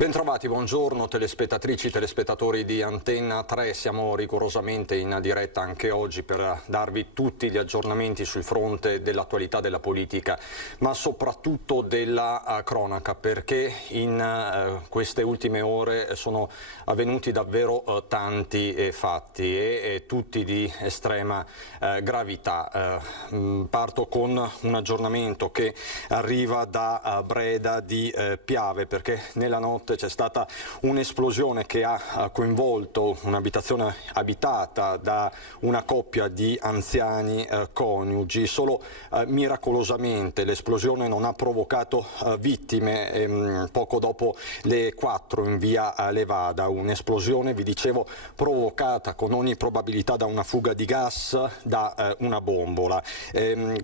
Bentrovati, buongiorno telespettatrici, telespettatori di Antenna 3. Siamo rigorosamente in diretta anche oggi per darvi tutti gli aggiornamenti sul fronte dell'attualità della politica, ma soprattutto della cronaca, perché in queste ultime ore sono avvenuti davvero tanti fatti e tutti di estrema gravità. Parto con un aggiornamento che arriva da Breda di Piave, perché nella notte c'è stata un'esplosione che ha coinvolto un'abitazione abitata da una coppia di anziani coniugi. Solo miracolosamente l'esplosione non ha provocato vittime. Poco dopo le 4 in via Levada, un'esplosione, vi dicevo, provocata con ogni probabilità da una fuga di gas da una bombola.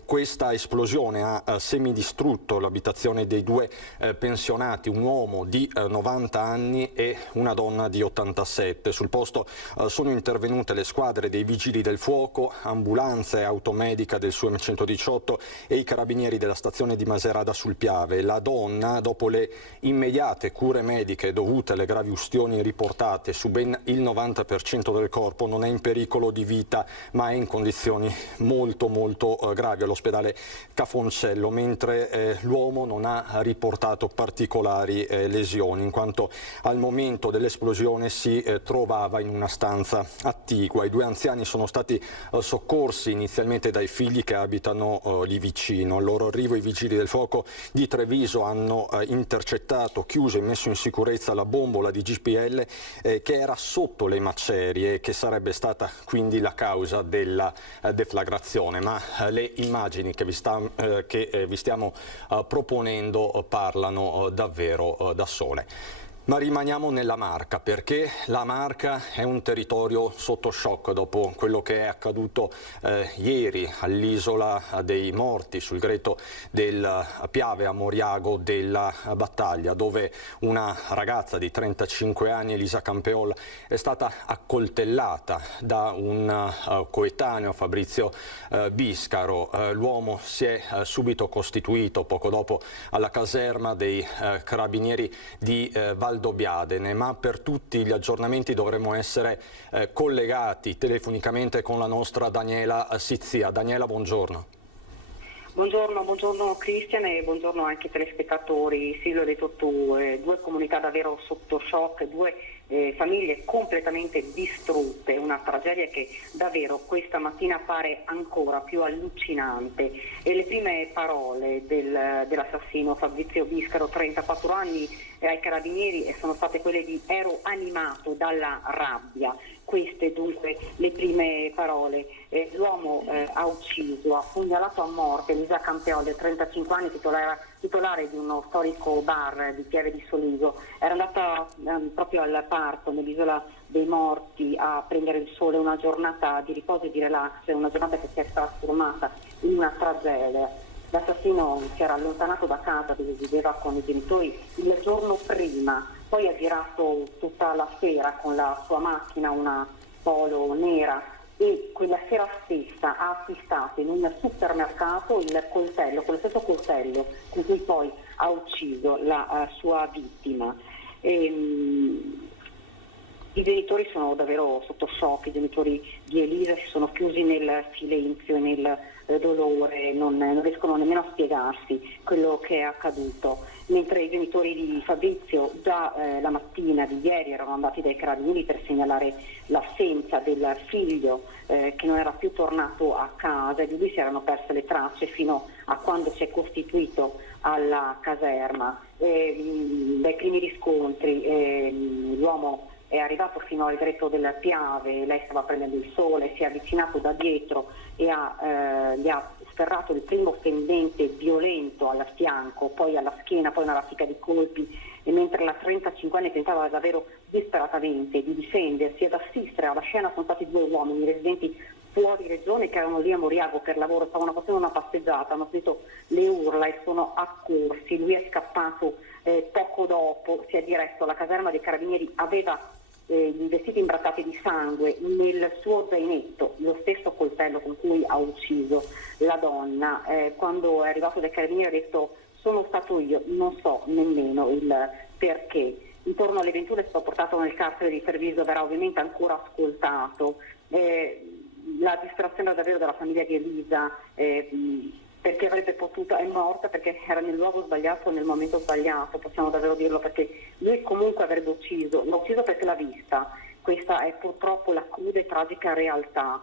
Questa esplosione ha semidistrutto l'abitazione dei due pensionati, un uomo di 90 anni e una donna di 87. Sul posto sono intervenute le squadre dei vigili del fuoco, ambulanze e automedica del SUEM 118 e i carabinieri della stazione di Maserata sul Piave. La donna, dopo le immediate cure mediche dovute alle gravi ustioni riportate su ben il 90% del corpo, non è in pericolo di vita ma è in condizioni molto gravi all'ospedale Cafoncello, mentre l'uomo non ha riportato particolari lesioni, in quanto al momento dell'esplosione si trovava in una stanza attigua. I due anziani sono stati soccorsi inizialmente dai figli che abitano lì vicino. Al loro arrivo i vigili del fuoco di Treviso hanno intercettato, chiuso e messo in sicurezza la bombola di GPL che era sotto le macerie e che sarebbe stata quindi la causa della deflagrazione. Ma le immagini che vi stiamo proponendo parlano davvero da sole. Ma rimaniamo nella Marca, perché la Marca è un territorio sotto shock dopo quello che è accaduto ieri all'Isola dei Morti, sul greto del Piave a Moriago della Battaglia, dove una ragazza di 35 anni, Elisa Campeol, è stata accoltellata da un coetaneo, Fabrizio Biscaro. L'uomo si è subito costituito poco dopo alla caserma dei carabinieri di Valdobbiadene, ma per tutti gli aggiornamenti dovremo essere collegati telefonicamente con la nostra Daniela Sizia. Daniela, buongiorno. Buongiorno Cristian e buongiorno anche ai telespettatori. Sì, lo hai detto tu, due comunità davvero sotto shock, due famiglie completamente distrutte, una tragedia che davvero questa mattina pare ancora più allucinante. E le prime parole dell'assassino Fabrizio Biscaro, 34 anni, ai carabinieri sono state quelle di "ero animato dalla rabbia". Queste dunque le prime parole. L'uomo ha ucciso, ha pugnalato a morte Elisa Campeol, 35 anni, titolare di uno storico bar di Pieve di Soligo. Era andata proprio al parco nell'Isola dei Morti a prendere il sole, una giornata di riposo e di relax, una giornata che si è trasformata in una tragedia. L'assassino si era allontanato da casa dove viveva con i genitori il giorno prima, poi ha girato tutta la sera con la sua macchina, una Polo nera, e quella sera stessa ha acquistato in un supermercato il coltello, quello stesso coltello con cui poi ha ucciso la sua vittima. I genitori sono davvero sotto shock, i genitori di Elisa si sono chiusi nel silenzio e nel dolore, non riescono nemmeno a spiegarsi quello che è accaduto, mentre i genitori di Fabrizio già la mattina di ieri erano andati dai carabinieri per segnalare l'assenza del figlio che non era più tornato a casa e di lui si erano perse le tracce fino a quando si è costituito alla caserma. Dai primi riscontri l'uomo è arrivato fino al greto del Piave, lei stava prendendo il sole, si è avvicinato da dietro e gli ha sferrato il primo fendente violento al fianco, poi alla schiena, poi una raffica di colpi, e mentre la 35enne tentava davvero disperatamente di difendersi ed assistere alla scena sono stati due uomini residenti fuori regione che erano lì a Moriago per lavoro, stavano facendo una passeggiata, hanno sentito le urla e sono accorsi. Lui è scappato poco dopo, si è diretto alla caserma dei carabinieri, aveva i vestiti imbrattati di sangue, nel suo zainetto lo stesso coltello con cui ha ucciso la donna. Quando è arrivato dai carabinieri ha detto: sono stato io, non so nemmeno il perché. intorno alle 21 è stato portato nel carcere di Treviso, verrà ovviamente ancora ascoltato. La distrazione davvero della famiglia di Elisa, perché avrebbe potuto, è morta perché era nel luogo sbagliato nel momento sbagliato, possiamo davvero dirlo, perché lui comunque avrebbe ucciso, l'ha ucciso perché l'ha vista. Questa è purtroppo la cruda e tragica realtà.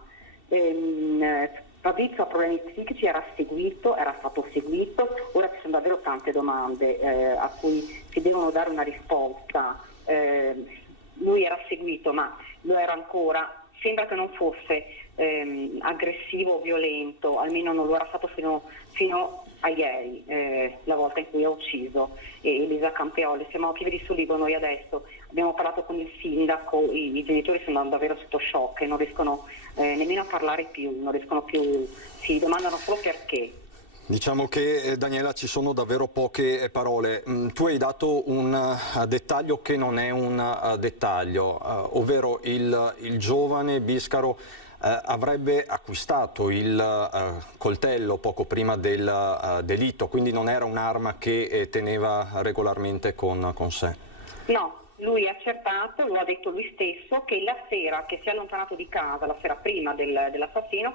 Fabrizio ha problemi psichici, era stato seguito, ora ci sono davvero tante domande a cui si devono dare una risposta. Lui era seguito, ma lo era ancora, sembra che non fosse aggressivo o violento, almeno non lo era stato fino a ieri, la volta in cui ha ucciso Elisa Campeoli. Siamo a Pieve di Soligo noi adesso, abbiamo parlato con il sindaco, i genitori sono davvero sotto shock e non riescono nemmeno a parlare più, si domandano solo perché. Diciamo che, Daniela, ci sono davvero poche parole. Tu hai dato un dettaglio che non è un dettaglio, ovvero il giovane Biscaro avrebbe acquistato il coltello poco prima del delitto, quindi non era un'arma che teneva regolarmente con sé. No. Lui ha accertato, lo ha detto lui stesso, che la sera che si è allontanato di casa, la sera prima dell'assassinio,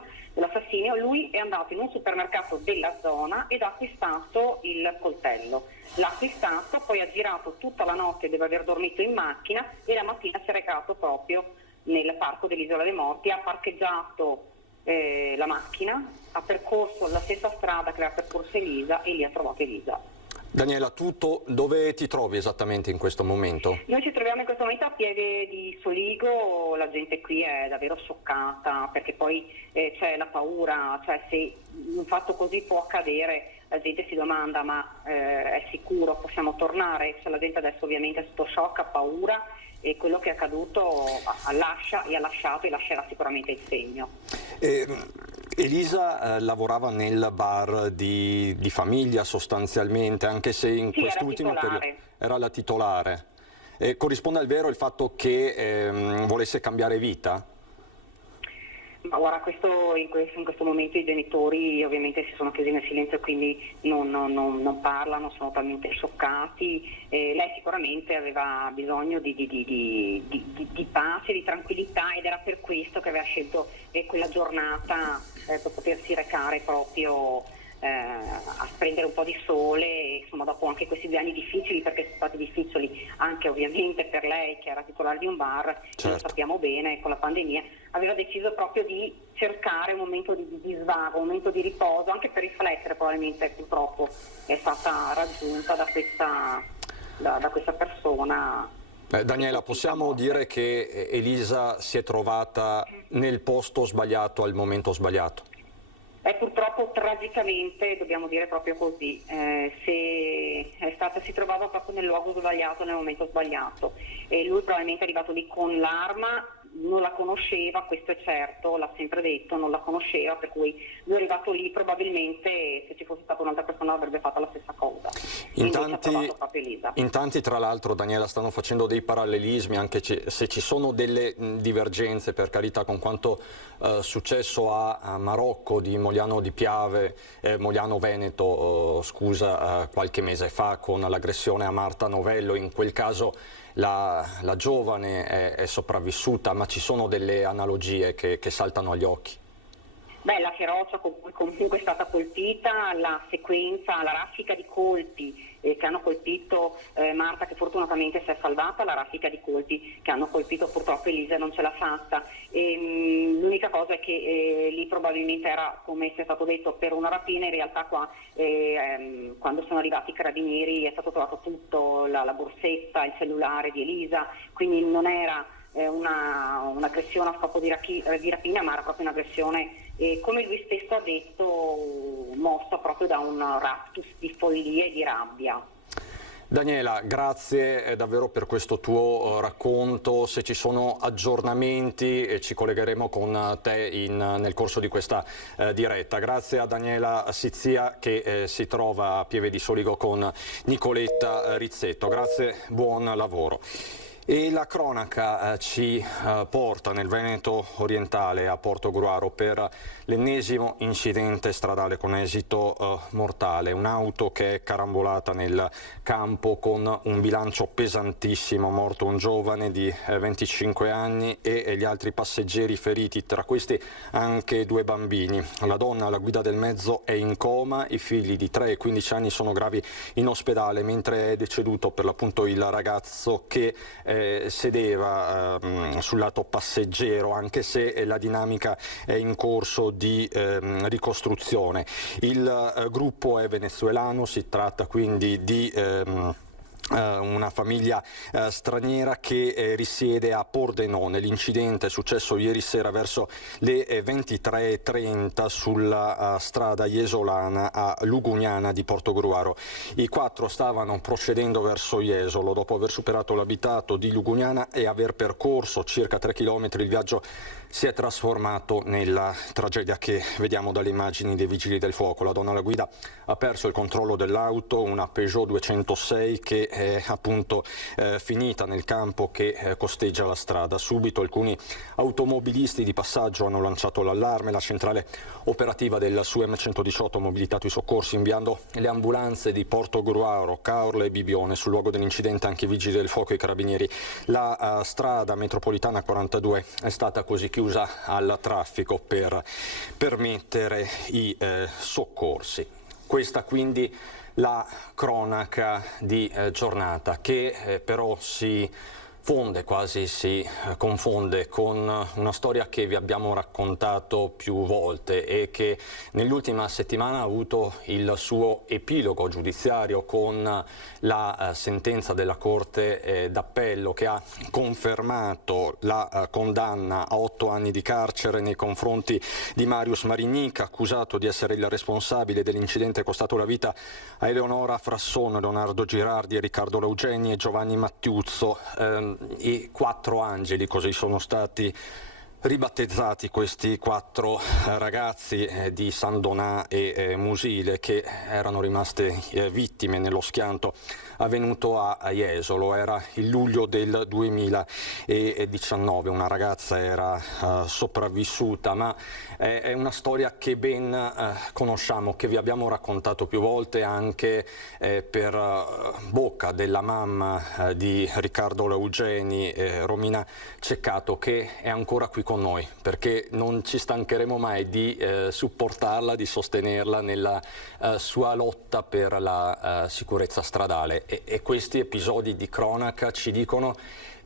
lui è andato in un supermercato della zona ed ha acquistato il coltello. L'ha acquistato, poi ha girato tutta la notte, deve aver dormito in macchina e la mattina si è recato proprio nel parco dell'Isola dei Morti, ha parcheggiato la macchina, ha percorso la stessa strada che aveva percorso Elisa e lì ha trovato Elisa. Daniela, dove ti trovi esattamente in questo momento? Noi ci troviamo in questo momento a Pieve di Soligo, la gente qui è davvero scioccata perché poi c'è la paura, cioè se un fatto così può accadere la gente si domanda ma è sicuro, possiamo tornare? Cioè, la gente adesso ovviamente è sotto shock, ha paura e quello che è accaduto lascia e ha lasciato e lascerà sicuramente il segno. Elisa lavorava nel bar di famiglia sostanzialmente, anche se in quest'ultimo periodo era la titolare. Corrisponde al vero il fatto che volesse cambiare vita? Ma guarda, in questo momento i genitori ovviamente si sono chiusi nel silenzio, quindi non parlano, sono talmente scioccati. Lei sicuramente aveva bisogno di pace, di tranquillità ed era per questo che aveva scelto quella giornata per potersi recare proprio a prendere un po' di sole, e, insomma, dopo anche questi 2 anni difficili, perché sono stati difficili anche ovviamente per lei che era titolare di un bar, certo. Lo sappiamo bene, con la pandemia aveva deciso proprio di cercare un momento di svago, un momento di riposo, anche per riflettere. Probabilmente purtroppo è stata raggiunta da questa persona. Daniela, possiamo dire che Elisa si è trovata nel posto sbagliato al momento sbagliato? Purtroppo tragicamente dobbiamo dire proprio così, si trovava proprio nel luogo sbagliato, nel momento sbagliato, e lui probabilmente è arrivato lì con l'arma, non la conosceva, questo è certo, l'ha sempre detto, non la conosceva, per cui lui è arrivato lì, probabilmente se ci fosse stata un'altra persona avrebbe fatto la stessa cosa. In tanti tra l'altro, Daniela, stanno facendo dei parallelismi, anche se ci sono delle divergenze, per carità, con quanto successo a Marocco di Mogliano di Piave, Mogliano Veneto, qualche mese fa, con l'aggressione a Marta Novello. In quel caso la giovane è sopravvissuta, ma ci sono delle analogie che saltano agli occhi. La ferocia con cui comunque è stata colpita, la sequenza, la raffica di colpi che hanno colpito Marta, che fortunatamente si è salvata, la raffica di colpi che hanno colpito purtroppo Elisa non ce l'ha fatta. L'unica cosa è che lì probabilmente era, come sia stato detto, per una rapina. In realtà qua quando sono arrivati i carabinieri è stato trovato tutto, la borsetta, il cellulare di Elisa, quindi non era un'aggressione a scopo di rapina, ma era proprio un'aggressione, come lui stesso ha detto, mossa proprio da un raptus di follia e di rabbia. Daniela, grazie davvero per questo tuo racconto. Se ci sono aggiornamenti ci collegheremo con te nel corso di questa diretta. Grazie a Daniela Sizia che si trova a Pieve di Soligo con Nicoletta Rizzetto. Grazie, buon lavoro. E la cronaca ci porta nel Veneto orientale a Portogruaro per l'ennesimo incidente stradale con esito mortale. Un'auto che è carambolata nel campo con un bilancio pesantissimo, morto un giovane di 25 anni e gli altri passeggeri feriti, tra questi anche 2 bambini. La donna alla guida del mezzo è in coma, i figli di 3 e 15 anni sono gravi in ospedale, mentre è deceduto per l'appunto il ragazzo che sedeva sul lato passeggero, anche se la dinamica è in corso di ricostruzione. Il gruppo è venezuelano, si tratta quindi di una famiglia straniera che risiede a Pordenone. L'incidente è successo ieri sera verso le 23:30 sulla strada Jesolana a Lugugnana di Portogruaro. I 4 stavano procedendo verso Jesolo dopo aver superato l'abitato di Lugugnana e aver percorso circa 3 chilometri. Il viaggio si è trasformato nella tragedia che vediamo dalle immagini dei vigili del fuoco. La donna alla guida ha perso il controllo dell'auto, una Peugeot 206 che è appunto finita nel campo che costeggia la strada. Subito alcuni automobilisti di passaggio hanno lanciato l'allarme, la centrale operativa del SUEM 118 ha mobilitato i soccorsi inviando le ambulanze di Portogruaro, Caorle e Bibione. Sul luogo dell'incidente anche i vigili del fuoco e i carabinieri. La strada metropolitana 42 è stata così chiusa al traffico per permettere i soccorsi. Questa quindi la cronaca di giornata che però si fonde, quasi si confonde con una storia che vi abbiamo raccontato più volte e che nell'ultima settimana ha avuto il suo epilogo giudiziario con la sentenza della Corte d'Appello che ha confermato la condanna a 8 anni di carcere nei confronti di Marius Marignica, accusato di essere il responsabile dell'incidente costato la vita a Eleonora Frasson, Leonardo Girardi e Riccardo Laugeni e Giovanni Mattiuzzo. I 4 angeli, così sono stati ribattezzati questi 4 ragazzi di San Donà e Musile che erano rimaste vittime nello schianto avvenuto a Jesolo. Era il luglio del 2019, una ragazza era sopravvissuta, ma è una storia che ben conosciamo, che vi abbiamo raccontato più volte anche per bocca della mamma di Riccardo Laugeni, Romina Ceccato, che è ancora qui con noi, perché non ci stancheremo mai di supportarla, di sostenerla nella sua lotta per la sicurezza stradale e questi episodi di cronaca ci dicono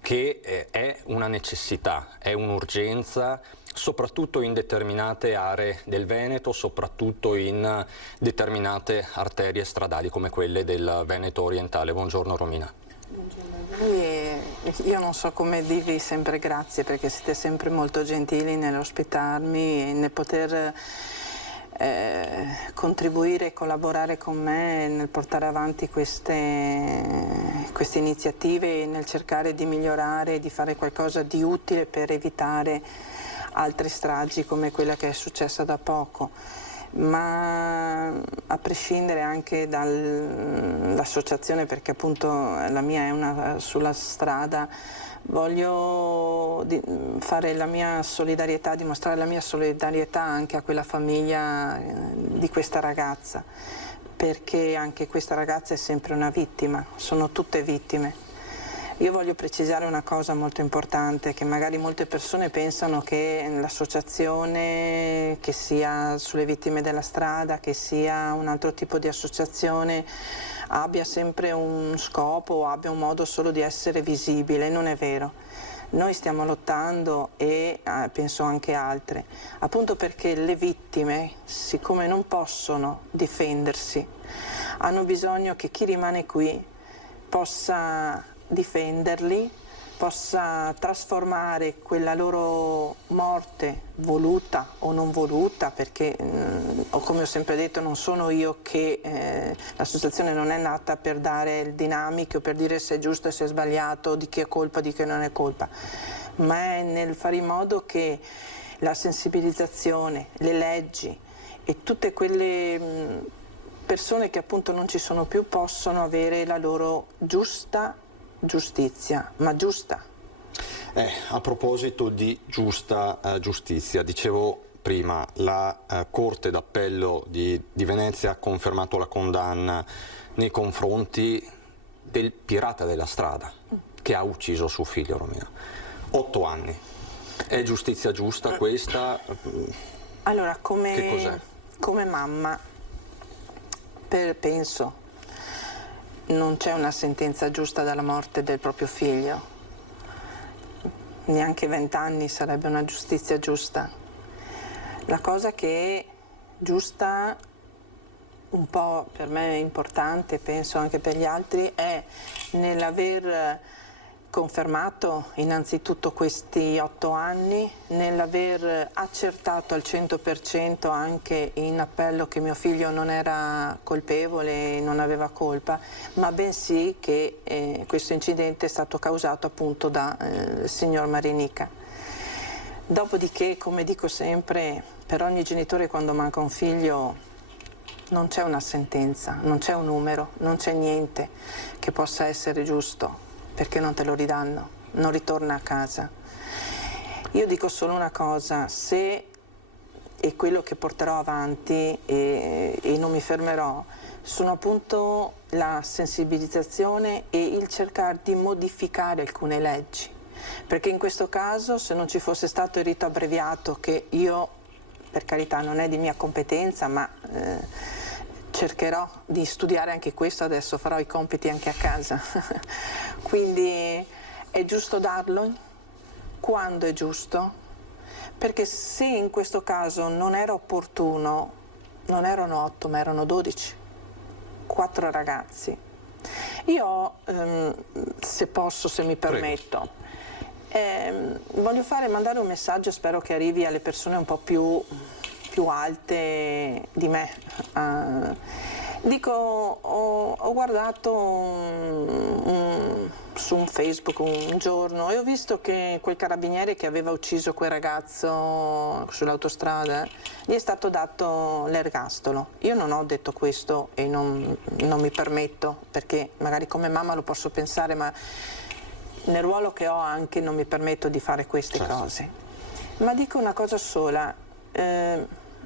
che è una necessità, è un'urgenza, soprattutto in determinate aree del Veneto, soprattutto in determinate arterie stradali come quelle del Veneto orientale. Buongiorno Romina. Io non so come dirvi sempre grazie, perché siete sempre molto gentili nell'ospitarmi e nel poter contribuire e collaborare con me nel portare avanti queste iniziative e nel cercare di migliorare e di fare qualcosa di utile per evitare altre stragi come quella che è successa da poco. Ma a prescindere anche dall'associazione, perché appunto la mia è una sulla strada, voglio fare la mia solidarietà, dimostrare la mia solidarietà anche a quella famiglia di questa ragazza, perché anche questa ragazza è sempre una vittima, sono tutte vittime. Io voglio precisare una cosa molto importante, che magari molte persone pensano che l'associazione, che sia sulle vittime della strada, che sia un altro tipo di associazione, abbia sempre un scopo o abbia un modo solo di essere visibile. Non è vero. Noi stiamo lottando e penso anche altre, appunto perché le vittime, siccome non possono difendersi, hanno bisogno che chi rimane qui possa difenderli, possa trasformare quella loro morte, voluta o non voluta, perché come ho sempre detto non sono io che l'associazione non è nata per dare dinamiche o per dire se è giusto e se è sbagliato, di chi è colpa, di chi non è colpa, ma è nel fare in modo che la sensibilizzazione, le leggi e tutte quelle persone che appunto non ci sono più possono avere la loro giusta giustizia, ma giusta. A proposito di giusta giustizia, dicevo prima, la Corte d'Appello di Venezia ha confermato la condanna nei confronti del pirata della strada che ha ucciso suo figlio Romina. 8 anni. È giustizia giusta questa? Allora, che cos'è? Come mamma penso non c'è una sentenza giusta dalla morte del proprio figlio. Neanche 20 anni sarebbe una giustizia giusta. La cosa che è giusta, un po' per me è importante, penso anche per gli altri, è nell'aver confermato innanzitutto questi 8 anni, nell'aver accertato al 100% anche in appello che mio figlio non era colpevole, non aveva colpa, ma bensì che questo incidente è stato causato appunto dal signor Marinica. Dopodiché, come dico sempre, per ogni genitore quando manca un figlio non c'è una sentenza, non c'è un numero, non c'è niente che possa essere giusto, perché non te lo ridanno, non ritorna a casa. Io dico solo una cosa, se è quello che porterò avanti e non mi fermerò, sono appunto la sensibilizzazione e il cercare di modificare alcune leggi, perché in questo caso se non ci fosse stato il rito abbreviato, che io per carità non è di mia competenza, ma cercherò di studiare anche questo, adesso farò i compiti anche a casa. Quindi è giusto darlo quando è giusto, perché se in questo caso non era opportuno, non erano 8 ma erano 12, 4 ragazzi. Io, se posso, se mi permetto, voglio mandare un messaggio, spero che arrivi alle persone un po' più alte di me. Dico, ho guardato su un Facebook un giorno e ho visto che quel carabiniere che aveva ucciso quel ragazzo sull'autostrada gli è stato dato l'ergastolo. Io non ho detto questo e non mi permetto, perché magari come mamma lo posso pensare, ma nel ruolo che ho anche non mi permetto di fare queste cose. Ma dico una cosa sola,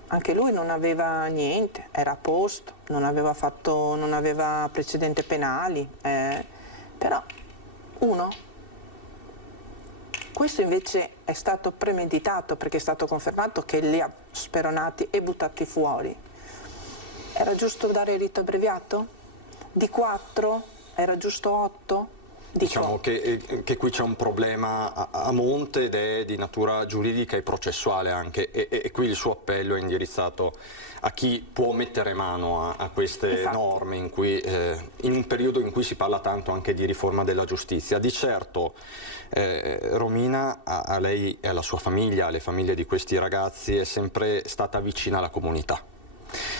anche lui non aveva niente, era a posto, non aveva precedenti penali, però questo invece è stato premeditato, perché è stato confermato che li ha speronati e buttati fuori. Era giusto dare il rito abbreviato? Di 4? Era giusto 8? Diciamo che qui c'è un problema a monte ed è di natura giuridica e processuale anche, e qui il suo appello è indirizzato a chi può mettere mano a queste norme in un periodo in cui si parla tanto anche di riforma della giustizia. Di certo Romina, a lei e alla sua famiglia, alle famiglie di questi ragazzi, è sempre stata vicina alla comunità.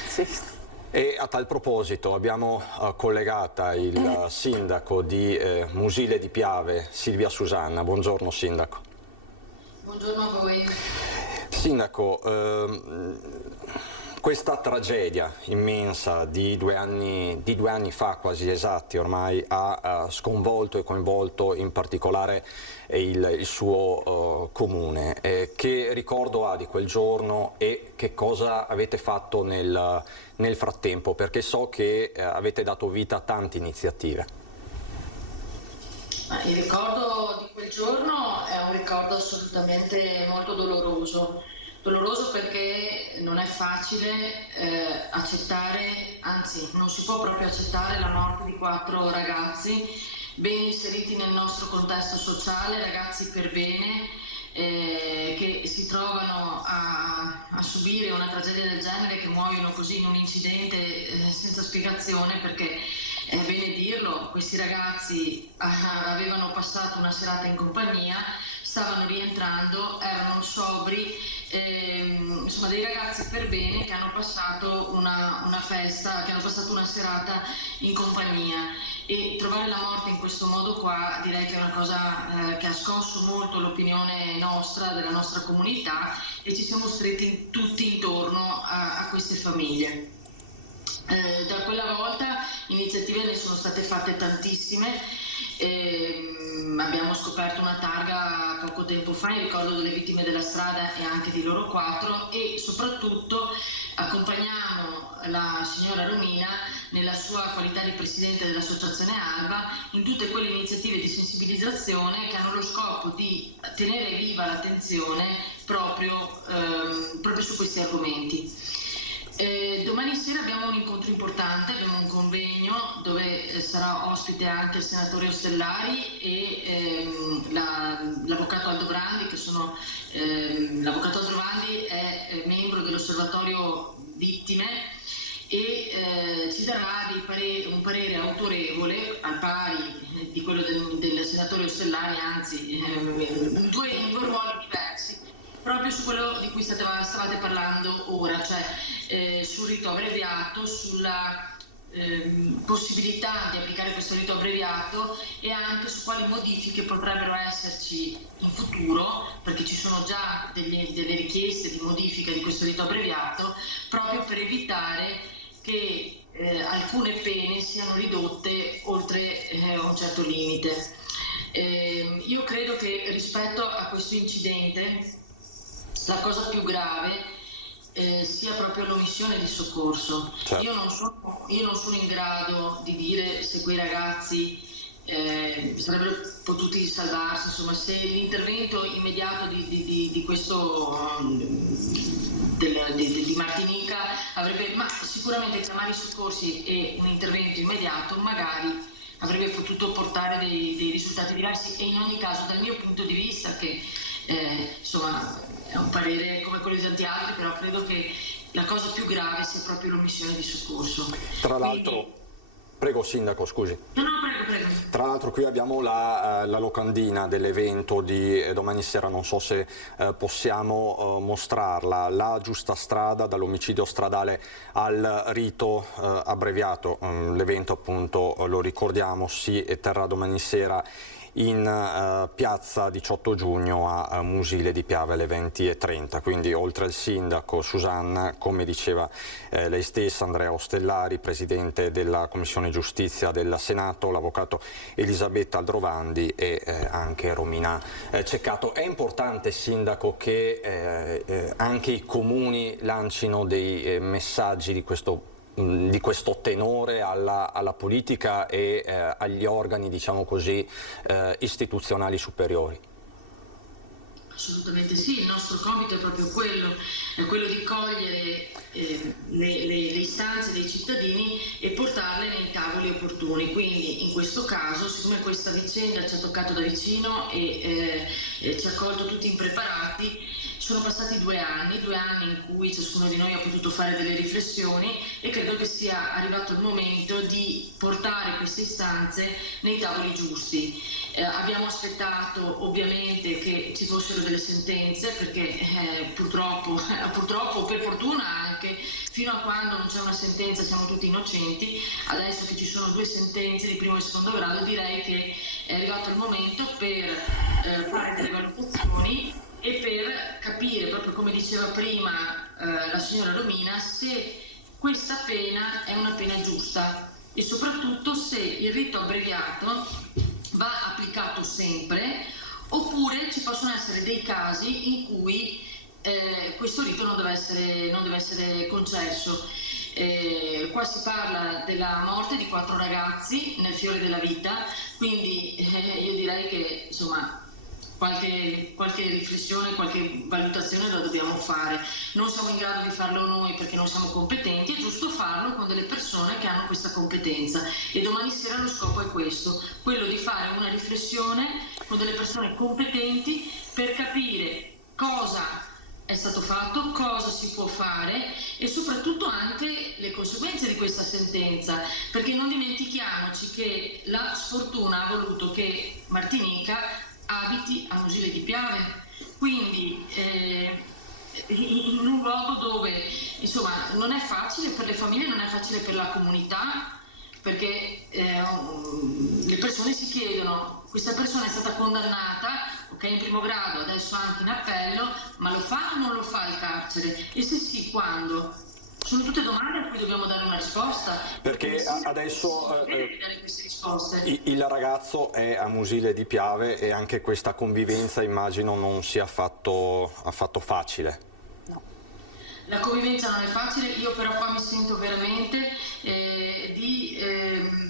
Sì. E a tal proposito abbiamo collegata il sindaco di Musile di Piave, Silvia Susanna. Buongiorno sindaco. Buongiorno a voi. Sindaco, questa tragedia immensa di 2 anni fa, quasi esatti ormai, ha sconvolto e coinvolto in particolare il suo comune. Che ricordo ha di quel giorno e che cosa avete fatto nel frattempo? Perché so che avete dato vita a tante iniziative. Il ricordo di quel giorno è un ricordo assolutamente molto doloroso. Doloroso perché non è facile accettare, anzi non si può proprio accettare la morte di 4 ragazzi ben inseriti nel nostro contesto sociale, ragazzi per bene, che si trovano a subire una tragedia del genere, che muoiono così in un incidente senza spiegazione, perché è bene dirlo, questi ragazzi avevano passato una serata in compagnia, stavano rientrando, erano sobri, insomma dei ragazzi per bene che hanno passato una festa, che hanno passato una serata in compagnia, e trovare la morte in questo modo qua direi che è una cosa che ha scosso molto l'opinione nostra, della nostra comunità, e ci siamo stretti tutti intorno a queste famiglie. Da quella volta iniziative ne sono state fatte tantissime. Abbiamo scoperto una targa poco tempo fa in ricordo delle vittime della strada e anche di loro 4, e soprattutto accompagniamo la signora Romina nella sua qualità di presidente dell'associazione Alba in tutte quelle iniziative di sensibilizzazione che hanno lo scopo di tenere viva l'attenzione proprio su questi argomenti. Domani sera abbiamo un incontro importante, abbiamo un convegno dove sarà ospite anche il senatore Ostellari e l'avvocato Aldo Brandi, l'avvocato Aldo Brandi è membro dell'osservatorio vittime e ci darà un parere autorevole al pari di quello del senatore Ostellari, anzi in due ruoli diversi, proprio su quello di cui stavate parlando ora, cioè sul rito abbreviato, sulla possibilità di applicare questo rito abbreviato e anche su quali modifiche potrebbero esserci in futuro, perché ci sono già delle richieste di modifica di questo rito abbreviato, proprio per evitare che alcune pene siano ridotte oltre un certo limite. Io credo che rispetto a questo incidente la cosa più grave sia proprio l'omissione di soccorso. Certo. Io non sono in grado di dire se quei ragazzi sarebbero potuti salvarsi, insomma, se l'intervento immediato di questo di Martinica avrebbe, ma sicuramente chiamare i soccorsi e un intervento immediato magari avrebbe potuto portare dei risultati diversi, e in ogni caso dal mio punto di vista, che insomma è un parere come quello di tanti altri, però credo che la cosa più grave sia proprio l'omissione di soccorso. Tra l'altro, prego Sindaco, scusi. No, prego. Tra l'altro qui abbiamo la locandina dell'evento di domani sera, non so se possiamo mostrarla, la giusta strada dall'omicidio stradale al rito abbreviato. L'evento appunto, lo ricordiamo, si terrà domani sera in piazza 18 giugno a Musile di Piave alle 20:30, quindi oltre al sindaco Susanna, come diceva lei stessa, Andrea Ostellari, presidente della Commissione Giustizia del Senato, l'avvocato Elisabetta Aldrovandi e anche Romina Ceccato. È importante, sindaco, che anche i comuni lancino dei messaggi di questo tenore alla politica e agli organi, diciamo così, istituzionali superiori. Assolutamente sì, il nostro compito è proprio quello di cogliere le istanze dei cittadini e portarle nei tavoli opportuni. Quindi in questo caso, siccome questa vicenda ci ha toccato da vicino e ci ha colto tutti impreparati, sono passati 2 anni in cui ciascuno di noi ha potuto fare delle riflessioni, e credo che sia arrivato il momento di portare queste istanze nei tavoli giusti. Abbiamo aspettato ovviamente che ci fossero delle sentenze, perché purtroppo o per fortuna anche, fino a quando non c'è una sentenza siamo tutti innocenti. Adesso che ci sono 2 sentenze di primo e secondo grado, direi che è arrivato il momento per fare delle valutazioni e per capire, proprio come diceva prima la signora Romina, se questa pena è una pena giusta e soprattutto se il rito abbreviato va applicato sempre, oppure ci possono essere dei casi in cui questo rito non deve essere concesso. Qua si parla della morte di 4 ragazzi nel fiore della vita, quindi io direi che insomma qualche riflessione, qualche valutazione la dobbiamo fare. Non siamo in grado di farlo noi perché non siamo competenti, è giusto farlo con delle persone che hanno questa competenza, e domani sera lo scopo è questo, quello di fare una riflessione con delle persone competenti per capire cosa è stato fatto, cosa si può fare e soprattutto anche le conseguenze di questa sentenza, perché non dimentichiamoci che la sfortuna ha voluto che Martinica abiti a Musile di Piave, quindi in un luogo dove insomma non è facile per le famiglie, non è facile per la comunità, perché le persone si chiedono: questa persona è stata condannata, ok, in primo grado, adesso anche in appello, ma lo fa o non lo fa il carcere? E se sì, quando? Sono tutte domande a cui dobbiamo dare una risposta. Perché adesso dare queste risposte. il ragazzo è a Musile di Piave e anche questa convivenza immagino non sia affatto facile. La convivenza non è facile, io però qua mi sento veramente di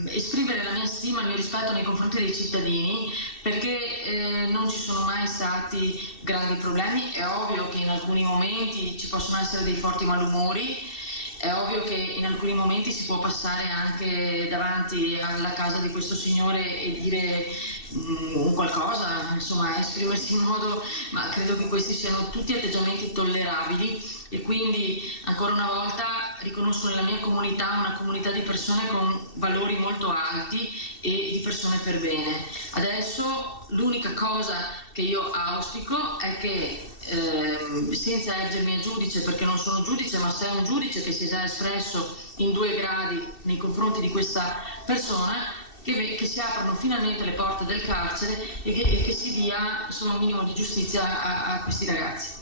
esprimere la mia stima e il mio rispetto nei confronti dei cittadini, perché non ci sono mai stati grandi problemi. È ovvio che in alcuni momenti ci possono essere dei forti malumori, è ovvio che in alcuni momenti si può passare anche davanti alla casa di questo signore e dire qualcosa, insomma esprimersi in modo, ma credo che questi siano tutti atteggiamenti tollerabili, e quindi ancora una volta riconosco nella mia comunità una comunità di persone con valori molto alti e di persone per bene. Adesso l'unica cosa che io auspico è che senza ergermi a giudice, perché non sono giudice, ma sei un giudice che si è già espresso in 2 gradi nei confronti di questa persona, che si aprano finalmente le porte del carcere e che si dia insomma un minimo di giustizia a questi ragazzi.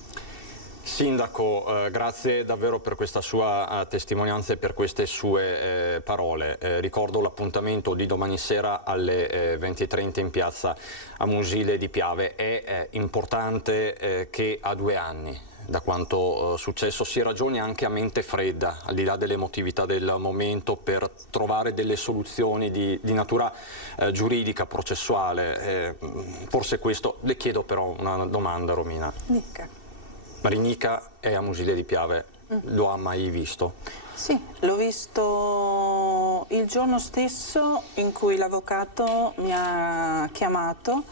Sindaco, grazie davvero per questa sua testimonianza e per queste sue parole. Ricordo l'appuntamento di domani sera alle 20:30 in piazza a Musile di Piave. È importante che a 2 anni da quanto successo si ragioni anche a mente fredda, al di là dell'emotività del momento, per trovare delle soluzioni di natura giuridica, processuale. Forse questo. Le chiedo però una domanda, Romina. Marinica è a Musile di Piave, lo ha mai visto? Sì, l'ho visto il giorno stesso in cui l'avvocato mi ha chiamato,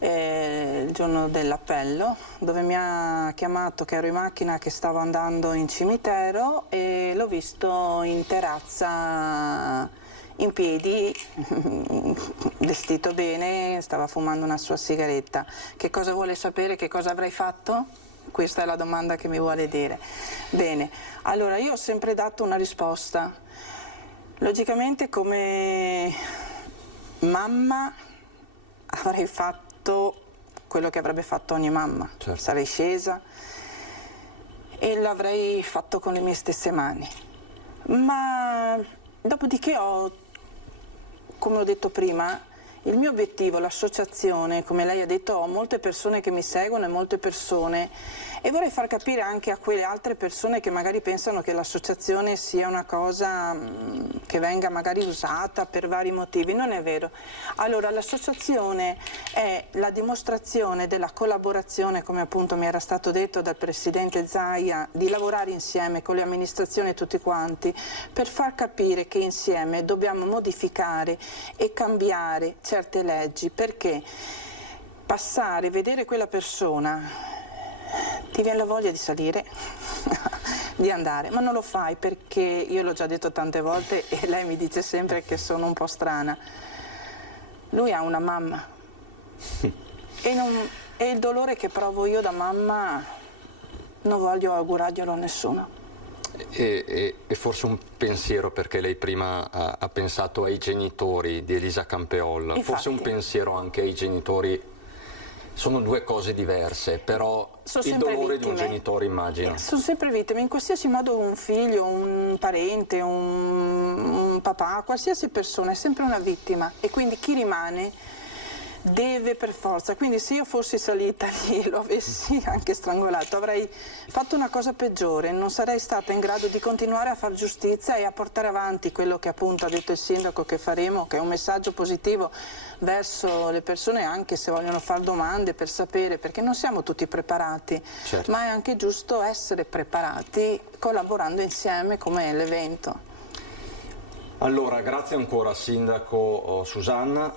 il giorno dell'appello, dove mi ha chiamato che ero in macchina, che stavo andando in cimitero, e l'ho visto in terrazza in piedi, vestito bene, stava fumando una sua sigaretta. Che cosa vuole sapere? Che cosa avrei fatto? Questa è la domanda che mi vuole dire. Bene, allora io ho sempre dato una risposta. Logicamente come mamma avrei fatto quello che avrebbe fatto ogni mamma. Certo. Sarei scesa e l'avrei fatto con le mie stesse mani. Ma dopodiché come ho detto prima, il mio obiettivo, l'associazione, come lei ha detto, ho molte persone che mi seguono e molte persone, e vorrei far capire anche a quelle altre persone che magari pensano che l'associazione sia una cosa che venga magari usata per vari motivi. Non è vero. Allora, l'associazione è la dimostrazione della collaborazione, come appunto mi era stato detto dal Presidente Zaia, di lavorare insieme con le amministrazioni e tutti quanti per far capire che insieme dobbiamo modificare e cambiare certe leggi, perché vedere quella persona, ti viene la voglia di salire, di andare, ma non lo fai perché, io l'ho già detto tante volte e lei mi dice sempre che sono un po' strana, lui ha una mamma e il dolore che provo io da mamma non voglio augurarglielo a nessuno. E forse un pensiero, perché lei prima ha pensato ai genitori di Elisa Campeol. Infatti, forse un pensiero anche ai genitori. Sono 2 cose diverse, però il dolore di un genitore, immagino. Sono sempre vittime, in qualsiasi modo un figlio, un parente, un papà, qualsiasi persona è sempre una vittima, e quindi chi rimane deve per forza. Quindi se io fossi salita lì e lo avessi anche strangolato, avrei fatto una cosa peggiore, non sarei stata in grado di continuare a fare giustizia e a portare avanti quello che appunto ha detto il sindaco che faremo, che è un messaggio positivo verso le persone, anche se vogliono fare domande per sapere, perché non siamo tutti preparati. Certo. Ma è anche giusto essere preparati collaborando insieme, come l'evento. Allora, grazie ancora Sindaco Susanna.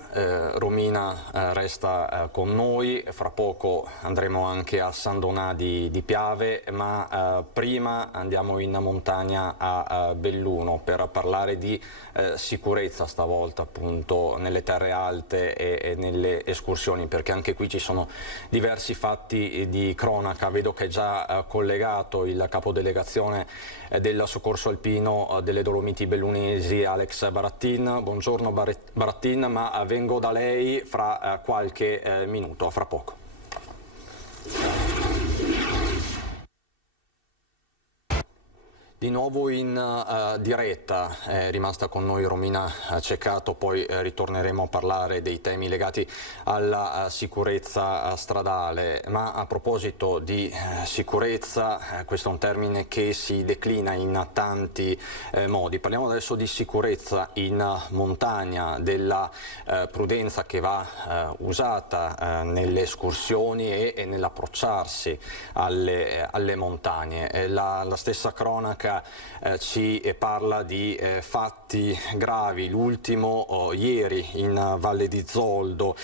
Romina resta con noi, fra poco andremo anche a San Donà di Piave, ma prima andiamo in montagna a Belluno per parlare di sicurezza, stavolta appunto nelle terre alte e nelle escursioni, perché anche qui ci sono diversi fatti di cronaca. Vedo che è già collegato il capodelegazione del soccorso alpino delle Dolomiti Bellunesi, Alex Barattin. Buongiorno Barattin, ma vengo da lei fra qualche minuto, fra poco. di nuovo in diretta, è rimasta con noi Romina Ceccato, poi ritorneremo a parlare dei temi legati alla sicurezza stradale, ma a proposito di sicurezza, questo è un termine che si declina in tanti modi. Parliamo adesso di sicurezza in montagna, della prudenza che va usata nelle escursioni e nell'approcciarsi alle montagne. La stessa cronaca ci parla di fatti gravi, l'ultimo ieri in Valle di Zoldo,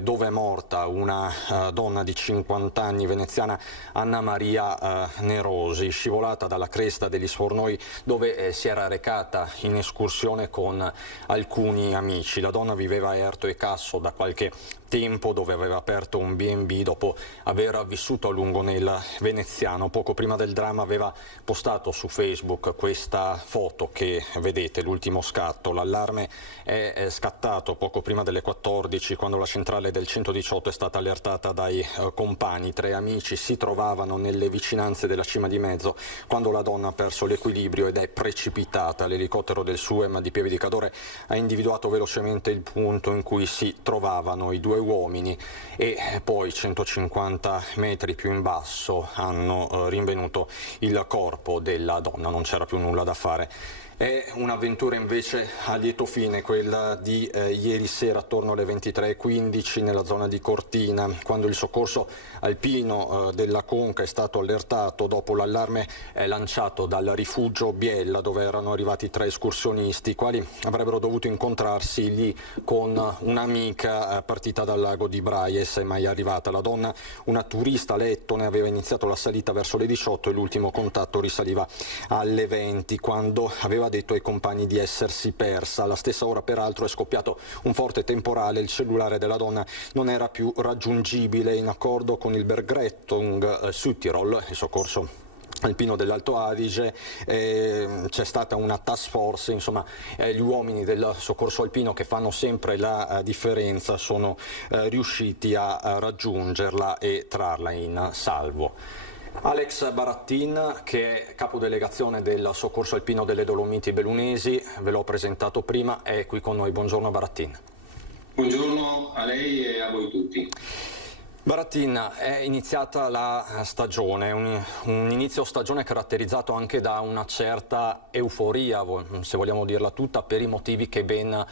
dove è morta una donna di 50 anni veneziana, Anna Maria Nerosi, scivolata dalla cresta degli Sfornoi dove si era recata in escursione con alcuni amici. La donna viveva a Erto e Casso da qualche tempo, dove aveva aperto un B&B dopo aver vissuto a lungo nel veneziano. Poco prima del dramma aveva postato su Facebook questa foto che vedete, l'ultimo scatto. L'allarme è scattato poco prima delle 14, quando la centrale del 118 è stata allertata dai compagni. 3 amici si trovavano nelle vicinanze della cima di mezzo quando la donna ha perso l'equilibrio ed è precipitata. L'elicottero del SUEM di Pieve di Cadore ha individuato velocemente il punto in cui si trovavano i 2 uomini e poi 150 metri più in basso hanno rinvenuto il corpo della donna. Non c'era più nulla da fare. È un'avventura invece a lieto fine quella di ieri sera attorno alle 23:15 nella zona di Cortina, quando il soccorso alpino della Conca è stato allertato dopo l'allarme lanciato dal rifugio Biella, dove erano arrivati 3 escursionisti, i quali avrebbero dovuto incontrarsi lì con un'amica partita dal lago di Braies e mai arrivata. La donna, una turista a letto, ne aveva iniziato la salita verso le 18 e l'ultimo contatto risaliva alle 20, quando aveva detto ai compagni di essersi persa. Alla stessa ora peraltro è scoppiato un forte temporale, il cellulare della donna non era più raggiungibile. In accordo con il Bergrettung Südtirol, il soccorso alpino dell'Alto Adige, c'è stata una task force, insomma gli uomini del soccorso alpino, che fanno sempre la differenza, sono riusciti a raggiungerla e trarla in salvo. Alex Barattin, che è capodelegazione del soccorso alpino delle Dolomiti Bellunesi, ve l'ho presentato prima, è qui con noi. Buongiorno Barattin. Buongiorno a lei e a voi tutti. Barattin, è iniziata la stagione, un inizio stagione caratterizzato anche da una certa euforia, se vogliamo dirla tutta, per i motivi che ben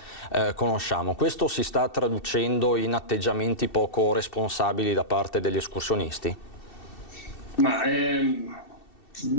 conosciamo. Questo si sta traducendo in atteggiamenti poco responsabili da parte degli escursionisti? Ma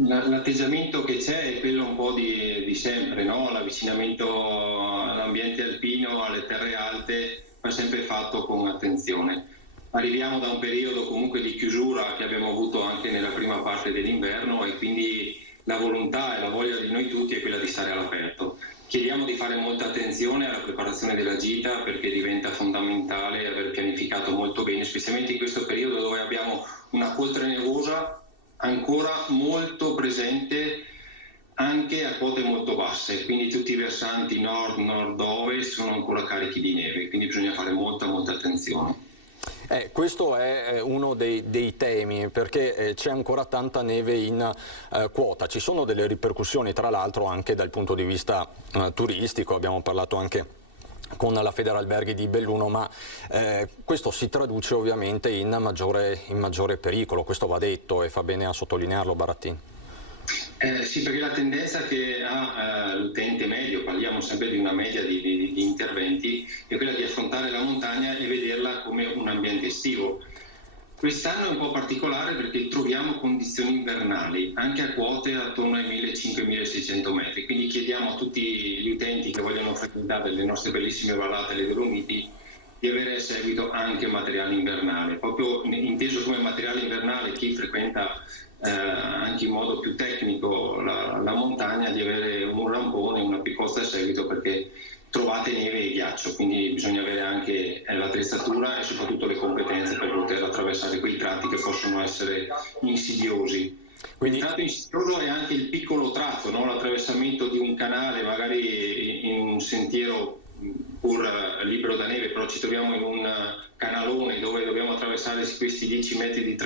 l'atteggiamento che c'è è quello un po' di sempre, no? L'avvicinamento all'ambiente alpino, alle terre alte, va sempre fatto con attenzione. Arriviamo da un periodo comunque di chiusura che abbiamo avuto anche nella prima parte dell'inverno, e quindi la volontà e la voglia di noi tutti è quella di stare all'aperto. Chiediamo di fare molta attenzione alla preparazione della gita, perché diventa fondamentale aver pianificato molto bene, specialmente in questo periodo dove abbiamo una coltre nevosa ancora molto presente anche a quote molto basse, quindi tutti i versanti nord, nord-ovest sono ancora carichi di neve, quindi bisogna fare molta attenzione. Questo è uno dei temi, perché c'è ancora tanta neve in quota. Ci sono delle ripercussioni, tra l'altro, anche dal punto di vista turistico. Abbiamo parlato anche con la Federalberghi di Belluno, ma questo si traduce ovviamente in maggiore pericolo. Questo va detto e fa bene a sottolinearlo Barattin. Sì, perché la tendenza che ha l'utente medio, parliamo sempre di una media di interventi, è quella di affrontare la montagna e vederla come un ambiente estivo. Quest'anno è un po' particolare perché troviamo condizioni invernali, anche a quote attorno ai 1.500-1.600 metri, quindi chiediamo a tutti gli utenti che vogliono frequentare le nostre bellissime vallate, le Dolomiti, di avere a seguito anche materiale invernale, proprio inteso come materiale invernale chi frequenta anche in modo più tecnico la montagna, di avere un rampone, una piccozza a seguito, perché trovate neve e ghiaccio, quindi bisogna avere anche l'attrezzatura e soprattutto le competenze per poter attraversare quei tratti che possono essere insidiosi. Quindi... Il tratto insidioso è anche il piccolo tratto, no? L'attraversamento di un canale magari in un sentiero pur libero da neve, però ci troviamo in un canalone dove dobbiamo attraversare questi 10 metri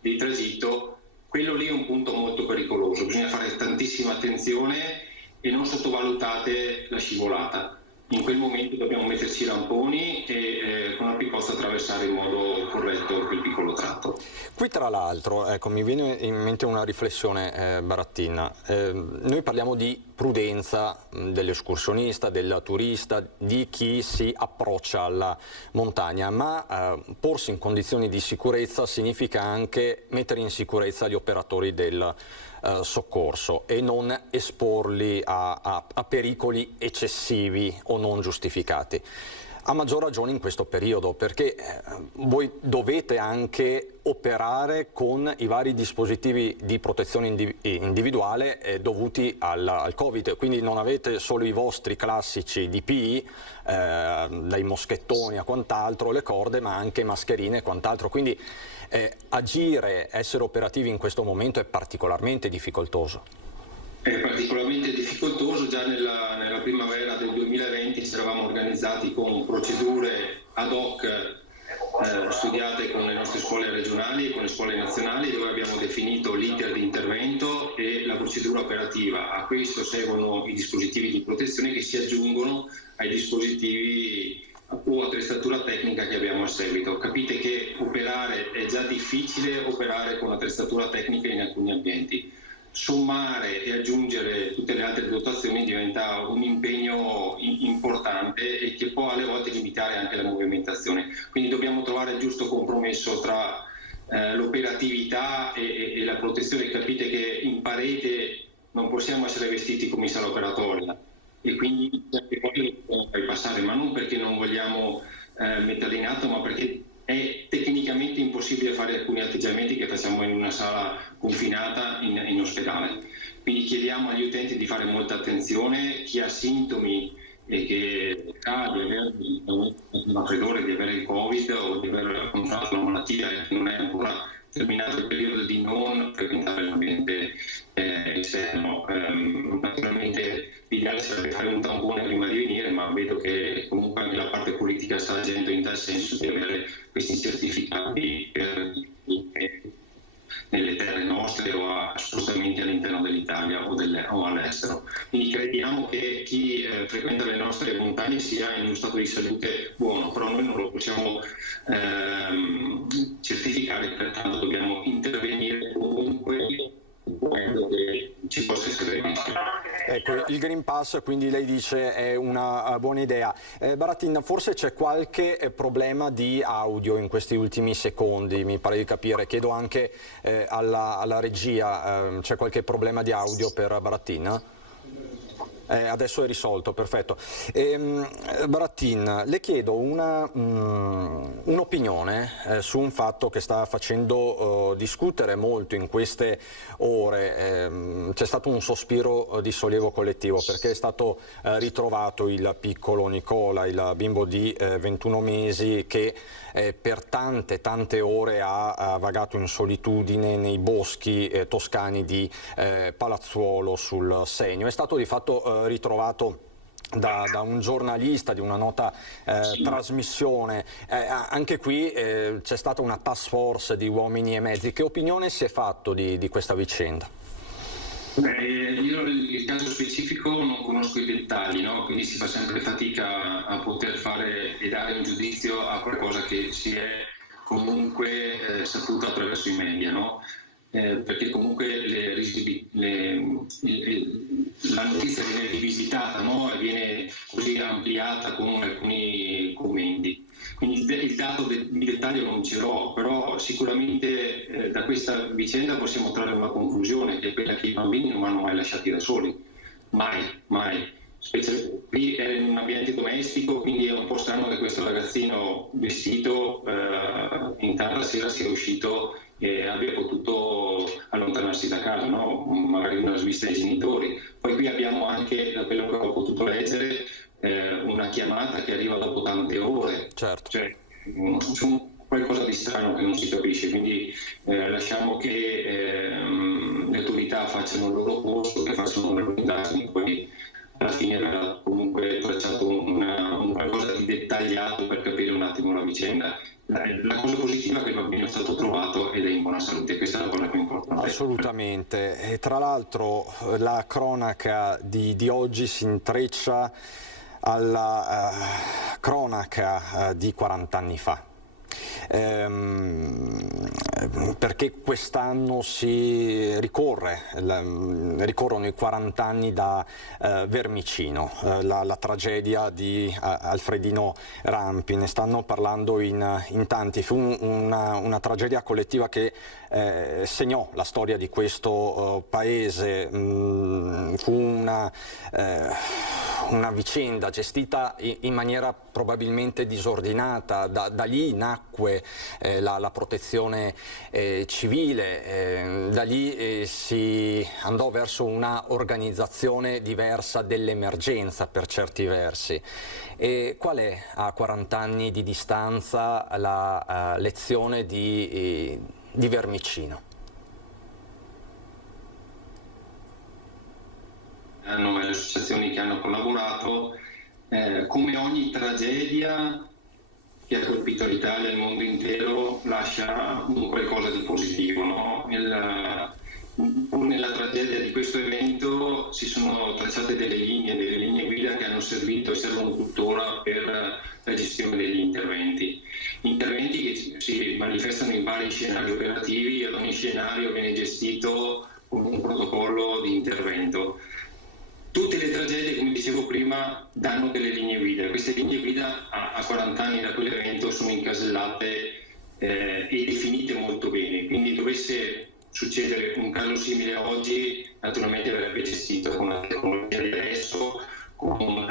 di tragitto. quello lì è un punto molto pericoloso, bisogna fare tantissima attenzione e non sottovalutate la scivolata. In quel momento dobbiamo metterci i ramponi e con la picozza attraversare in modo corretto quel piccolo tratto. Qui tra l'altro, ecco, mi viene in mente una riflessione, Barattin. Noi parliamo di prudenza dell'escursionista, del turista, di chi si approccia alla montagna, ma porsi in condizioni di sicurezza significa anche mettere in sicurezza gli operatori del soccorso e non esporli a pericoli eccessivi o non giustificati. A maggior ragione in questo periodo, perché voi dovete anche operare con i vari dispositivi di protezione individuale dovuti al Covid, quindi non avete solo i vostri classici DPI, dai moschettoni a quant'altro, le corde, ma anche mascherine e quant'altro, quindi agire, essere operativi in questo momento è particolarmente difficoltoso. È particolarmente difficoltoso. Già nella primavera del 2020 ci eravamo organizzati con procedure ad hoc studiate con le nostre scuole regionali e con le scuole nazionali, dove abbiamo definito l'iter di intervento e la procedura operativa. A questo seguono i dispositivi di protezione che si aggiungono ai dispositivi o attrezzatura tecnica che abbiamo a seguito. Capite che operare è già difficile, operare con attrezzatura tecnica in alcuni ambienti. Sommare e aggiungere tutte le altre dotazioni diventa un impegno importante e che può alle volte limitare anche la movimentazione. Quindi dobbiamo trovare il giusto compromesso tra l'operatività e la protezione. Capite che in parete non possiamo essere vestiti come in sala operatoria e quindi certe cose le dobbiamo far passare, ma non perché non vogliamo metterle in atto, ma perché è tecnicamente impossibile fare alcuni atteggiamenti che facciamo in una sala confinata in ospedale. Quindi chiediamo agli utenti di fare molta attenzione. Chi ha sintomi e che ha di avere un raffreddore, di avere il Covid o di aver contratto una malattia che non è ancora terminato il periodo, di non frequentare l'ambiente esterno. Naturalmente l'ideale sarebbe fare un tampone prima di venire, ma vedo che comunque anche la parte politica sta agendo in tal senso di avere questi certificati nelle terre nostre o a spostamenti all'interno dell'Italia o all'estero. Quindi crediamo che chi frequenta le nostre montagne sia in uno stato di salute buono, però noi non lo possiamo certificare, pertanto dobbiamo intervenire comunque quando ci possa essere rischio. Ecco, il Green Pass, quindi lei dice, è una buona idea. Barattin, forse c'è qualche problema di audio in questi ultimi secondi, mi pare di capire. Chiedo anche alla regia, c'è qualche problema di audio per Barattin? Adesso è risolto, perfetto. Barattin, le chiedo un'opinione su un fatto che sta facendo discutere molto in queste ore. C'è stato un sospiro di sollievo collettivo perché è stato ritrovato il piccolo Nicola, il bimbo di 21 mesi che per tante ore ha vagato in solitudine nei boschi toscani di Palazzuolo sul Senio. È stato di fatto ritrovato da un giornalista di una nota trasmissione. Anche qui c'è stata una task force di uomini e mezzi. Che opinione si è fatto di questa vicenda? Io il caso specifico non conosco i dettagli, no? Quindi si fa sempre fatica a poter fare e dare un giudizio a qualcosa che si è comunque saputo attraverso i media, no? Perché comunque la notizia viene rivisitata, no? E viene così ampliata con alcuni commenti. Quindi il dato di dettaglio non ce l'ho, però sicuramente da questa vicenda possiamo trarre una conclusione, che è quella che i bambini non vanno mai lasciati da soli, mai. Qui è in un ambiente domestico, quindi è un po' strano che questo ragazzino vestito in tarda sera sia uscito e abbia potuto allontanarsi da casa, no? Magari una svista ai genitori. Poi qui abbiamo anche, da quello che ho potuto leggere, una chiamata che arriva dopo tante ore. Certo. Cioè, c'è qualcosa di strano che non si capisce, quindi lasciamo che le autorità facciano il loro corso, che facciano le loro indagini, poi alla fine verrà comunque tracciato un qualcosa di dettagliato per capire un attimo la vicenda. la cosa positiva è che il bambino è stato trovato ed è in buona salute, questa è la cosa più importante. Assolutamente, e tra l'altro la cronaca di oggi si intreccia alla cronaca di 40 anni fa. Perché quest'anno ricorrono i 40 anni da Vermicino, la tragedia di Alfredino Rampi. Ne stanno parlando in tanti. Fu una tragedia collettiva che segnò la storia di questo paese. Fu una vicenda gestita in maniera probabilmente disordinata. Da lì nacque la protezione civile, da lì si andò verso una organizzazione diversa dell'emergenza per certi versi. E qual è, a 40 anni di distanza, la lezione di Vermicino? Le associazioni che hanno collaborato, come ogni tragedia che ha colpito l'Italia e il mondo intero, lascia un qualcosa di positivo, no? Nella tragedia di questo evento si sono tracciate delle linee guida che hanno servito e servono tuttora per la gestione degli interventi che si manifestano in vari scenari operativi, e ogni scenario viene gestito con un protocollo di intervento. Tutte le tragedie, come dicevo prima, danno delle linee guida. Queste linee guida a 40 anni da quell'evento sono incasellate e definite molto bene. Quindi dovesse succedere un caso simile oggi, naturalmente verrebbe gestito con la tecnologia di adesso, con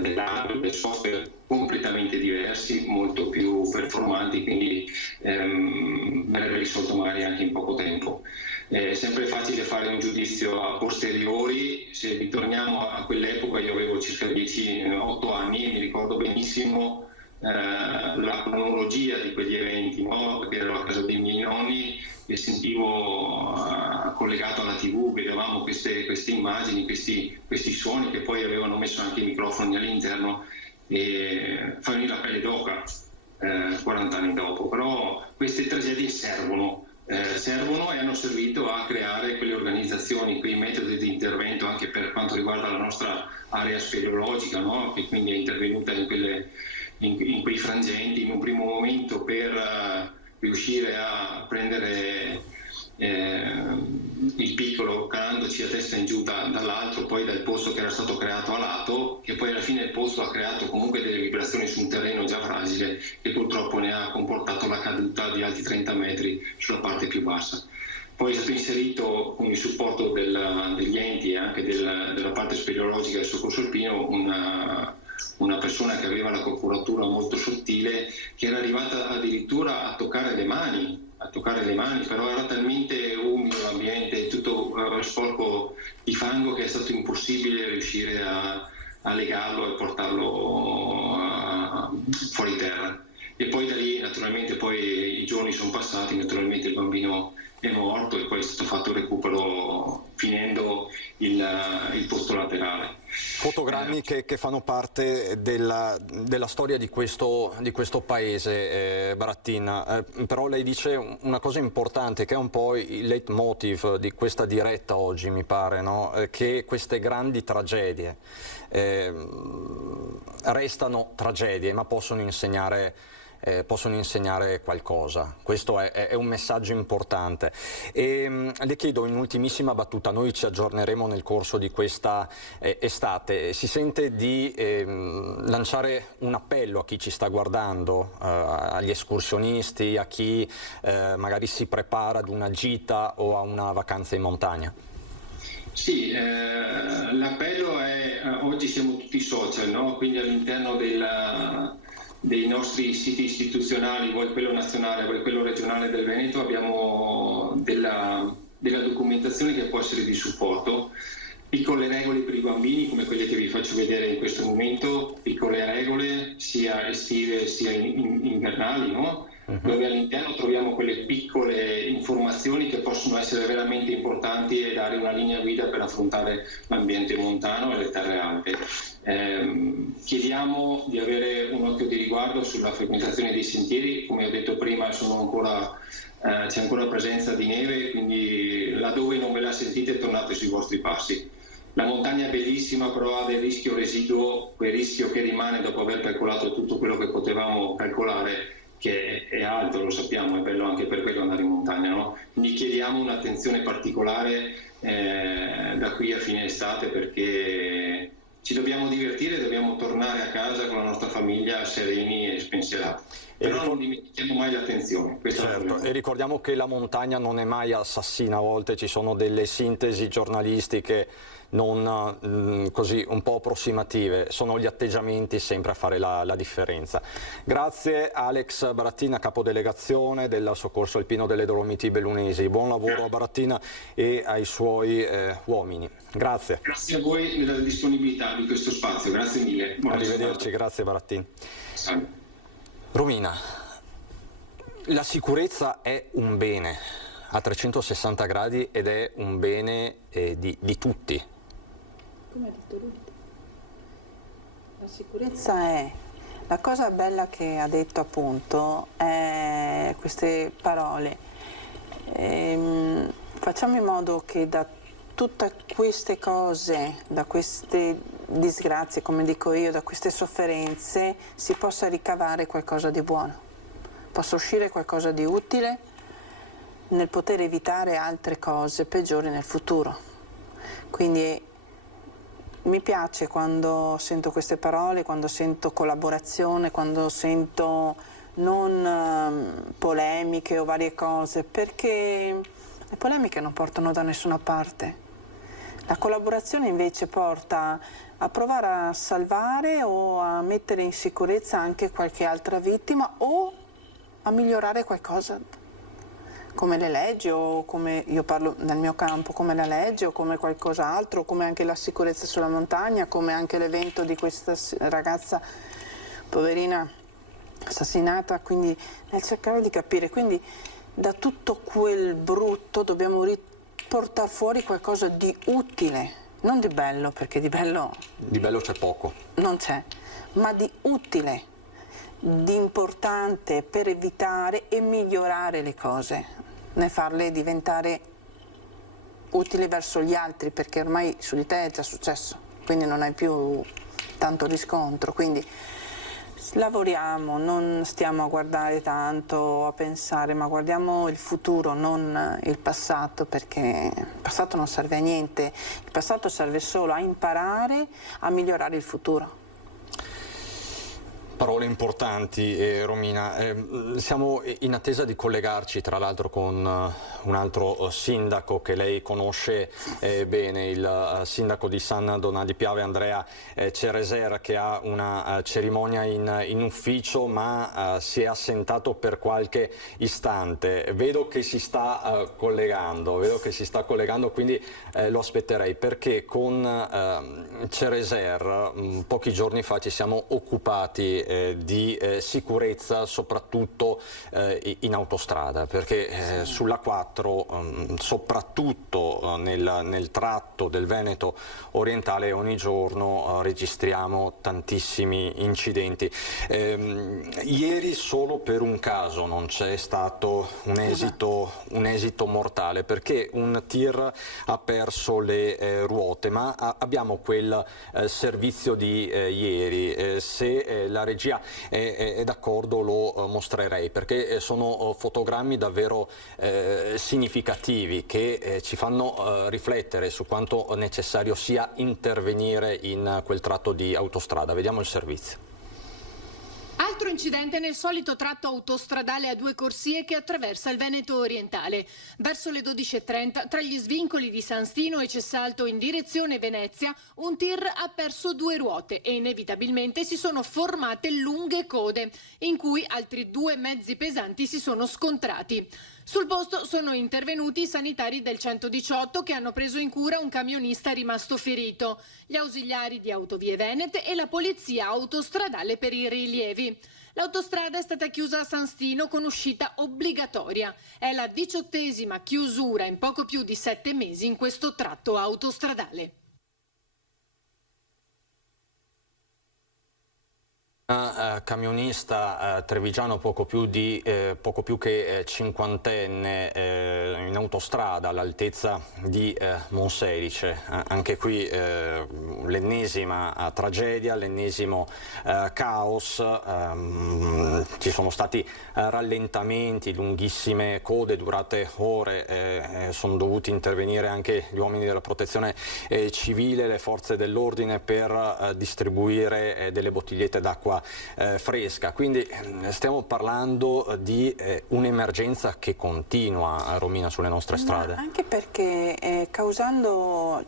dell'hardware, del software completamente diversi, molto più performanti, quindi verrebbe risolto magari anche in poco tempo. È sempre facile fare un giudizio a posteriori. Se ritorniamo a quell'epoca, io avevo circa 8 anni e mi ricordo benissimo la cronologia di quegli eventi, no? Perché ero a casa dei miei nonni e sentivo collegato alla TV, vedevamo queste immagini, questi suoni che poi avevano messo anche i microfoni all'interno, e fa venire la pelle d'oca 40 anni dopo. Però queste tragedie servono e hanno servito a creare quelle organizzazioni, quei metodi di intervento anche per quanto riguarda la nostra area speleologica, no? Che quindi è intervenuta in quei frangenti in un primo momento per riuscire a prendere il piccolo calandoci a testa in giù dall'altro, poi dal posto che era stato creato a lato, che poi alla fine il posto ha creato comunque delle vibrazioni su un terreno già fragile, che purtroppo ne ha comportato la caduta di altri 30 metri sulla parte più bassa. Poi è stato inserito, con il supporto degli enti e anche della parte speleologica del soccorso alpino, una persona che aveva la corporatura molto sottile, che era arrivata addirittura a toccare le mani, però era talmente umido l'ambiente, tutto sporco di fango, che è stato impossibile riuscire a legarlo e portarlo fuori terra. E poi da lì naturalmente poi i giorni sono passati, naturalmente il bambino è morto e poi è stato fatto il recupero finendo il posto laterale. Fotogrammi che fanno parte della storia di questo paese, Brattin. Però lei dice una cosa importante, che è un po' il leitmotiv di questa diretta oggi, mi pare, no? Che queste grandi tragedie restano tragedie, ma possono insegnare qualcosa. Questo è un messaggio importante. E le chiedo in ultimissima battuta, noi ci aggiorneremo nel corso di questa estate, si sente di lanciare un appello a chi ci sta guardando, agli escursionisti, a chi magari si prepara ad una gita o a una vacanza in montagna? Sì, l'appello è, oggi siamo tutti social, no? Quindi all'interno dei nostri siti istituzionali, vuoi quello nazionale, vuoi quello regionale del Veneto, abbiamo della documentazione che può essere di supporto. Piccole regole per i bambini, come quelle che vi faccio vedere in questo momento, piccole regole sia estive sia invernali, no? Dove all'interno troviamo quelle piccole informazioni che possono essere veramente importanti e dare una linea guida per affrontare l'ambiente montano e le terre alte. Chiediamo di avere un occhio di riguardo sulla frequentazione dei sentieri, come ho detto prima c'è ancora presenza di neve, quindi laddove non ve la sentite tornate sui vostri passi. La montagna è bellissima, però ha del rischio residuo, quel rischio che rimane dopo aver calcolato tutto quello che potevamo calcolare, che è alto, lo sappiamo, è bello anche per quello andare in montagna, no? Quindi chiediamo un'attenzione particolare da qui a fine estate, perché ci dobbiamo divertire, dobbiamo tornare a casa con la nostra famiglia sereni e spensierati. Però non dimentichiamo mai l'attenzione. Certo, e ricordiamo che la montagna non è mai assassina, a volte ci sono delle sintesi giornalistiche non così un po' approssimative, sono gli atteggiamenti sempre a fare la differenza. Grazie Alex Barattina, capodelegazione del Soccorso Alpino delle Dolomiti Bellunesi. Buon lavoro a Barattina e ai suoi uomini. Grazie. Grazie a voi della disponibilità di questo spazio, grazie mille. Arrivederci, grazie Barattin. Salve. Romina, la sicurezza è un bene a 360 gradi ed è un bene di tutti. Come ha detto lui? La sicurezza è... La cosa bella che ha detto appunto è queste parole. Facciamo in modo che da tutte queste cose, da queste disgrazie, come dico io, da queste sofferenze, si possa ricavare qualcosa di buono, possa uscire qualcosa di utile nel poter evitare altre cose peggiori nel futuro. Quindi mi piace quando sento queste parole, quando sento collaborazione, quando sento non polemiche o varie cose, perché le polemiche non portano da nessuna parte. La collaborazione invece porta a provare a salvare o a mettere in sicurezza anche qualche altra vittima o a migliorare qualcosa, come le leggi o come, io parlo nel mio campo, come la legge o come qualcos'altro, come anche la sicurezza sulla montagna, come anche l'evento di questa ragazza poverina assassinata, quindi nel cercare di capire, quindi da tutto quel brutto dobbiamo portare fuori qualcosa di utile, non di bello, perché di bello c'è poco. Non c'è, ma di utile, di importante per evitare e migliorare le cose, né farle diventare utili verso gli altri, perché ormai su di te è già successo, quindi non hai più tanto riscontro. Quindi lavoriamo, non stiamo a guardare tanto, a pensare, ma guardiamo il futuro, non il passato, perché il passato non serve a niente, il passato serve solo a imparare a migliorare il futuro. Parole importanti, Romina. Siamo in attesa di collegarci tra l'altro con un altro sindaco che lei conosce bene, il sindaco di San Donà di Piave, Andrea Cereser, che ha una cerimonia in ufficio ma si è assentato per qualche istante. Vedo che si sta collegando, quindi lo aspetterei, perché con Cereser pochi giorni fa ci siamo occupati di sicurezza, soprattutto in autostrada, perché sulla 4, soprattutto nel tratto del Veneto orientale, ogni giorno registriamo tantissimi incidenti. Ieri solo per un caso non c'è stato un esito mortale, perché un tir ha perso le ruote, ma abbiamo quel servizio di ieri. Se la regia è d'accordo lo mostrerei, perché sono fotogrammi davvero significativi che ci fanno riflettere su quanto necessario sia intervenire in quel tratto di autostrada. Vediamo il servizio. Altro incidente nel solito tratto autostradale a 2 corsie che attraversa il Veneto orientale. Verso le 12:30, tra gli svincoli di San Stino e Cessalto in direzione Venezia, un tir ha perso 2 ruote e inevitabilmente si sono formate lunghe code, in cui altri 2 mezzi pesanti si sono scontrati. Sul posto sono intervenuti i sanitari del 118 che hanno preso in cura un camionista rimasto ferito, gli ausiliari di Autovie Venete e la polizia autostradale per i rilievi. L'autostrada è stata chiusa a San Stino con uscita obbligatoria. È la 18ª chiusura in poco più di 7 mesi in questo tratto autostradale. Camionista trevigiano poco più che cinquantenne in autostrada all'altezza di Monselice. Anche qui l'ennesima tragedia, l'ennesimo caos. Ci sono stati rallentamenti, lunghissime code durate ore, sono dovuti intervenire anche gli uomini della protezione civile, le forze dell'ordine per distribuire delle bottigliette d'acqua fresca, quindi stiamo parlando di un'emergenza che continua, Romina, sulle nostre strade. Ma anche perché causando,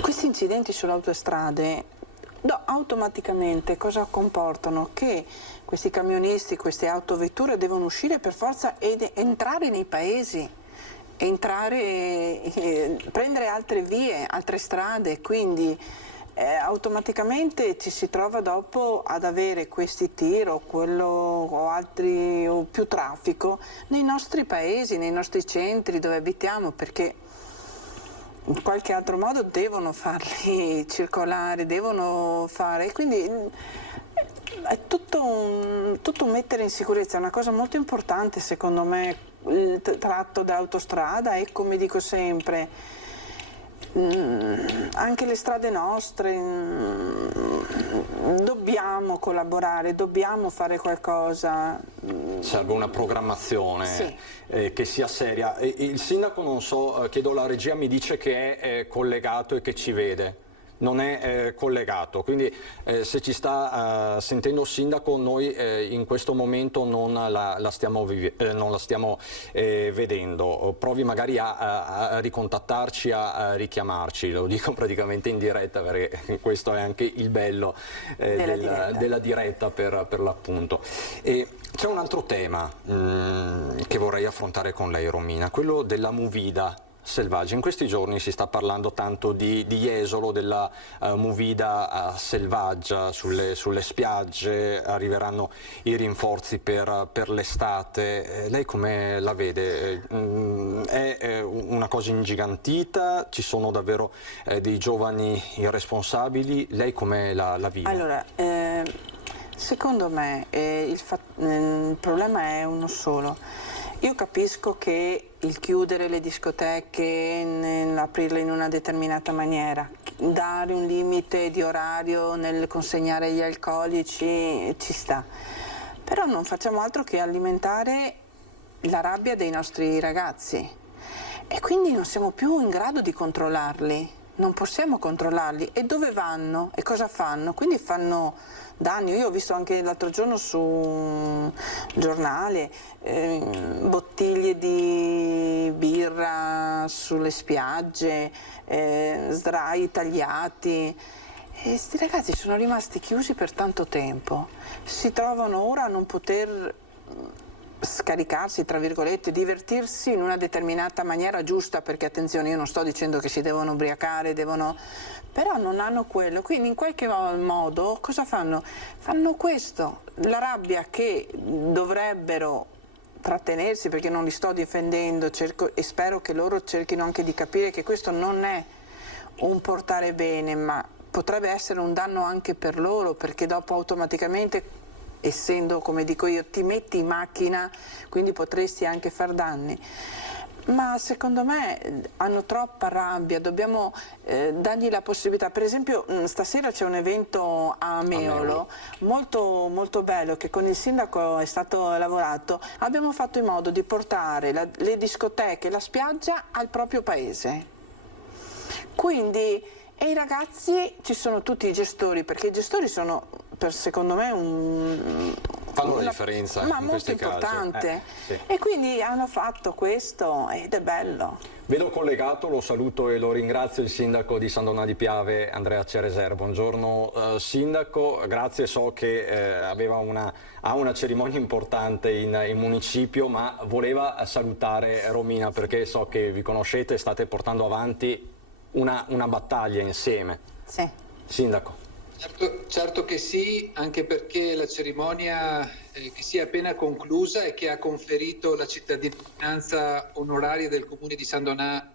questi incidenti sulle autostrade automaticamente cosa comportano? Che questi camionisti, queste autovetture devono uscire per forza ed entrare nei paesi, prendere altre vie, altre strade, quindi automaticamente ci si trova dopo ad avere questi tir o altri o più traffico nei nostri paesi, nei nostri centri dove abitiamo, perché in qualche altro modo devono farli circolare, quindi è tutto un mettere in sicurezza, è una cosa molto importante secondo me il tratto dell'autostrada e, come dico sempre, anche le strade nostre, dobbiamo collaborare, dobbiamo fare qualcosa. Serve una programmazione che sia seria. Il sindaco, non so, chiedo alla regia, mi dice che è collegato e che ci vede. Non è collegato, quindi se ci sta sentendo il sindaco, noi in questo momento non la stiamo vedendo. Provi magari a ricontattarci, a richiamarci, lo dico praticamente in diretta perché questo è anche il bello della diretta per l'appunto. C'è un altro tema che vorrei affrontare con lei, Romina, quello della movida selvaggia. In questi giorni si sta parlando tanto di esolo della movida selvaggia sulle spiagge, arriveranno i rinforzi per l'estate. Lei come la vede? È una cosa ingigantita? Ci sono davvero dei giovani irresponsabili? Lei come la vive? Allora, secondo me il problema è uno solo. Io capisco che il chiudere le discoteche, aprirle in una determinata maniera, dare un limite di orario nel consegnare gli alcolici ci sta, però non facciamo altro che alimentare la rabbia dei nostri ragazzi e quindi non siamo più in grado di controllarli, non possiamo controllarli. E dove vanno e cosa fanno? Quindi fanno danni. Io ho visto anche l'altro giorno su un giornale bottiglie di birra sulle spiagge, sdrai tagliati. E questi ragazzi sono rimasti chiusi per tanto tempo, si trovano ora a non poter scaricarsi, tra virgolette, divertirsi in una determinata maniera giusta, perché attenzione, io non sto dicendo che si devono ubriacare, però non hanno quello, quindi in qualche modo cosa fanno? Fanno questo, la rabbia che dovrebbero trattenersi, perché non li sto difendendo, cerco e spero che loro cerchino anche di capire che questo non è un portare bene, ma potrebbe essere un danno anche per loro, perché dopo automaticamente, essendo, come dico io, ti metti in macchina, quindi potresti anche far danni. Ma secondo me hanno troppa rabbia, dobbiamo dargli la possibilità. Per esempio stasera c'è un evento a Meolo molto, molto bello, che con il sindaco è stato lavorato. Abbiamo fatto in modo di portare le discoteche, la spiaggia al proprio paese. Quindi, e i ragazzi, ci sono tutti i gestori, perché i gestori sono, secondo me, fanno la differenza, ma in molto importante. Sì. E quindi hanno fatto questo ed è bello. Vedo collegato, lo saluto e lo ringrazio, il sindaco di San Donà di Piave, Andrea Cereser. Buongiorno sindaco, grazie, so che ha una cerimonia importante in municipio, ma voleva salutare Romina perché so che vi conoscete e state portando avanti una battaglia insieme. Sì. Sindaco. Certo che sì, anche perché la cerimonia che si è appena conclusa e che ha conferito la cittadinanza onoraria del Comune di San Donà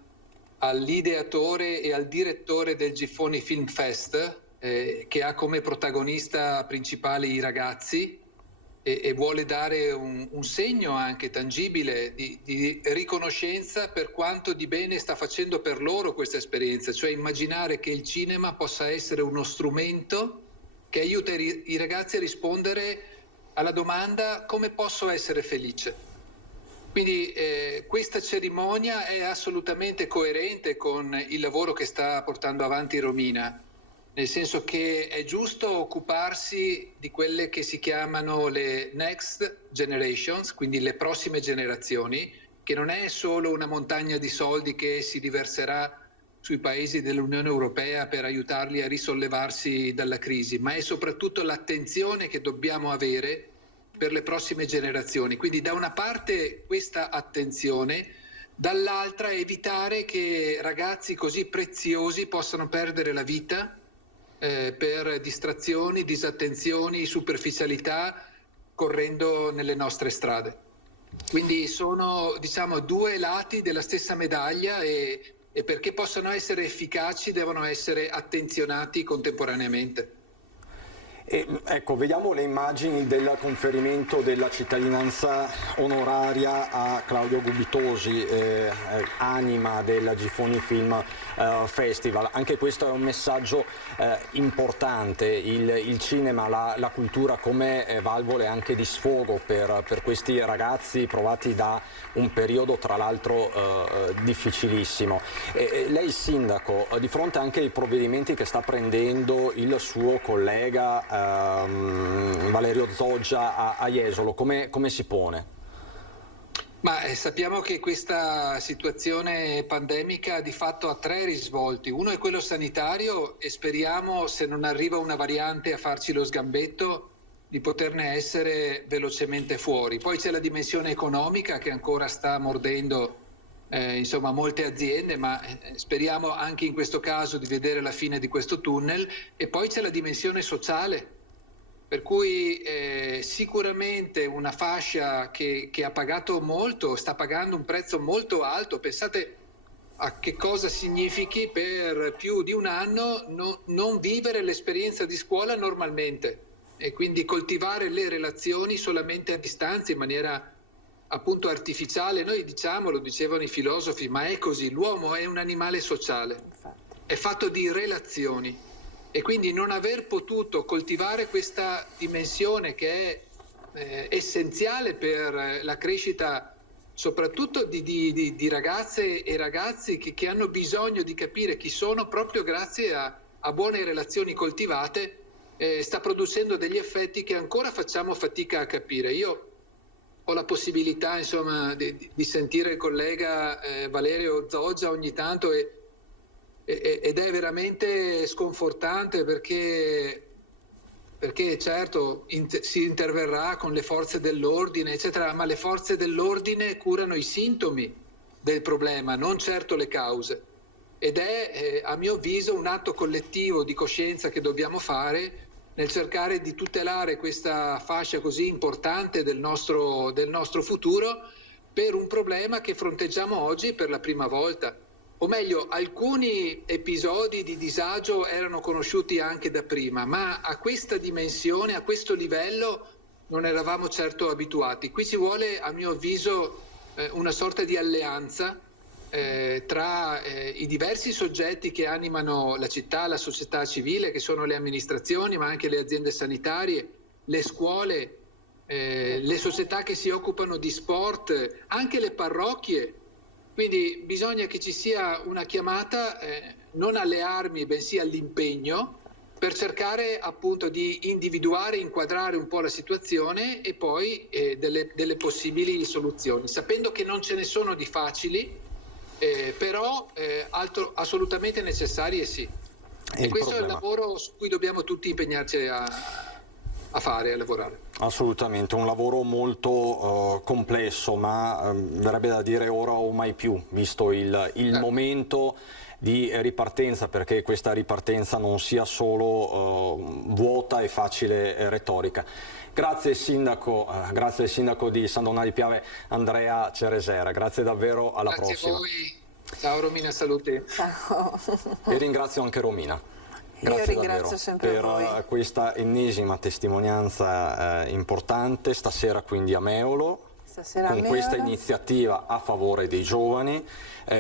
all'ideatore e al direttore del Giffoni Film Fest, che ha come protagonista principali i ragazzi e vuole dare un segno anche tangibile di riconoscenza per quanto di bene sta facendo per loro questa esperienza, cioè immaginare che il cinema possa essere uno strumento che aiuta i ragazzi a rispondere alla domanda: come posso essere felice? Quindi questa cerimonia è assolutamente coerente con il lavoro che sta portando avanti Romina, nel senso che è giusto occuparsi di quelle che si chiamano le next generations, quindi le prossime generazioni, che non è solo una montagna di soldi che si riverserà sui paesi dell'Unione Europea per aiutarli a risollevarsi dalla crisi, ma è soprattutto l'attenzione che dobbiamo avere per le prossime generazioni. Quindi da una parte questa attenzione, dall'altra evitare che ragazzi così preziosi possano perdere la vita per distrazioni, disattenzioni, superficialità, correndo nelle nostre strade. Quindi sono, diciamo, due lati della stessa medaglia e perché possano essere efficaci devono essere attenzionati contemporaneamente. Ecco, vediamo le immagini del conferimento della cittadinanza onoraria a Claudio Gubitosi, anima del Gifoni Film Festival. Anche questo è un messaggio importante, il cinema, la cultura come valvole anche di sfogo per questi ragazzi provati da un periodo tra l'altro difficilissimo. Lei sindaco, di fronte anche ai provvedimenti che sta prendendo il suo collega Valerio Zoggia a Jesolo, come si pone? Ma sappiamo che questa situazione pandemica di fatto ha tre risvolti. Uno è quello sanitario e speriamo, se non arriva una variante a farci lo sgambetto, di poterne essere velocemente fuori. Poi c'è la dimensione economica che ancora sta mordendo molte aziende, ma speriamo anche in questo caso di vedere la fine di questo tunnel. E poi c'è la dimensione sociale, per cui sicuramente una fascia che ha pagato molto, sta pagando un prezzo molto alto. Pensate a che cosa significhi per più di un anno non vivere l'esperienza di scuola normalmente e quindi coltivare le relazioni solamente a distanza in maniera appunto artificiale. Noi diciamo, lo dicevano i filosofi, ma è così: l'uomo è un animale sociale, è fatto di relazioni, e quindi non aver potuto coltivare questa dimensione che è essenziale per la crescita soprattutto di ragazze e ragazzi che hanno bisogno di capire chi sono proprio grazie a buone relazioni coltivate, sta producendo degli effetti che ancora facciamo fatica a capire. Io ho la possibilità di sentire il collega Valerio Zoggia ogni tanto ed è veramente sconfortante perché certo si interverrà con le forze dell'ordine eccetera, ma le forze dell'ordine curano i sintomi del problema, non certo le cause, ed è a mio avviso un atto collettivo di coscienza che dobbiamo fare nel cercare di tutelare questa fascia così importante del nostro futuro per un problema che fronteggiamo oggi per la prima volta. O meglio, alcuni episodi di disagio erano conosciuti anche da prima, ma a questa dimensione, a questo livello non eravamo certo abituati. Qui ci vuole, a mio avviso, una sorta di alleanza tra i diversi soggetti che animano la città, la società civile, che sono le amministrazioni, ma anche le aziende sanitarie, le scuole, le società che si occupano di sport, anche le parrocchie. Quindi bisogna che ci sia una chiamata non alle armi, bensì all'impegno, per cercare appunto di individuare, inquadrare un po' la situazione e poi delle possibili soluzioni, sapendo che non ce ne sono di facili, però assolutamente necessarie sì. E questo è il lavoro su cui dobbiamo tutti impegnarci a fare, a lavorare. Assolutamente, un lavoro molto complesso, ma verrebbe da dire ora o mai più, visto il momento di ripartenza, perché questa ripartenza non sia solo vuota e facile retorica. Grazie sindaco di San Donà di Piave, Andrea Ceresera, grazie davvero, alla prossima. Grazie a voi, ciao Romina, salute. Ciao. E ringrazio anche Romina. Grazie Io ringrazio davvero sempre per voi. questa ennesima testimonianza importante, stasera quindi a Meolo, con questa iniziativa a favore dei giovani.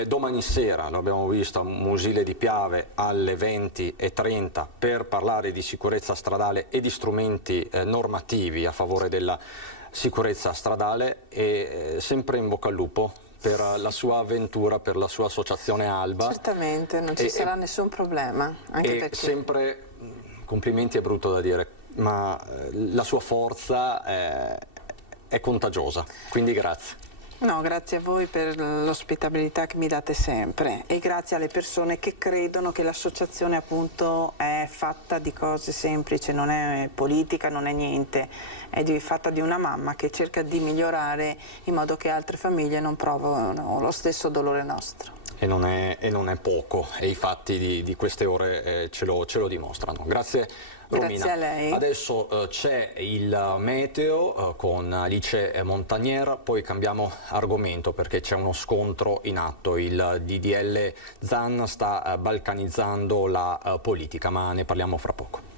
Domani sera, lo abbiamo visto, a Musile di Piave alle 20:30 per parlare di sicurezza stradale e di strumenti normativi a favore della sicurezza stradale, e sempre in bocca al lupo per la sua avventura, per la sua associazione Alba. Certamente, non ci sarà nessun problema. Anche perché sempre, complimenti è brutto da dire, ma la sua forza è contagiosa, quindi grazie. No, grazie a voi per l'ospitabilità che mi date sempre, e grazie alle persone che credono che l'associazione appunto è fatta di cose semplici, non è politica, non è niente, è fatta di una mamma che cerca di migliorare in modo che altre famiglie non provino lo stesso dolore nostro. E non è poco, e i fatti di queste ore ce lo dimostrano. Grazie Romina. Grazie a lei. Adesso c'è il meteo con Alice Montaniera, poi cambiamo argomento perché c'è uno scontro in atto. Il DDL Zan sta balcanizzando la politica, ma ne parliamo fra poco.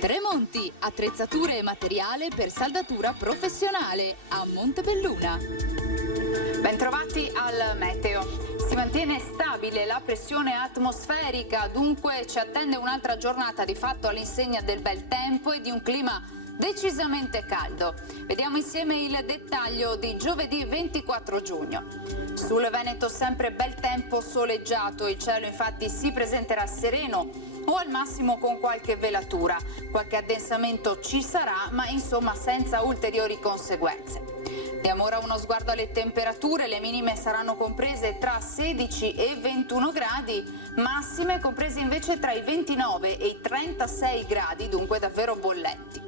Tremonti, attrezzature e materiale per saldatura professionale a Montebelluna. Bentrovati al meteo. Si mantiene stabile la pressione atmosferica, dunque ci attende un'altra giornata di fatto all'insegna del bel tempo e di un clima decisamente caldo. Vediamo insieme il dettaglio di giovedì 24 giugno. Sul Veneto sempre bel tempo soleggiato, il cielo infatti si presenterà sereno o al massimo con qualche velatura. Qualche addensamento ci sarà, ma insomma senza ulteriori conseguenze. Diamo ora uno sguardo alle temperature. Le minime saranno comprese tra 16 e 21 gradi, massime comprese invece tra i 29 e i 36 gradi, dunque davvero bollenti.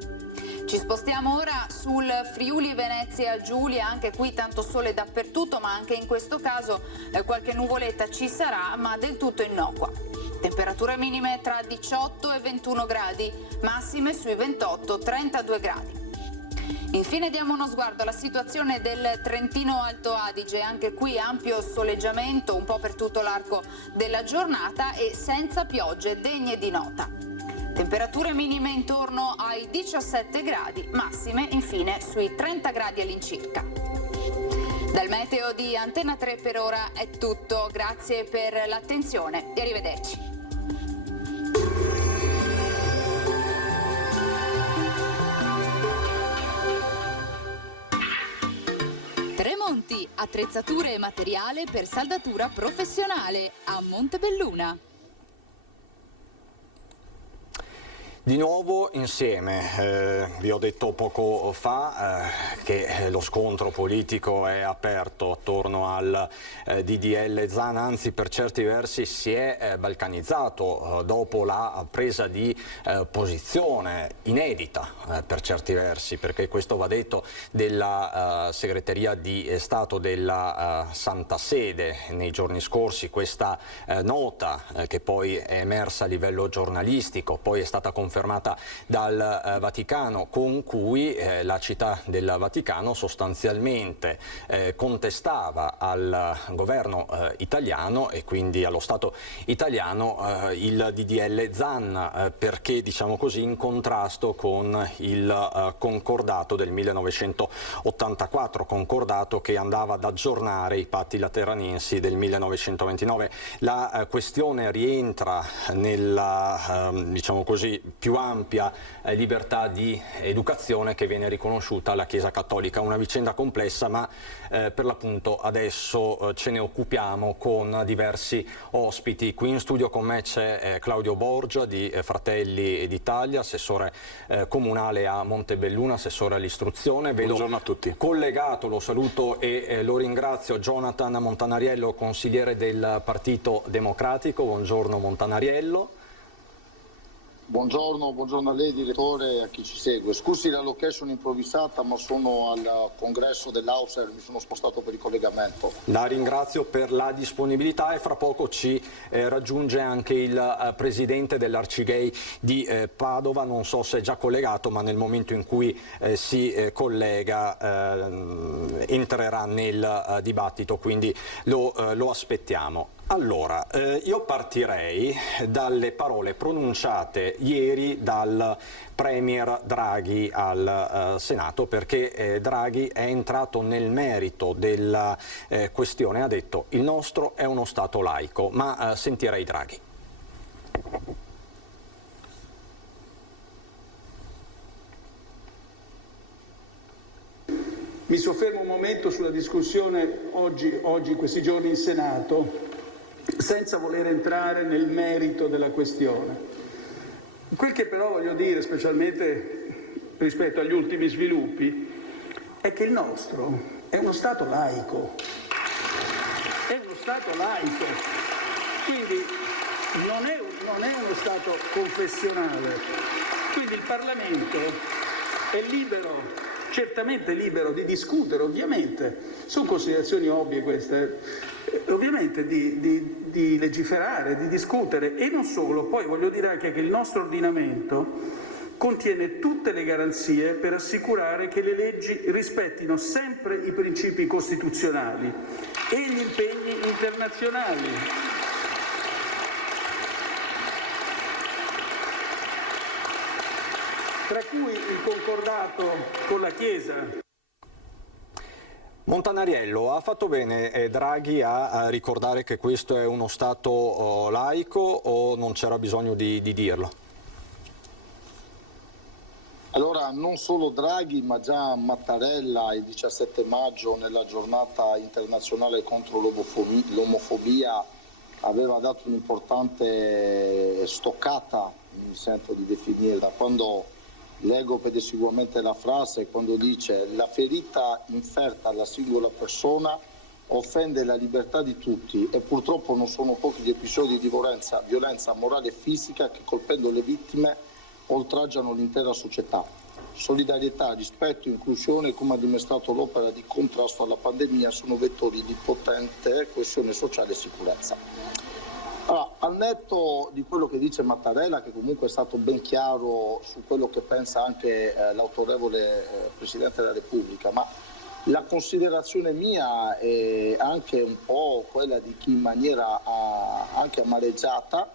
Ci spostiamo ora sul Friuli Venezia Giulia, anche qui tanto sole dappertutto, ma anche in questo caso qualche nuvoletta ci sarà, ma del tutto innocua. Temperature minime tra 18 e 21 gradi, massime sui 28-32 gradi. Infine diamo uno sguardo alla situazione del Trentino Alto Adige, anche qui ampio soleggiamento un po' per tutto l'arco della giornata e senza piogge degne di nota. Temperature minime intorno ai 17 gradi, massime infine sui 30 gradi all'incirca. Dal meteo di Antena 3 per ora è tutto, grazie per l'attenzione e arrivederci. Tremonti, attrezzature e materiale per saldatura professionale a Montebelluna. Di nuovo insieme, vi ho detto poco fa che lo scontro politico è aperto attorno al DDL Zan, anzi per certi versi si è balcanizzato dopo la presa di posizione inedita per certi versi, perché questo va detto, della segreteria di Stato della Santa Sede nei giorni scorsi, questa nota che poi è emersa a livello giornalistico, poi è stata confermata dal Vaticano, con cui la città del Vaticano sostanzialmente contestava al governo italiano e quindi allo Stato italiano il DDL Zan, perché diciamo così in contrasto con il concordato del 1984, concordato che andava ad aggiornare i patti lateranensi del 1929. La questione rientra nella diciamo così più ampia libertà di educazione che viene riconosciuta alla Chiesa Cattolica. Una vicenda complessa, ma per l'appunto adesso ce ne occupiamo con diversi ospiti. Qui in studio con me c'è Claudio Borgia di Fratelli d'Italia, assessore comunale a Montebelluna, assessore all'istruzione. Buongiorno a tutti. Collegato, lo saluto e lo ringrazio, Jonathan Montanariello, consigliere del Partito Democratico. Buongiorno Montanariello. Buongiorno a lei direttore e a chi ci segue. Scusi la location improvvisata, ma sono al congresso dell'Auser, mi sono spostato per il collegamento. La ringrazio per la disponibilità e fra poco ci raggiunge anche il presidente dell'Arcigay di Padova, non so se è già collegato, ma nel momento in cui si collega entrerà nel dibattito, quindi lo aspettiamo. Allora, io partirei dalle parole pronunciate ieri dal Premier Draghi al Senato, perché Draghi è entrato nel merito della questione, ha detto il nostro è uno Stato laico, ma sentirei Draghi. Mi soffermo un momento sulla discussione oggi in questi giorni in Senato, senza voler entrare nel merito della questione. Quel che però voglio dire, specialmente rispetto agli ultimi sviluppi, è che il nostro è uno Stato laico. È uno Stato laico, quindi non è uno Stato confessionale. Quindi il Parlamento è libero, certamente libero di discutere, ovviamente, sono considerazioni ovvie queste, ovviamente di legiferare, di discutere, e non solo. Poi voglio dire anche che il nostro ordinamento contiene tutte le garanzie per assicurare che le leggi rispettino sempre i principi costituzionali e gli impegni internazionali. Tra cui il concordato con la Chiesa. Montanariello, ha fatto bene Draghi a ricordare che questo è uno Stato laico, o non c'era bisogno di dirlo? Allora, non solo Draghi, ma già Mattarella il 17 maggio, nella giornata internazionale contro l'omofobia, aveva dato un'importante stoccata, mi sento di definirla, quando leggo pedesiguamente la frase, quando dice: la ferita inferta alla singola persona offende la libertà di tutti e purtroppo non sono pochi gli episodi di violenza morale e fisica che, colpendo le vittime, oltraggiano l'intera società. Solidarietà, rispetto, inclusione, come ha dimostrato l'opera di contrasto alla pandemia, sono vettori di potente coesione sociale e sicurezza. Allora, al netto di quello che dice Mattarella, che comunque è stato ben chiaro su quello che pensa anche l'autorevole Presidente della Repubblica, ma la considerazione mia è anche un po' quella di chi in maniera anche amareggiata,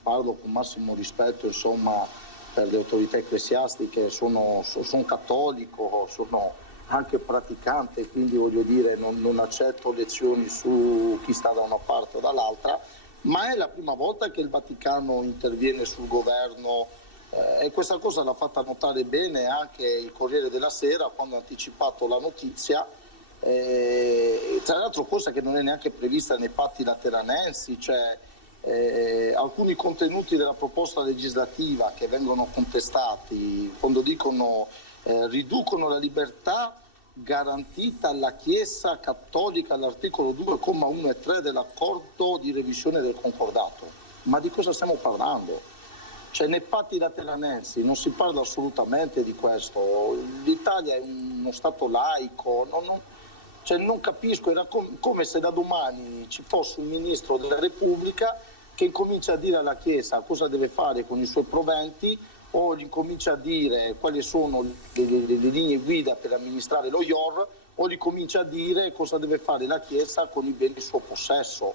parlo con massimo rispetto insomma per le autorità ecclesiastiche, sono cattolico, sono anche praticante, quindi voglio dire non accetto lezioni su chi sta da una parte o dall'altra, ma è la prima volta che il Vaticano interviene sul governo e questa cosa l'ha fatta notare bene anche il Corriere della Sera quando ha anticipato la notizia, tra l'altro cosa che non è neanche prevista nei patti lateranensi, cioè alcuni contenuti della proposta legislativa che vengono contestati quando dicono riducono la libertà garantita alla Chiesa Cattolica all'articolo 2,1 e 3 dell'accordo di revisione del concordato. Ma di cosa stiamo parlando? Cioè, nei patti lateranensi non si parla assolutamente di questo. L'Italia è uno Stato laico, non capisco, era come se da domani ci fosse un ministro della Repubblica che incomincia a dire alla Chiesa cosa deve fare con i suoi proventi, o gli comincia a dire quali sono le linee guida per amministrare lo IOR, o gli comincia a dire cosa deve fare la Chiesa con i beni in suo possesso.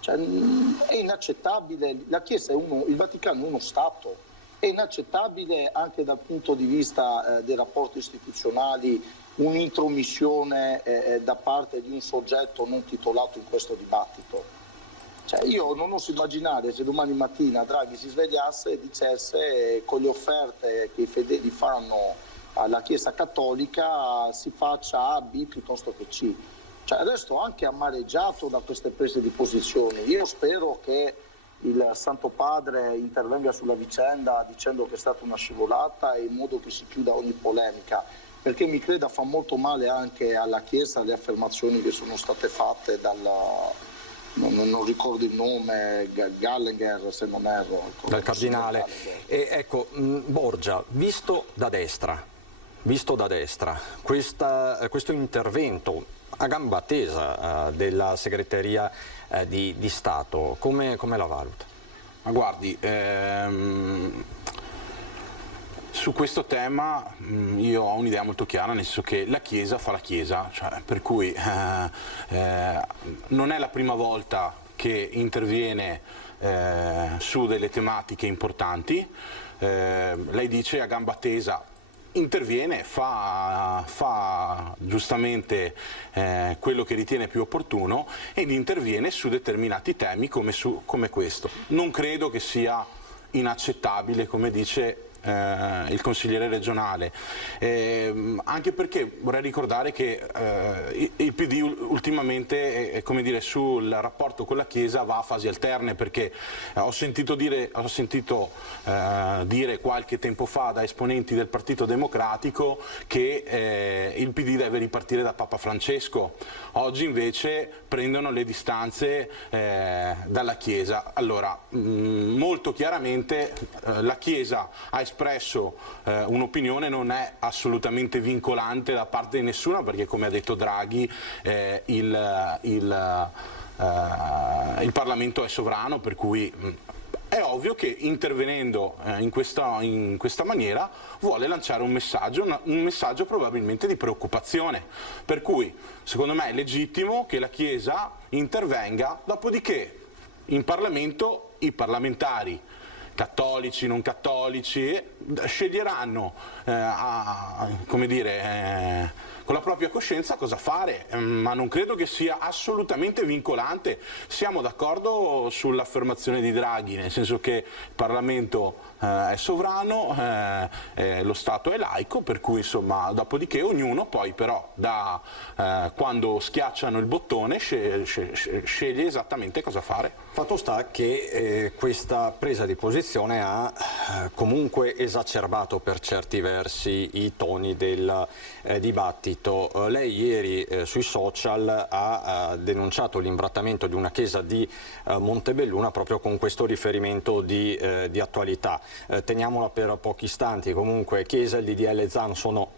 Cioè, è inaccettabile, la Chiesa il Vaticano è uno Stato, è inaccettabile anche dal punto di vista dei rapporti istituzionali un'intromissione da parte di un soggetto non titolato in questo dibattito. Cioè, io non oso immaginare se domani mattina Draghi si svegliasse e dicesse con le offerte che i fedeli fanno alla Chiesa Cattolica si faccia A, B piuttosto che C. Cioè, resto anche amareggiato da queste prese di posizione. Io spero che il Santo Padre intervenga sulla vicenda dicendo che è stata una scivolata e in modo che si chiuda ogni polemica, perché mi creda fa molto male anche alla Chiesa le affermazioni che sono state fatte non ricordo il nome, Gallagher se non erro. Dal cardinale. E ecco, Borgia, visto da destra, questo intervento a gamba tesa della segreteria di Stato, come la valuta? Ma guardi, su questo tema io ho un'idea molto chiara, nel senso che la Chiesa fa la Chiesa, cioè, per cui non è la prima volta che interviene su delle tematiche importanti. Lei dice a gamba tesa, interviene, fa giustamente quello che ritiene più opportuno ed interviene su determinati temi come questo. Non credo che sia inaccettabile, come dice il consigliere regionale, anche perché vorrei ricordare che il PD ultimamente, come dire, sul rapporto con la Chiesa va a fasi alterne, perché ho sentito dire qualche tempo fa da esponenti del Partito Democratico che il PD deve ripartire da Papa Francesco. Oggi invece prendono le distanze dalla Chiesa. Allora, molto chiaramente la Chiesa ha espresso un'opinione, non è assolutamente vincolante da parte di nessuno, perché come ha detto Draghi il Parlamento è sovrano, per cui è ovvio che intervenendo in questa maniera vuole lanciare un messaggio probabilmente di preoccupazione, per cui secondo me è legittimo che la Chiesa intervenga, dopodiché in Parlamento i parlamentari cattolici, non cattolici, sceglieranno come dire, con la propria coscienza cosa fare, ma non credo che sia assolutamente vincolante. Siamo d'accordo sull'affermazione di Draghi, nel senso che il Parlamento è sovrano, lo Stato è laico, per cui insomma dopodiché ognuno poi però quando schiacciano il bottone sceglie esattamente cosa fare. Fatto sta che questa presa di posizione ha comunque esacerbato per certi versi i toni del dibattito. Lei ieri sui social ha denunciato l'imbrattamento di una chiesa di Montebelluna proprio con questo riferimento di attualità. Teniamola per pochi istanti, comunque Chiesa e il DDL Zan sono,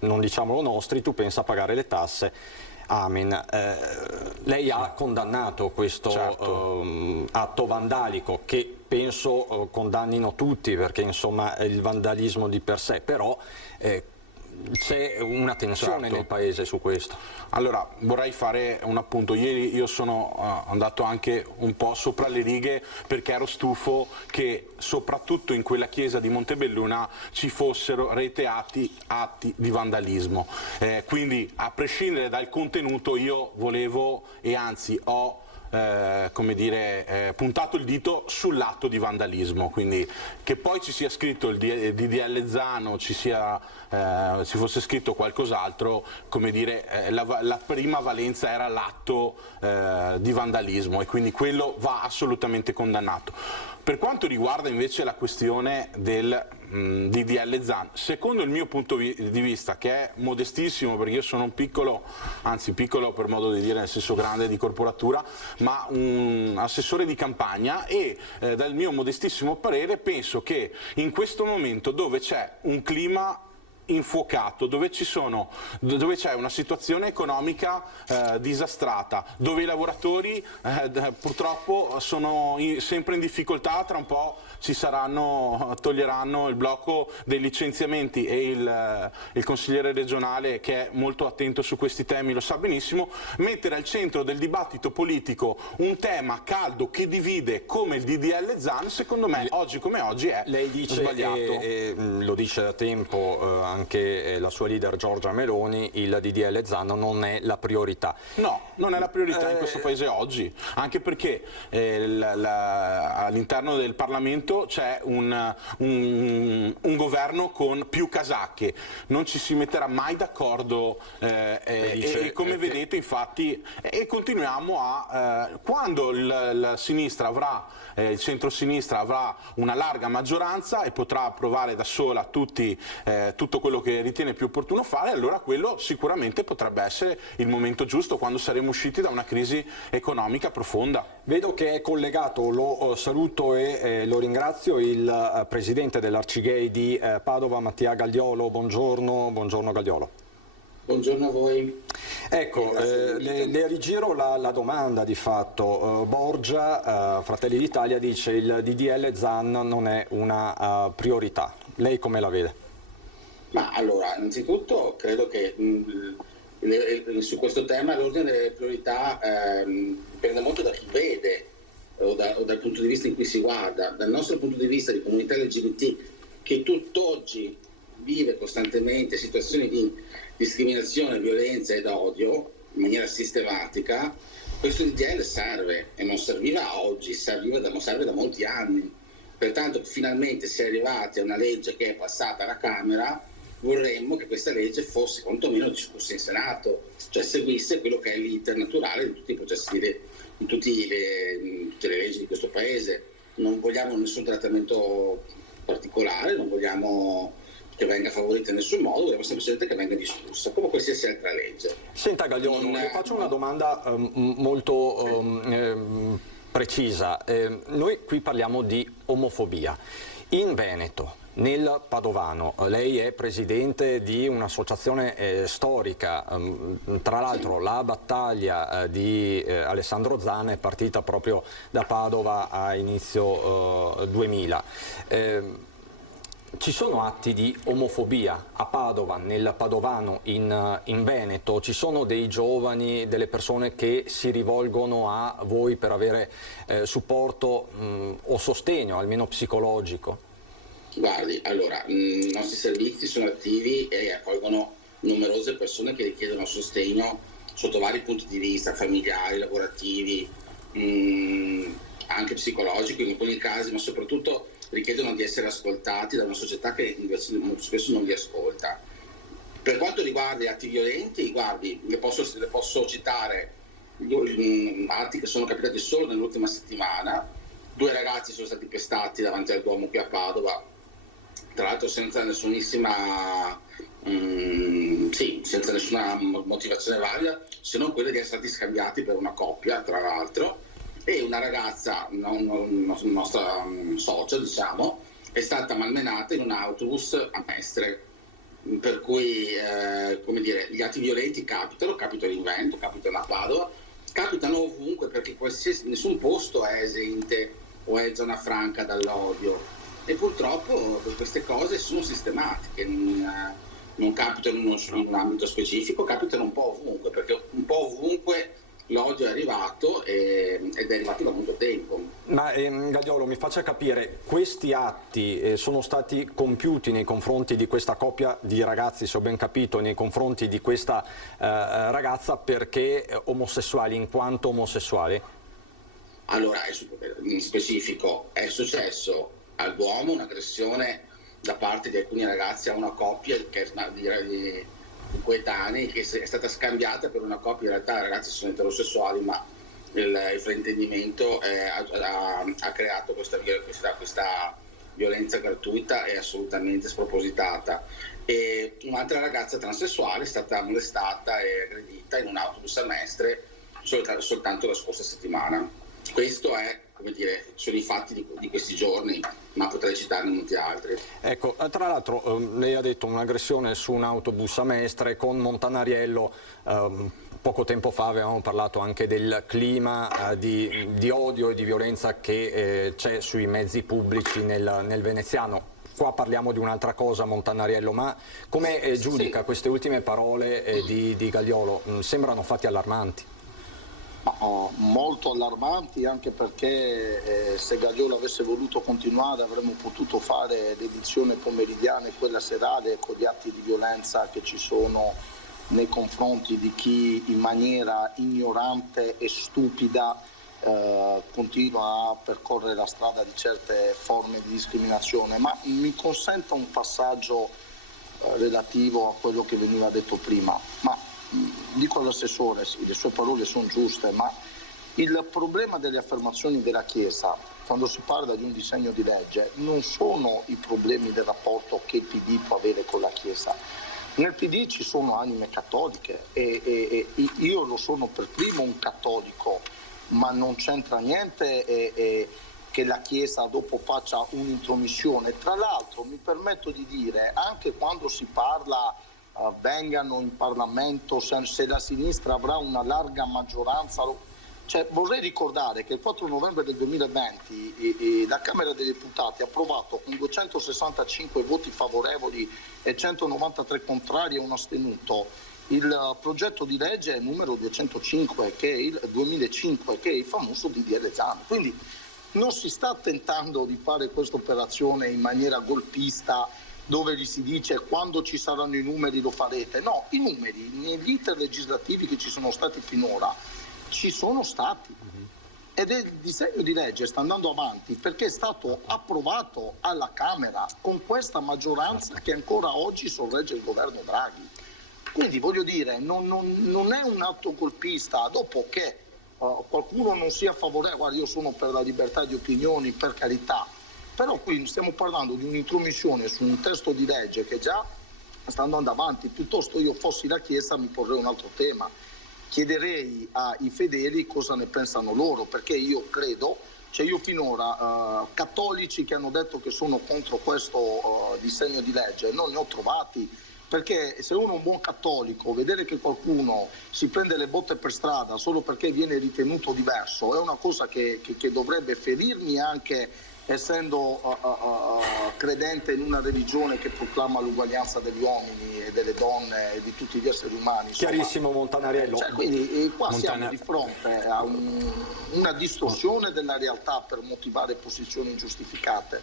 non diciamolo nostri, tu pensa a pagare le tasse. Amen. Lei ha condannato questo atto vandalico che penso condannino tutti, perché insomma è il vandalismo di per sé, però c'è una tensione nel Paese su questo. Allora, vorrei fare un appunto. Ieri io sono andato anche un po' sopra le righe, perché ero stufo che soprattutto in quella chiesa di Montebelluna ci fossero reiterati atti di vandalismo. Quindi, a prescindere dal contenuto, io volevo e anzi ho come dire, puntato il dito sull'atto di vandalismo, quindi che poi ci sia scritto il DDL Zan, ci fosse scritto qualcos'altro, come dire, la prima valenza era l'atto di vandalismo e quindi quello va assolutamente condannato. Per quanto riguarda invece la questione del DDL Zan, secondo il mio punto di vista, che è modestissimo perché io sono un piccolo, anzi piccolo per modo di dire nel senso grande di corporatura, ma un assessore di campagna, e dal mio modestissimo parere penso che in questo momento dove c'è un clima infuocato, dove c'è una situazione economica disastrata, dove i lavoratori purtroppo sono sempre in difficoltà, tra un po' toglieranno il blocco dei licenziamenti, e il consigliere regionale, che è molto attento su questi temi, lo sa benissimo. Mettere al centro del dibattito politico un tema caldo che divide come il DDL Zan, secondo me oggi come oggi è sbagliato. Lo dice da tempo anche la sua leader Giorgia Meloni, il DDL Zan non è la priorità. No, non è la priorità in questo Paese oggi, anche perché all'interno del Parlamento c'è un governo con più casacche, non ci si metterà mai d'accordo e come vedete infatti continuiamo quando il sinistra avrà il centro-sinistra avrà una larga maggioranza e potrà approvare da sola tutto tutto quello che ritiene più opportuno fare, allora quello sicuramente potrebbe essere il momento giusto quando saremo usciti da una crisi economica profonda. Vedo che è collegato, lo saluto e lo ringrazio, il presidente dell'Arcigay di Padova, Mattia Gagliolo. Buongiorno Gagliolo. Buongiorno a voi. Ecco, le rigiro la domanda di fatto. Borgia, Fratelli d'Italia, dice il DDL Zan non è una priorità. Lei come la vede? Ma allora, innanzitutto credo che su questo tema l'ordine delle priorità dipende molto da chi vede o dal punto di vista in cui si guarda. Dal nostro punto di vista di comunità LGBT, che tutt'oggi vive costantemente situazioni di discriminazione, violenza ed odio in maniera sistematica, questo DDL serve e non serviva oggi, serve da molti anni. Pertanto finalmente si è arrivati a una legge che è passata alla Camera. Vorremmo che questa legge fosse quantomeno discussa in Senato, cioè seguisse quello che è l'iter naturale di tutti i processi, di tutte le leggi di questo Paese. Non vogliamo nessun trattamento particolare, non vogliamo che venga favorita in nessun modo, vogliamo semplicemente che venga discussa, come qualsiasi altra legge. Senta Gagliolo, le faccio una domanda molto precisa. Noi qui parliamo di omofobia. In Veneto, nel Padovano, lei è presidente di un'associazione storica, tra l'altro la battaglia di Alessandro Zan è partita proprio da Padova a inizio 2000. Ci sono atti di omofobia a Padova, nel Padovano, in Veneto? Ci sono dei giovani, delle persone che si rivolgono a voi per avere supporto o sostegno, almeno psicologico? Guardi, allora, i nostri servizi sono attivi e accolgono numerose persone che richiedono sostegno sotto vari punti di vista, familiari, lavorativi, anche psicologico in alcuni casi, ma soprattutto richiedono di essere ascoltati da una società che invece molto spesso non li ascolta. Per quanto riguarda gli atti violenti, guardi, le posso citare atti che sono capitati solo nell'ultima settimana. 2 ragazzi sono stati pestati davanti al Duomo qui a Padova, tra l'altro senza nessuna motivazione valida, se non quella di essere stati scambiati per una coppia, tra l'altro. E una ragazza, nostra socia, diciamo, è stata malmenata in un autobus a Mestre, per cui gli atti violenti capitano in Veneto, capitano a Padova, capitano ovunque, perché nessun posto è esente o è zona franca dall'odio, e purtroppo queste cose sono sistematiche, non capitano in un ambito specifico, capitano un po' ovunque, perché un po' ovunque l'odio è arrivato ed è arrivato da molto tempo. Ma Gagliolo, mi faccia capire, questi atti sono stati compiuti nei confronti di questa coppia di ragazzi, se ho ben capito, nei confronti di questa ragazza perché omosessuali, in quanto omosessuali? Allora, in specifico, è successo al Duomo un'aggressione da parte di alcuni ragazzi a una coppia che di coetanei, che è stata scambiata per una coppia. In realtà i ragazzi sono eterosessuali, ma il fraintendimento ha creato questa violenza gratuita e assolutamente spropositata. E un'altra ragazza transessuale è stata molestata e aggredita in un autobus a Mestre soltanto la scorsa settimana. Questo è, sono i fatti di questi giorni, ma potrei citarne molti altri. Ecco, tra l'altro lei ha detto un'aggressione su un autobus a Mestre. Con Montanariello poco tempo fa avevamo parlato anche del clima di odio e di violenza che c'è sui mezzi pubblici nel veneziano. Qua parliamo di un'altra cosa, Montanariello, ma come giudica queste ultime parole di Gagliolo? Sembrano fatti allarmanti. Molto allarmanti, anche perché se Gagliolo avesse voluto continuare avremmo potuto fare l'edizione pomeridiana e quella serale con gli atti di violenza che ci sono nei confronti di chi in maniera ignorante e stupida continua a percorrere la strada di certe forme di discriminazione. Ma mi consenta un passaggio relativo a quello che veniva detto prima. Dico all'assessore, sì, le sue parole sono giuste, ma il problema delle affermazioni della Chiesa quando si parla di un disegno di legge non sono i problemi del rapporto che il PD può avere con la Chiesa. Nel PD ci sono anime cattoliche e io lo sono per primo un cattolico, ma non c'entra niente che la Chiesa dopo faccia un'intromissione. Tra l'altro mi permetto di dire, anche quando si parla vengano in Parlamento, se la sinistra avrà una larga maggioranza, cioè, vorrei ricordare che il 4 novembre del 2020 la Camera dei Deputati ha approvato con 265 voti favorevoli e 193 contrari e un astenuto il progetto di legge numero 205 che è il 2005, che è il famoso DDL Zan. Quindi non si sta tentando di fare questa operazione in maniera golpista, dove gli si dice quando ci saranno i numeri lo farete. No, i numeri negli iter legislativi che ci sono stati finora ci sono stati, ed il disegno di legge sta andando avanti perché è stato approvato alla Camera con questa maggioranza che ancora oggi sorregge il governo Draghi. Quindi voglio dire, non è un atto golpista. Dopo che qualcuno non sia favorevole, guarda, io sono per la libertà di opinioni, per carità, però qui stiamo parlando di un'intromissione su un testo di legge che già sta andando avanti. Piuttosto io fossi la Chiesa mi porrei un altro tema, chiederei ai fedeli cosa ne pensano loro, perché io credo, cioè io finora cattolici che hanno detto che sono contro questo disegno di legge non ne ho trovati, perché se uno è un buon cattolico, vedere che qualcuno si prende le botte per strada solo perché viene ritenuto diverso è una cosa che dovrebbe ferirmi, anche essendo credente in una religione che proclama l'uguaglianza degli uomini e delle donne e di tutti gli esseri umani. Insomma. Chiarissimo, Montanariello. Cioè, quindi qua siamo di fronte a una distorsione della realtà per motivare posizioni ingiustificate.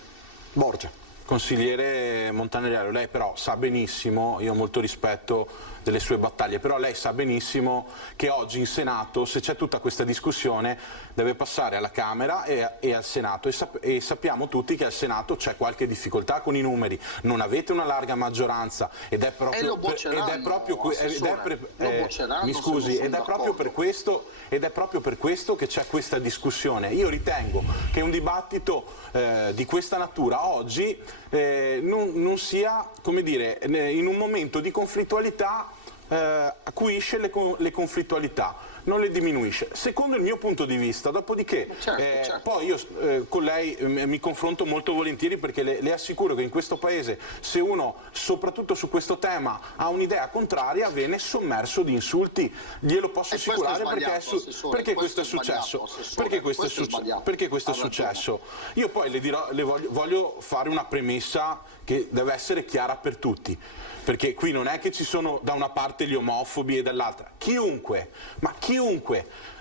Borgia. Consigliere Montanariello, lei però sa benissimo, io ho molto rispetto delle sue battaglie, però lei sa benissimo che oggi in Senato, se c'è tutta questa discussione, deve passare alla Camera e al Senato, e sappiamo tutti che al Senato c'è qualche difficoltà con i numeri, non avete una larga maggioranza ed è proprio per questo che c'è questa discussione. Io ritengo che un dibattito di questa natura oggi non sia, come dire, in un momento di conflittualità acuisce le conflittualità, non le diminuisce, secondo il mio punto di vista. Dopodiché certo. Poi io con lei mi confronto molto volentieri, perché le assicuro che in questo paese, se uno soprattutto su questo tema ha un'idea contraria, viene sommerso di insulti, glielo posso assicurare, perché questo è successo, perché questo è successo. Io poi voglio fare una premessa che deve essere chiara per tutti, perché qui non è che ci sono da una parte gli omofobi e dall'altra. Chiunque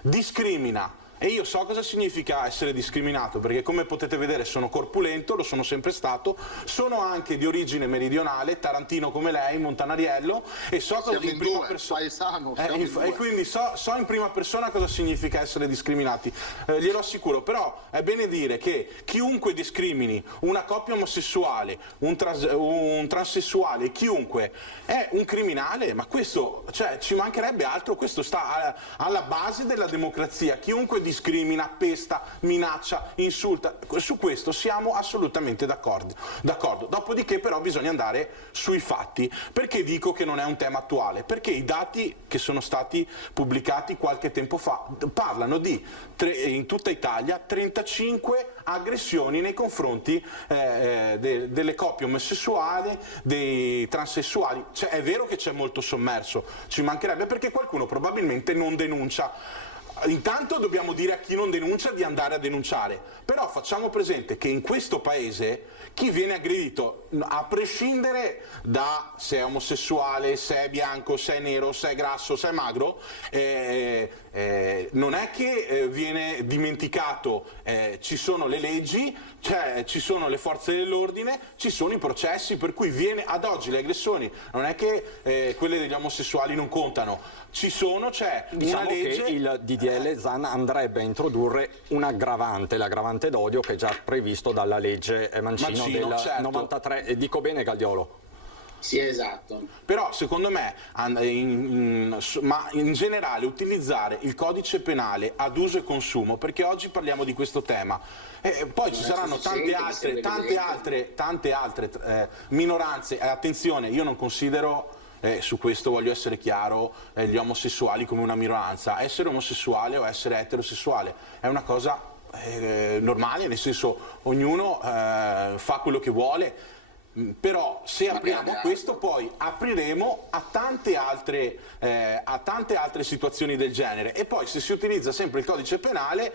discrimina, e io so cosa significa essere discriminato, perché come potete vedere sono corpulento, lo sono sempre stato, sono anche di origine meridionale, tarantino come lei, Montanariello, e so cosa in prima persona, e quindi so in prima persona cosa significa essere discriminati, glielo assicuro. Però è bene dire che chiunque discrimini una coppia omosessuale, un transessuale, chiunque è un criminale, ma questo, cioè, ci mancherebbe altro, questo sta alla base della democrazia. Chiunque discrimina, pesta, minaccia, insulta, su questo siamo assolutamente d'accordo. Dopodiché però bisogna andare sui fatti. Perché dico che non è un tema attuale? Perché i dati che sono stati pubblicati qualche tempo fa parlano di in tutta Italia 35 aggressioni nei confronti delle coppie omosessuali, dei transessuali. Cioè, è vero che c'è molto sommerso, ci mancherebbe, perché qualcuno probabilmente non denuncia. Intanto dobbiamo dire a chi non denuncia di andare a denunciare, però facciamo presente che in questo paese chi viene aggredito, a prescindere da se è omosessuale, se è bianco, se è nero, se è grasso, se è magro, non è che viene dimenticato, ci sono le leggi, ci sono le forze dell'ordine, ci sono i processi, per cui ad oggi le aggressioni non è che quelle degli omosessuali non contano, ci sono, c'è una legge. Che il DDL Zan andrebbe a introdurre un'aggravante, l'aggravante d'odio, che è già previsto dalla legge Mancino del 93. Dico bene, Galdiolo? Sì, esatto. Però secondo me, ma in generale, utilizzare il codice penale ad uso e consumo, perché oggi parliamo di questo tema, poi ci saranno tante altre minoranze. Attenzione, io non considero, su questo voglio essere chiaro, gli omosessuali come una minoranza. Essere omosessuale o essere eterosessuale è una cosa normale, nel senso ognuno fa quello che vuole. Però se apriamo questo poi apriremo a tante altre situazioni del genere, e poi se si utilizza sempre il codice penale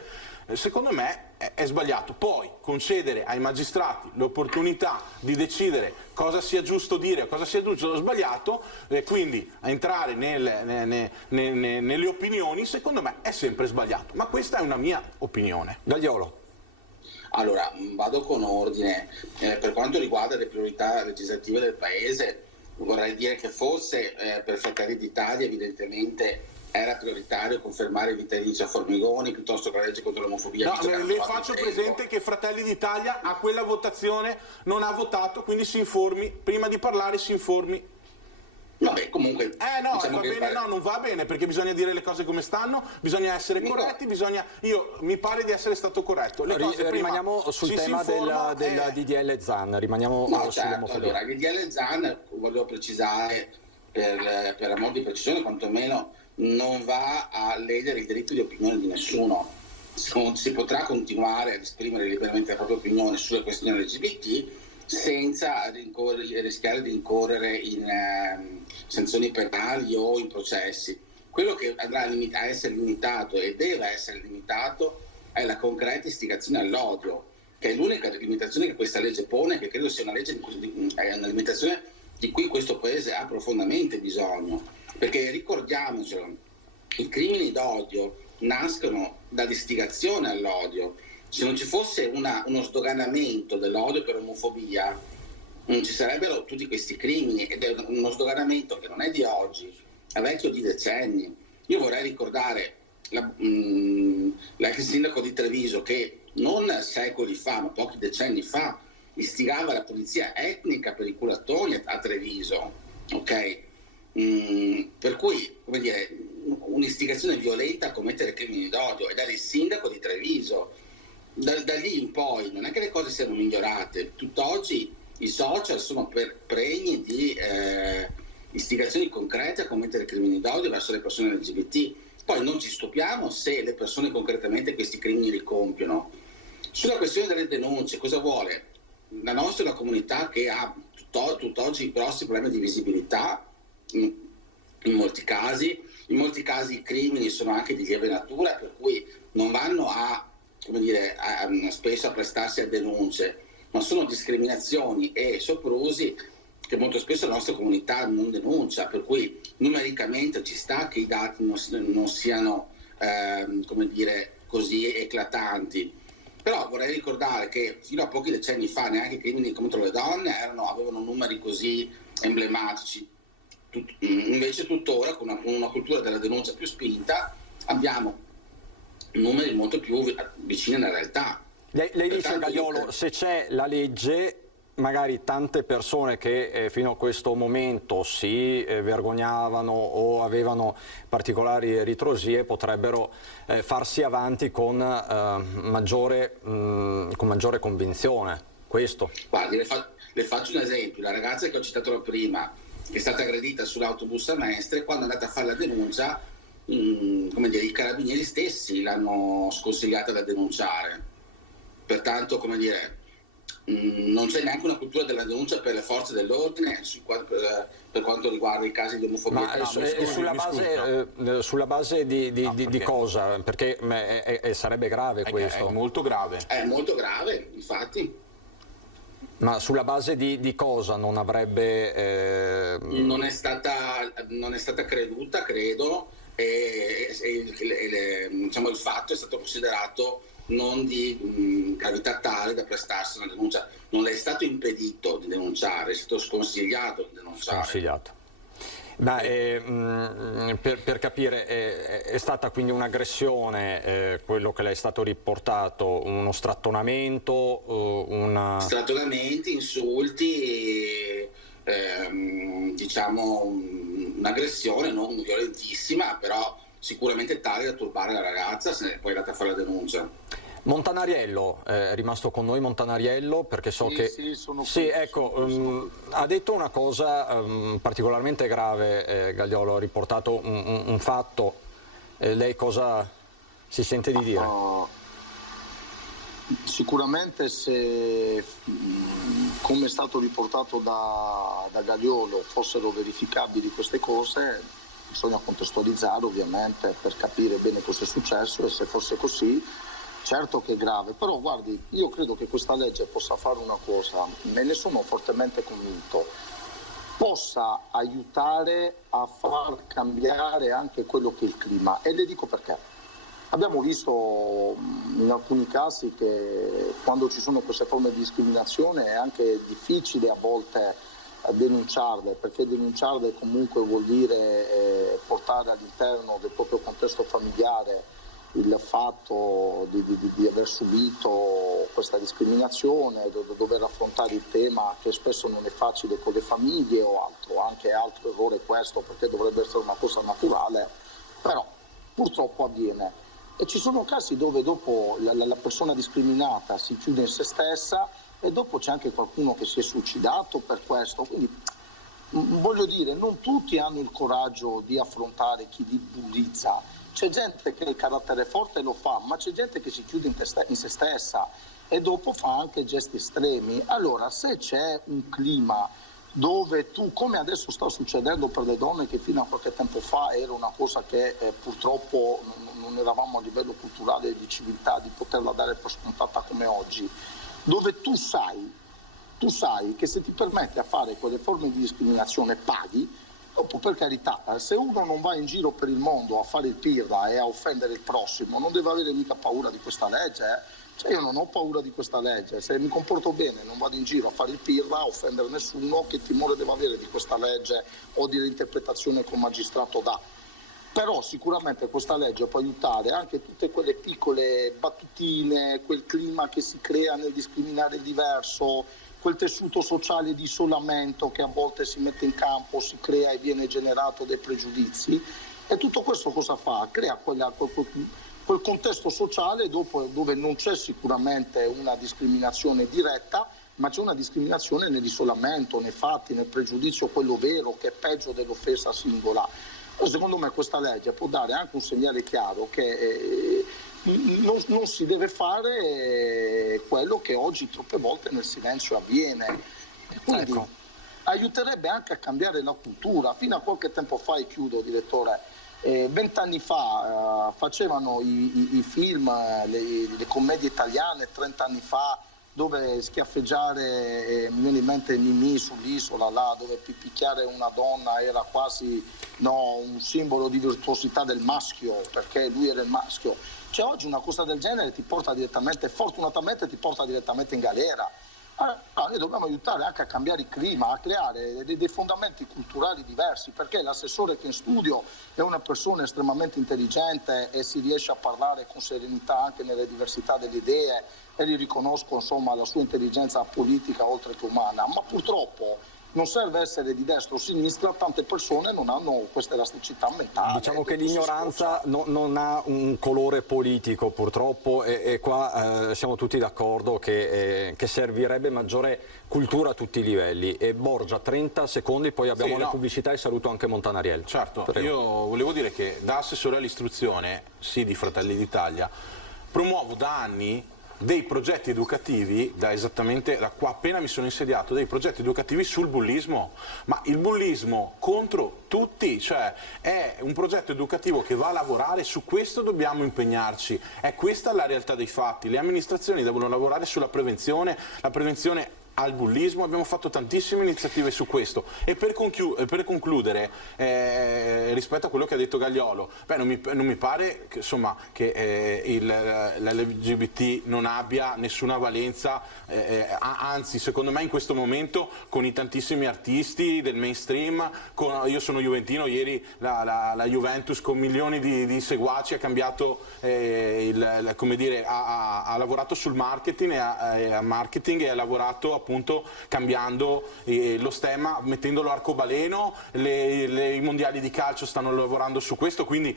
secondo me è sbagliato. Poi concedere ai magistrati l'opportunità di decidere cosa sia giusto dire o cosa sia giusto o sbagliato, quindi entrare nelle opinioni, secondo me è sempre sbagliato, ma questa è una mia opinione. Gagliolo. Allora, vado con ordine. Per quanto riguarda le priorità legislative del Paese, vorrei dire che forse per Fratelli d'Italia evidentemente era prioritario confermare i vitalizi a Formigoni piuttosto che la legge contro l'omofobia. No, le faccio presente che Fratelli d'Italia a quella votazione non ha votato, quindi si informi, prima di parlare si informi. Vabbè, comunque... No, diciamo no, non va bene, perché bisogna dire le cose come stanno, bisogna essere corretti, mi pare di essere stato corretto. Rimaniamo sul tema del DDL Zan, sull'omofobia. Allora, il DDL Zan, voglio precisare, per amor di precisione quantomeno, non va a ledere il diritto di opinione di nessuno. Si potrà continuare ad esprimere liberamente la propria opinione sulle questioni LGBT senza rischiare di incorrere in sanzioni penali o in processi. Quello che andrà a essere limitato e deve essere limitato è la concreta istigazione all'odio, che è l'unica limitazione che questa legge pone, che credo sia una una limitazione di cui questo Paese ha profondamente bisogno, perché ricordiamocelo, i crimini d'odio nascono dall'istigazione all'odio. Se non ci fosse uno sdoganamento dell'odio per omofobia, non ci sarebbero tutti questi crimini, ed è uno sdoganamento che non è di oggi, è vecchio di decenni. Io vorrei ricordare l'ex sindaco di Treviso che non secoli fa, ma pochi decenni fa, istigava la polizia etnica per i culattoni a Treviso, ok? Per cui, come dire, un'istigazione violenta a commettere crimini d'odio, ed era il sindaco di Treviso. Da lì in poi non è che le cose siano migliorate. Tutt'oggi i social sono pregni di istigazioni concrete a commettere crimini d'odio verso le persone LGBT. Poi non ci stupiamo se le persone concretamente questi crimini li compiono. Sulla questione delle denunce, cosa vuole? La nostra è una comunità che ha tutt'oggi grossi problemi di visibilità in molti casi i crimini sono anche di lieve natura, per cui non vanno spesso a prestarsi a denunce, ma sono discriminazioni e soprusi che molto spesso la nostra comunità non denuncia, per cui numericamente ci sta che i dati non siano così eclatanti. Però vorrei ricordare che fino a pochi decenni fa neanche i crimini contro le donne avevano numeri così emblematici. Invece tuttora, con una cultura della denuncia più spinta, abbiamo numeri molto più vicini alla realtà. Lei dice, Gagliolo, se c'è la legge, magari tante persone che fino a questo momento si vergognavano o avevano particolari ritrosie potrebbero farsi avanti con maggiore convinzione. Questo. Guardi, le faccio un esempio. La ragazza che ho citato prima, che è stata aggredita sull'autobus a Mestre, quando è andata a fare la denuncia, i carabinieri stessi l'hanno sconsigliata da denunciare. Pertanto, non c'è neanche una cultura della denuncia per le forze dell'ordine per quanto riguarda i casi di omofobia. Ma sulla base di cosa? Perché sarebbe grave questo. È molto grave. È molto grave, infatti. Ma sulla base di cosa non avrebbe... Non è stata creduta, credo, e il fatto è stato considerato non di gravità tale da prestarsi una denuncia. Non le è stato impedito di denunciare, è stato sconsigliato di denunciare. Sconsigliato. Per capire, è stata quindi un'aggressione, quello che le è stato riportato, uno strattonamento, Strattonamenti, insulti, diciamo un'aggressione non violentissima, però sicuramente tale da turbare la ragazza, se poi è andata a fare la denuncia. Montanariello, è rimasto con noi Montanariello, perché so che... Sì, ecco, ha detto una cosa particolarmente grave, Gagliolo, ha riportato un fatto. Lei cosa si sente di dire? Sicuramente se, come è stato riportato da Gagliolo, fossero verificabili queste cose, bisogna contestualizzare ovviamente per capire bene cosa è successo, e se fosse così certo che è grave. Però guardi, io credo che questa legge possa fare una cosa, me ne sono fortemente convinto, possa aiutare a far cambiare anche quello che è il clima, e le dico perché. Abbiamo visto in alcuni casi che quando ci sono queste forme di discriminazione è anche difficile a volte denunciarle, perché denunciarle comunque vuol dire portare all'interno del proprio contesto familiare il fatto di aver subito questa discriminazione, dover affrontare il tema che spesso non è facile con le famiglie o altro, anche altro errore questo, perché dovrebbe essere una cosa naturale, però purtroppo avviene. E ci sono casi dove dopo la persona discriminata si chiude in se stessa, e dopo c'è anche qualcuno che si è suicidato per questo. Quindi voglio dire, non tutti hanno il coraggio di affrontare chi li bullizza. C'è gente che il carattere forte lo fa, ma c'è gente che si chiude in se stessa e dopo fa anche gesti estremi. Allora, se c'è un clima dove tu, come adesso sta succedendo per le donne, che fino a qualche tempo fa era una cosa che purtroppo non eravamo a livello culturale e di civiltà di poterla dare per scontata come oggi, dove tu sai che se ti permetti a fare quelle forme di discriminazione paghi. Dopo, per carità, se uno non va in giro per il mondo a fare il pirla e a offendere il prossimo, non deve avere mica paura di questa legge. Cioè, io non ho paura di questa legge, se mi comporto bene, non vado in giro a fare il pirla, a offendere nessuno, che timore devo avere di questa legge o dell'interpretazione che un magistrato dà? Però sicuramente questa legge può aiutare anche tutte quelle piccole battutine, quel clima che si crea nel discriminare il diverso, quel tessuto sociale di isolamento che a volte si mette in campo, si crea e viene generato dai pregiudizi. E tutto questo cosa fa? Crea quel contesto sociale dove non c'è sicuramente una discriminazione diretta, ma c'è una discriminazione nell'isolamento, nei fatti, nel pregiudizio, quello vero, che è peggio dell'offesa singola. Secondo me questa legge può dare anche un segnale chiaro che non si deve fare quello che oggi troppe volte nel silenzio avviene. Quindi aiuterebbe anche a cambiare la cultura. Fino a qualche tempo fa, e chiudo, direttore, 20 anni fa facevano i film, le commedie italiane, 30 anni fa, dove schiaffeggiare, mi viene in mente Mimì sull'isola, là dove picchiare una donna era quasi un simbolo di virtuosità del maschio, perché lui era il maschio. Cioè oggi una cosa del genere ti porta direttamente, fortunatamente ti porta direttamente in galera. Allora, noi dobbiamo aiutare anche a cambiare il clima, a creare dei fondamenti culturali diversi, perché l'assessore che è in studio è una persona estremamente intelligente e si riesce a parlare con serenità anche nelle diversità delle idee, e gli riconosco insomma la sua intelligenza politica oltre che umana, ma purtroppo non serve essere di destra o sinistra, tante persone non hanno questa elasticità mentale. Diciamo che l'ignoranza non ha un colore politico purtroppo, e qua siamo tutti d'accordo che servirebbe maggiore cultura a tutti i livelli. E Borgia, 30 secondi, poi abbiamo la pubblicità e saluto anche Montanariello. Certo, Prego. io volevo dire che da assessore all'istruzione, sì, di Fratelli d'Italia, promuovo da anni dei progetti educativi, da qua appena mi sono insediato, dei progetti educativi sul bullismo, ma il bullismo contro tutti, cioè è un progetto educativo che va a lavorare, su questo dobbiamo impegnarci, è questa la realtà dei fatti, le amministrazioni devono lavorare sulla prevenzione, la prevenzione al bullismo, abbiamo fatto tantissime iniziative su questo. E per concludere, rispetto a quello che ha detto Gagliolo, non mi pare che, insomma, che l'LGBT non abbia nessuna valenza, anzi secondo me in questo momento con i tantissimi artisti del mainstream, io sono juventino, ieri la Juventus con milioni di seguaci ha cambiato, come dire, ha lavorato sul marketing e ha lavorato appunto appunto cambiando lo stemma, mettendolo arcobaleno, i mondiali di calcio stanno lavorando su questo, quindi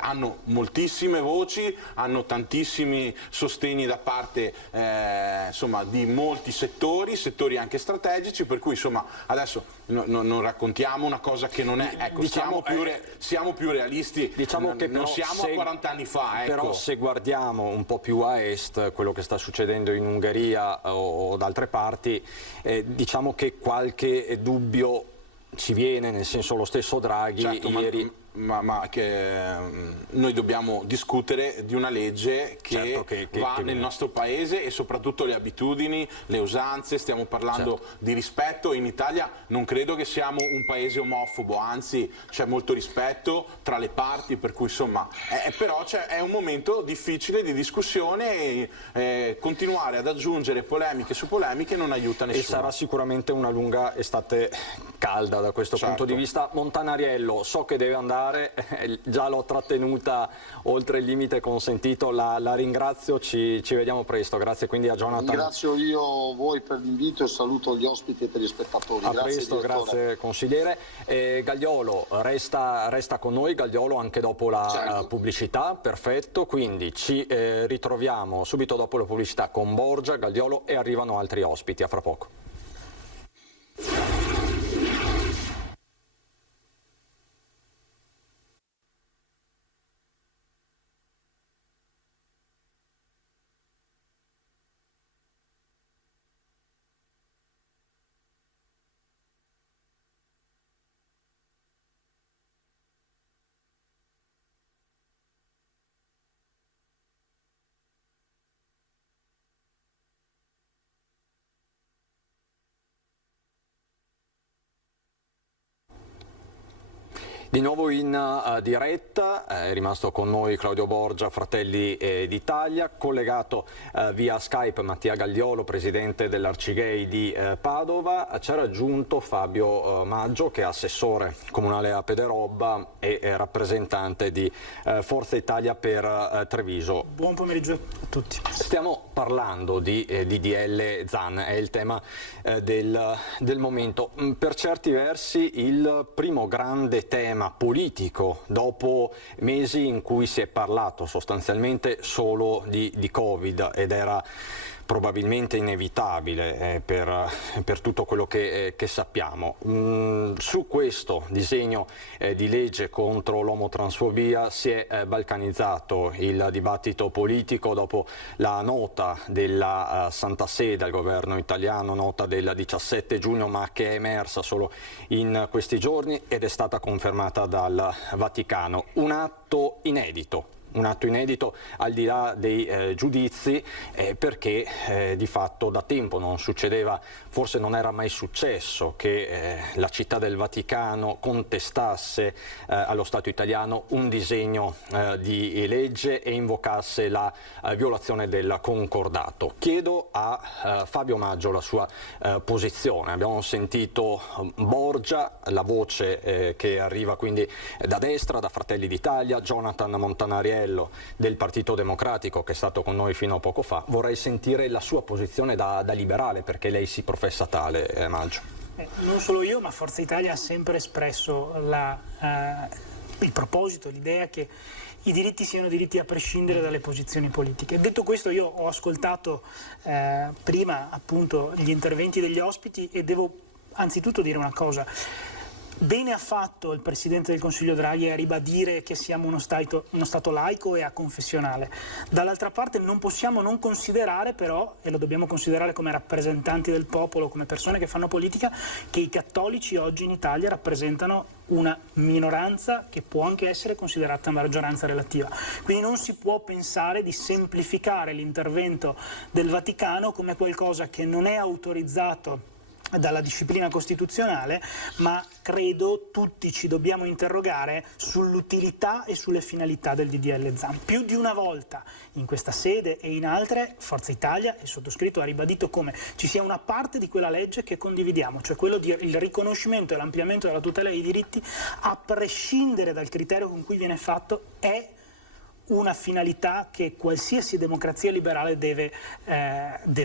hanno moltissime voci, hanno tantissimi sostegni da parte insomma, di molti settori anche strategici, per cui insomma adesso non raccontiamo una cosa che non è, ecco, diciamo, siamo più realisti, diciamo che non siamo a 40 anni fa. Ecco. Però se guardiamo un po' più a est, quello che sta succedendo in Ungheria o da altre parti, diciamo che qualche dubbio ci viene, nel senso lo stesso Draghi certo, ieri... Ma che noi dobbiamo discutere di una legge che, certo, va nel nostro paese e soprattutto le abitudini, le usanze, stiamo parlando certo. di rispetto. In Italia non credo che siamo un paese omofobo, anzi c'è molto rispetto tra le parti, per cui insomma però è un momento difficile di discussione e continuare ad aggiungere polemiche su polemiche non aiuta nessuno. E sarà sicuramente una lunga estate calda da questo certo. punto di vista. Montanariello, so che deve andare, già l'ho trattenuta oltre il limite consentito, la ringrazio, ci vediamo presto, grazie quindi a Jonathan. Ringrazio io voi per l'invito e saluto gli ospiti e telespettatori. A presto, grazie consigliere. Gagliolo resta con noi, Gagliolo anche dopo la certo. pubblicità, perfetto, quindi ci ritroviamo subito dopo la pubblicità con Borgia, Gagliolo e arrivano altri ospiti, a fra poco. Di nuovo in diretta, è rimasto con noi Claudio Borgia, Fratelli d'Italia, collegato via Skype Mattia Gagliolo, presidente dell'Arcigay di Padova. Ci ha raggiunto Fabio Maggio, che è assessore comunale a Pederobba e rappresentante di Forza Italia per Treviso. Buon pomeriggio a tutti. Stiamo parlando di DDL Zan, è il tema del momento. Per certi versi il primo grande tema politico dopo mesi in cui si è parlato sostanzialmente solo di Covid ed era probabilmente inevitabile per tutto quello che sappiamo. Su questo disegno di legge contro l'omotransfobia si è balcanizzato il dibattito politico dopo la nota della Santa Sede al governo italiano, nota del 17 giugno, ma che è emersa solo in questi giorni ed è stata confermata dal Vaticano. Un atto inedito al di là dei giudizi, perché di fatto da tempo non succedeva, forse non era mai successo che la città del Vaticano contestasse allo Stato italiano un disegno di legge e invocasse la violazione del concordato. Chiedo a Fabio Maggio la sua posizione. Abbiamo sentito Borgia, la voce che arriva quindi da destra, da Fratelli d'Italia, Jonathan Montanariello del Partito Democratico, che è stato con noi fino a poco fa. Vorrei sentire la sua posizione da liberale, perché lei si professa tale, Maggio. Non solo io, ma Forza Italia ha sempre espresso il proposito, l'idea che i diritti siano diritti a prescindere dalle posizioni politiche. Detto questo, io ho ascoltato prima appunto gli interventi degli ospiti e devo anzitutto dire una cosa. Bene ha fatto il Presidente del Consiglio Draghi a ribadire che siamo uno Stato laico e aconfessionale. Dall'altra parte non possiamo non considerare però, e lo dobbiamo considerare come rappresentanti del popolo, come persone che fanno politica, che i cattolici oggi in Italia rappresentano una minoranza che può anche essere considerata maggioranza relativa. Quindi non si può pensare di semplificare l'intervento del Vaticano come qualcosa che non è autorizzato dalla disciplina costituzionale, ma credo tutti ci dobbiamo interrogare sull'utilità e sulle finalità del DDL Zan. Più di una volta in questa sede e in altre Forza Italia e sottoscritto ha ribadito come ci sia una parte di quella legge che condividiamo, cioè quello di il riconoscimento e l'ampliamento della tutela dei diritti, a prescindere dal criterio con cui viene fatto, è una finalità che qualsiasi democrazia liberale deve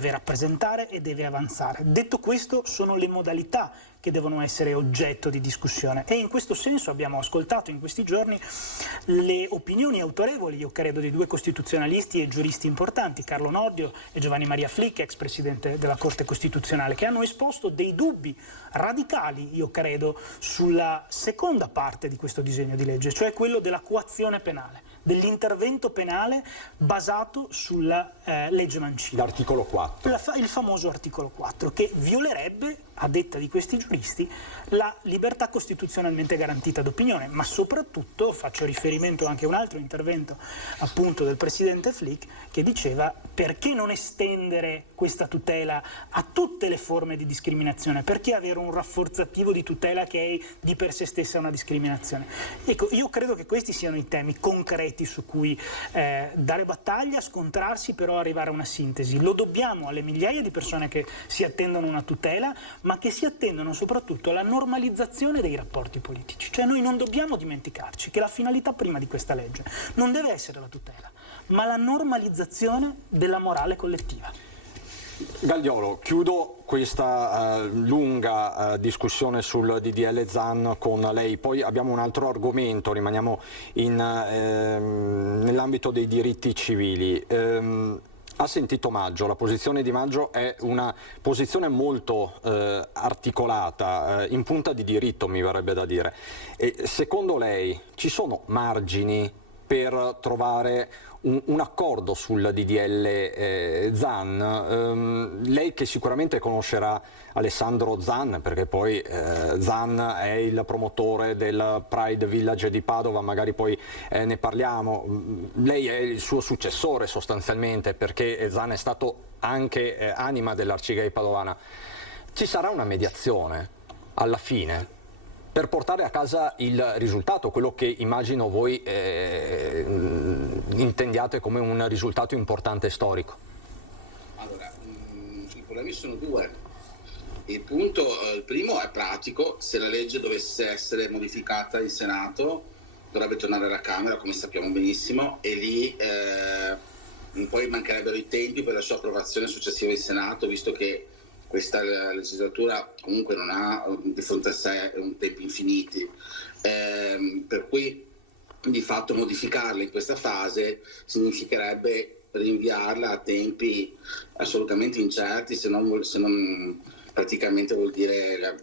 rappresentare e deve avanzare. Detto questo, sono le modalità che devono essere oggetto di discussione, e in questo senso abbiamo ascoltato in questi giorni le opinioni autorevoli, io credo, di due costituzionalisti e giuristi importanti, Carlo Nordio e Giovanni Maria Flick, ex presidente della Corte Costituzionale, che hanno esposto dei dubbi radicali, io credo, sulla seconda parte di questo disegno di legge, cioè quello della coazione penale, dell'intervento penale basato sulla legge Mancino. L'articolo 4. Il famoso articolo 4, che violerebbe, a detta di questi giuristi, la libertà costituzionalmente garantita d'opinione, ma soprattutto faccio riferimento anche a un altro intervento appunto del presidente Flick, che diceva: perché non estendere questa tutela a tutte le forme di discriminazione? Perché avere un rafforzativo di tutela che è di per sé stessa una discriminazione? Ecco, io credo che questi siano i temi concreti su cui dare battaglia, scontrarsi, però arrivare a una sintesi. Lo dobbiamo alle migliaia di persone che si attendono una tutela, ma che si attendono soprattutto alla normalizzazione dei rapporti politici. Cioè noi non dobbiamo dimenticarci che la finalità prima di questa legge non deve essere la tutela, ma la normalizzazione della morale collettiva. Gagliolo, chiudo questa lunga discussione sul DDL Zan con lei, poi abbiamo un altro argomento, rimaniamo nell'ambito dei diritti civili. Ha sentito Maggio, la posizione di Maggio è una posizione molto articolata, in punta di diritto mi verrebbe da dire. E secondo lei ci sono margini per trovare un accordo sul DDL Zan? Lei che sicuramente conoscerà Alessandro Zan, perché poi Zan è il promotore del Pride Village di Padova, magari poi ne parliamo. Lei è il suo successore sostanzialmente, perché Zan è stato anche anima dell'Arcigay Padovana. Ci sarà una mediazione alla fine per portare a casa il risultato, quello che immagino voi intendiate come un risultato importante storico? Allora, i problemi sono due. Il primo è pratico: se la legge dovesse essere modificata in Senato dovrebbe tornare alla Camera, come sappiamo benissimo, e lì poi mancherebbero i tempi per la sua approvazione successiva in Senato, visto che questa legislatura comunque non ha di fronte a sé tempi infiniti, per cui di fatto modificarla in questa fase significherebbe rinviarla a tempi assolutamente incerti, se non praticamente vuol dire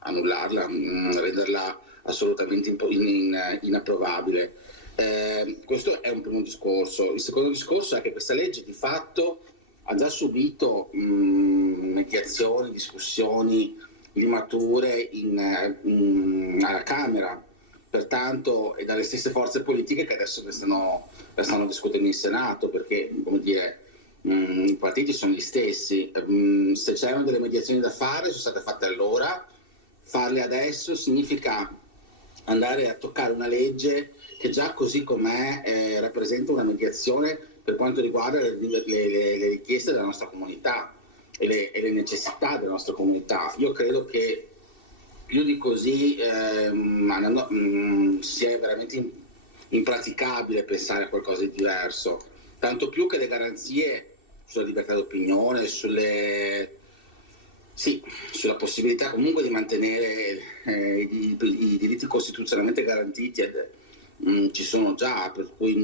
annullarla, renderla assolutamente inapprovabile. Questo è un primo discorso. Il secondo discorso è che questa legge di fatto ha già subito mediazioni, discussioni, limature alla Camera, pertanto, e dalle stesse forze politiche che adesso la stanno discutendo in Senato, perché, come dire, i partiti sono gli stessi. Se c'erano delle mediazioni da fare, sono state fatte allora. Farle adesso significa andare a toccare una legge che già così com'è rappresenta una mediazione per quanto riguarda le richieste della nostra comunità e le necessità della nostra comunità. Io credo che più di così sia veramente impraticabile pensare a qualcosa di diverso, tanto più che le garanzie sulla libertà d'opinione, sulla possibilità comunque di mantenere i diritti costituzionalmente garantiti ci sono già, per cui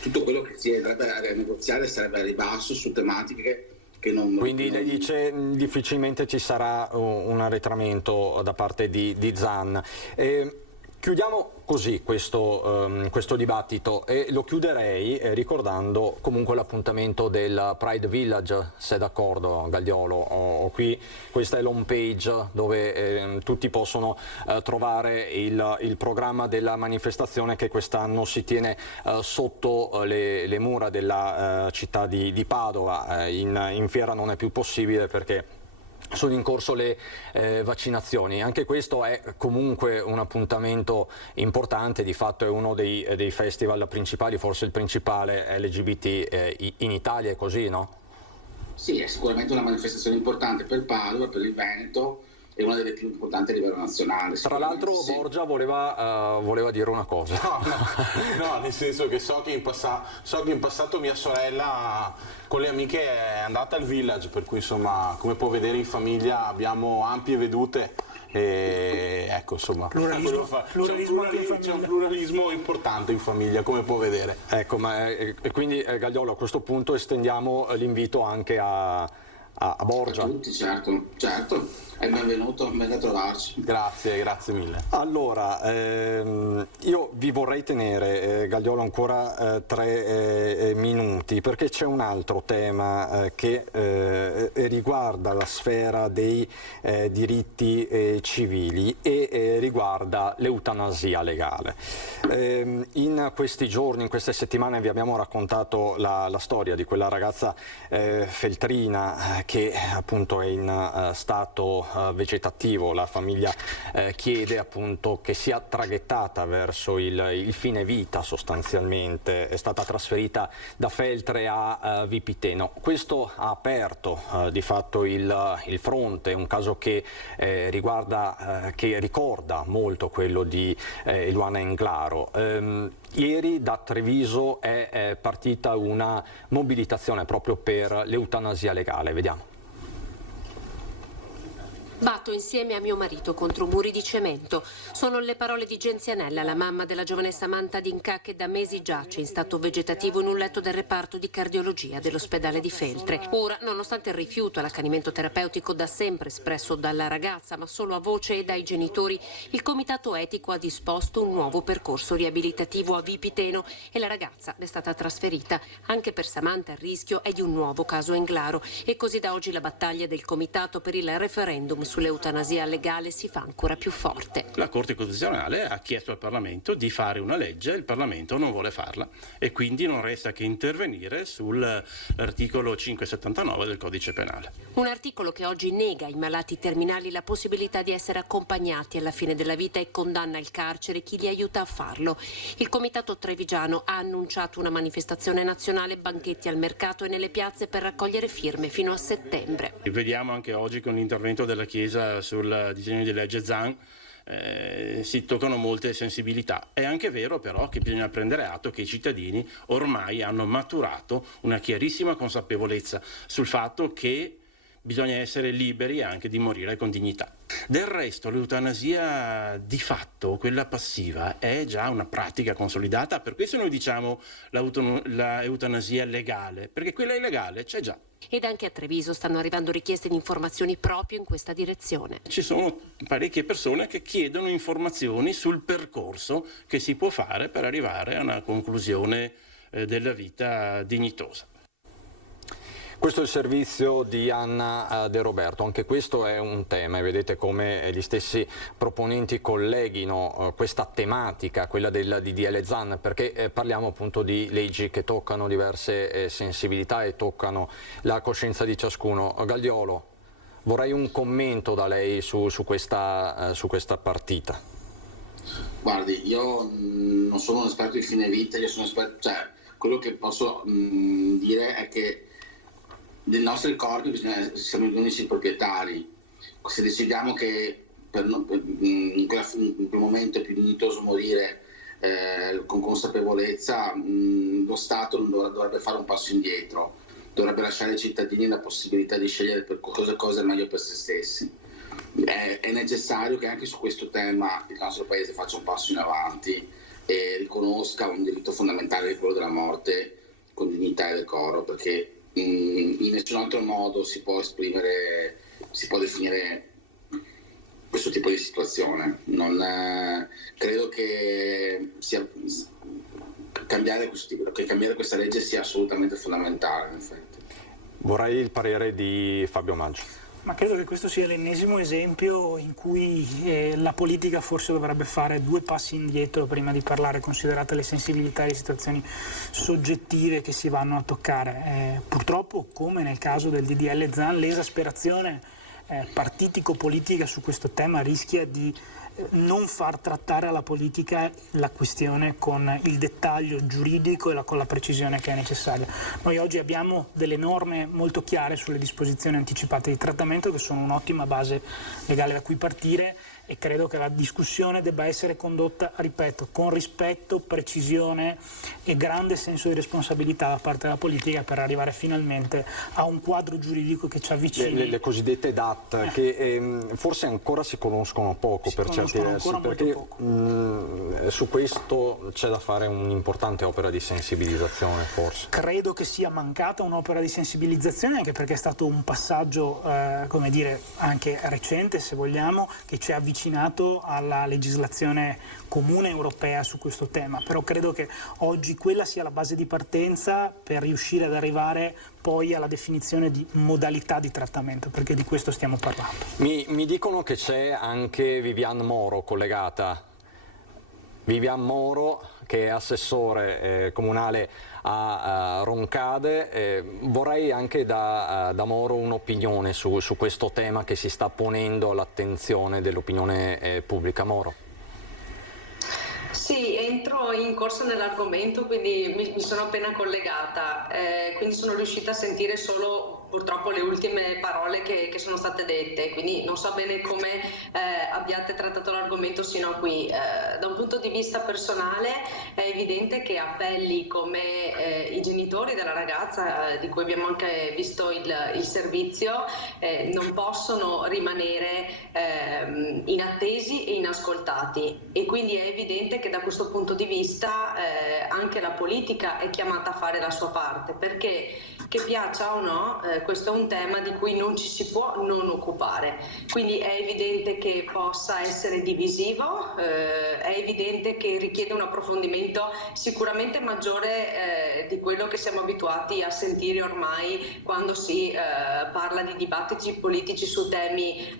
tutto quello che si andrebbe a negoziare sarebbe a ribasso su tematiche che non... Quindi lei dice difficilmente ci sarà un arretramento da parte di Zan. Chiudiamo così questo dibattito, e lo chiuderei ricordando comunque l'appuntamento del Pride Village, se d'accordo Gagliolo. Questa è l'home page dove tutti possono trovare il programma della manifestazione, che quest'anno si tiene sotto le mura della città di Padova. In fiera non è più possibile perché sono in corso le vaccinazioni. Anche questo è comunque un appuntamento importante, di fatto è uno dei festival principali, forse il principale LGBT in Italia, è così, no? Sì, è sicuramente una manifestazione importante per Padova, per il Veneto, è una delle più importanti a livello nazionale. Tra l'altro Borgia voleva dire una cosa. No, nel senso che so che in passato mia sorella con le amiche è andata al Village, per cui insomma, come può vedere, in famiglia abbiamo ampie vedute. E ecco, insomma, c'è un pluralismo importante in famiglia, come può vedere. Ecco, e quindi Gagliolo, a questo punto estendiamo l'invito anche a Borgia. A tutti, certo, è benvenuto, venga a trovarci. Grazie mille. Allora, io vi vorrei tenere, Gagliolo, ancora 3 minuti, perché c'è un altro tema che riguarda la sfera dei diritti civili e riguarda l'eutanasia legale. In questi giorni, in queste settimane vi abbiamo raccontato la storia di quella ragazza feltrina che appunto è in stato vegetativo. La famiglia chiede appunto che sia traghettata verso il fine vita, sostanzialmente. È stata trasferita da Feltre a Vipiteno. Questo ha aperto di fatto il fronte, un caso che ricorda molto quello di Eluana Englaro. Ieri da Treviso è partita una mobilitazione proprio per l'eutanasia legale. Vediamo. Batto insieme a mio marito contro muri di cemento. Sono le parole di Genzianella, la mamma della giovane Samantha D'Inca, che da mesi giace in stato vegetativo in un letto del reparto di cardiologia dell'ospedale di Feltre. Ora, nonostante il rifiuto all'accanimento terapeutico da sempre espresso dalla ragazza, ma solo a voce e dai genitori, il comitato etico ha disposto un nuovo percorso riabilitativo a Vipiteno e la ragazza è stata trasferita. Anche per Samantha il rischio è di un nuovo caso Englaro e così da oggi la battaglia del comitato per il referendum sull'eutanasia legale si fa ancora più forte. La Corte Costituzionale ha chiesto al Parlamento di fare una legge, il Parlamento non vuole farla e quindi non resta che intervenire sull'articolo 579 del Codice Penale. Un articolo che oggi nega ai malati terminali la possibilità di essere accompagnati alla fine della vita e condanna il carcere chi li aiuta a farlo. Il Comitato Trevigiano ha annunciato una manifestazione nazionale, banchetti al mercato e nelle piazze per raccogliere firme fino a settembre. Vediamo anche oggi con l'intervento della Chiesa sul disegno di legge Zan si toccano molte sensibilità. È anche vero però che bisogna prendere atto che i cittadini ormai hanno maturato una chiarissima consapevolezza sul fatto che bisogna essere liberi anche di morire con dignità. Del resto l'eutanasia di fatto, quella passiva, è già una pratica consolidata, per questo noi diciamo la eutanasia legale, perché quella illegale c'è già. Ed anche a Treviso stanno arrivando richieste di informazioni proprio in questa direzione. Ci sono parecchie persone che chiedono informazioni sul percorso che si può fare per arrivare a una conclusione della vita dignitosa. Questo è il servizio di Anna De Roberto, anche questo è un tema e vedete come gli stessi proponenti colleghino questa tematica, quella del DDL Zan, perché parliamo appunto di leggi che toccano diverse sensibilità e toccano la coscienza di ciascuno. Gagliolo, vorrei un commento da lei su questa partita. Guardi, io non sono un esperto di fine vita, io sono esperto, quello che posso dire è che dei nostri corpi siamo gli unici proprietari. Se decidiamo che in quel momento è più dignitoso morire con consapevolezza, lo Stato non dovrebbe fare un passo indietro, dovrebbe lasciare ai cittadini la possibilità di scegliere per cosa è meglio per se stessi. È necessario che anche su questo tema il nostro Paese faccia un passo in avanti e riconosca un diritto fondamentale, quello della morte, con dignità e decoro, perché in nessun altro modo si può definire questo tipo di situazione. Credo che cambiare questa legge sia assolutamente fondamentale, in effetti. Vorrei il parere di Fabio Maggio. Ma credo che questo sia l'ennesimo esempio in cui la politica forse dovrebbe fare 2 passi indietro prima di parlare, considerate le sensibilità e le situazioni soggettive che si vanno a toccare. Purtroppo, come nel caso del DDL Zan, l'esasperazione partitico-politica su questo tema rischia di non far trattare alla politica la questione con il dettaglio giuridico e con la precisione che è necessaria. Noi oggi abbiamo delle norme molto chiare sulle disposizioni anticipate di trattamento che sono un'ottima base legale da cui partire, e credo che la discussione debba essere condotta, ripeto, con rispetto, precisione e grande senso di responsabilità da parte della politica, per arrivare finalmente a un quadro giuridico che ci avvicini. Le cosiddette DAT, che forse ancora si conoscono poco per certi versi, perché su questo c'è da fare un'importante opera di sensibilizzazione, forse. Credo che sia mancata un'opera di sensibilizzazione, anche perché è stato un passaggio, come dire, anche recente, se vogliamo, che ci ha avvicinato alla legislazione comune europea su questo tema, però credo che oggi quella sia la base di partenza per riuscire ad arrivare poi alla definizione di modalità di trattamento, perché di questo stiamo parlando. Mi dicono che c'è anche Vivian Moro collegata. Vivian Moro, che è assessore comunale a Roncade. Vorrei anche da Moro un'opinione su questo tema che si sta ponendo all'attenzione dell'opinione pubblica. Moro. Sì, entro in corsa nell'argomento, quindi mi sono appena collegata, quindi sono riuscita a sentire solo purtroppo le ultime parole che sono state dette, quindi non so bene come abbiate trattato l'argomento sino a qui. Da un punto di vista personale è evidente che appelli come i genitori della ragazza, di cui abbiamo anche visto il servizio, non possono rimanere inattesi e inascoltati, e quindi è evidente che da questo punto di vista anche la politica è chiamata a fare la sua parte, perché che piaccia o no, questo è un tema di cui non ci si può non occupare, quindi è evidente che possa essere divisivo, è evidente che richiede un approfondimento sicuramente maggiore di quello che siamo abituati a sentire ormai quando si parla di dibattiti politici su temi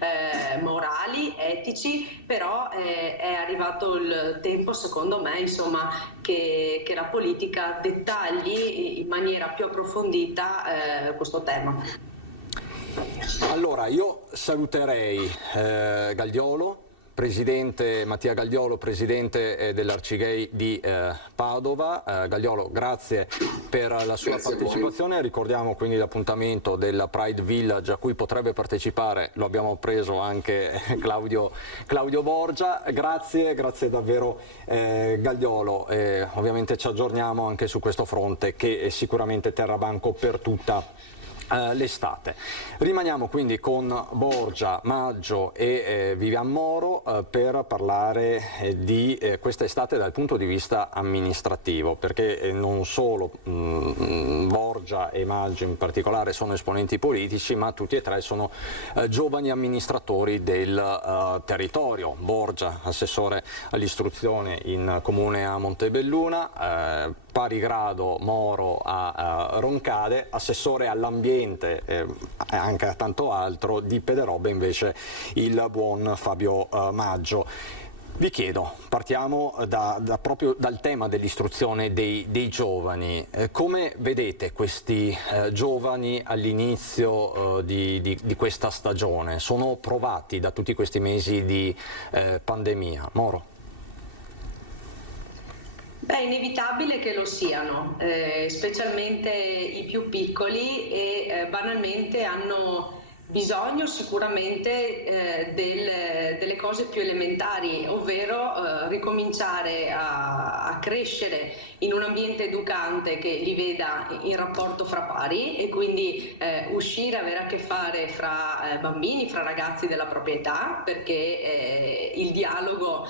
morali, etici, però è arrivato il tempo, secondo me, insomma, che la politica dettagli in maniera più approfondita questo tema. Allora, io saluterei Galdiolo, presidente Mattia Galdiolo, presidente dell'Arcigay di Padova. Galdiolo, grazie per la sua partecipazione. Ricordiamo quindi l'appuntamento del Pride Village a cui potrebbe partecipare, lo abbiamo preso anche Claudio Borgia. Grazie davvero Galdiolo. Ovviamente ci aggiorniamo anche su questo fronte che sicuramente terrà banco per tutta l'estate. Rimaniamo quindi con Borgia, Maggio e Vivian Moro per parlare di questa estate dal punto di vista amministrativo, perché non solo Borgia e Maggio in particolare sono esponenti politici, ma tutti e tre sono giovani amministratori del territorio. Borgia, assessore all'istruzione in comune a Montebelluna, pari grado Moro a Roncade, assessore all'ambiente e anche a tanto altro di Pederobbe invece il buon Fabio Maggio. Vi chiedo, partiamo proprio dal tema dell'istruzione dei giovani. Come vedete questi giovani all'inizio di questa stagione? Sono provati da tutti questi mesi di pandemia? Moro? È inevitabile che lo siano, specialmente i più piccoli, e banalmente hanno bisogno sicuramente delle cose più elementari, ovvero ricominciare a crescere in un ambiente educante che li veda in rapporto fra pari, e quindi uscire, avere a che fare fra bambini, fra ragazzi della propria età, perché il dialogo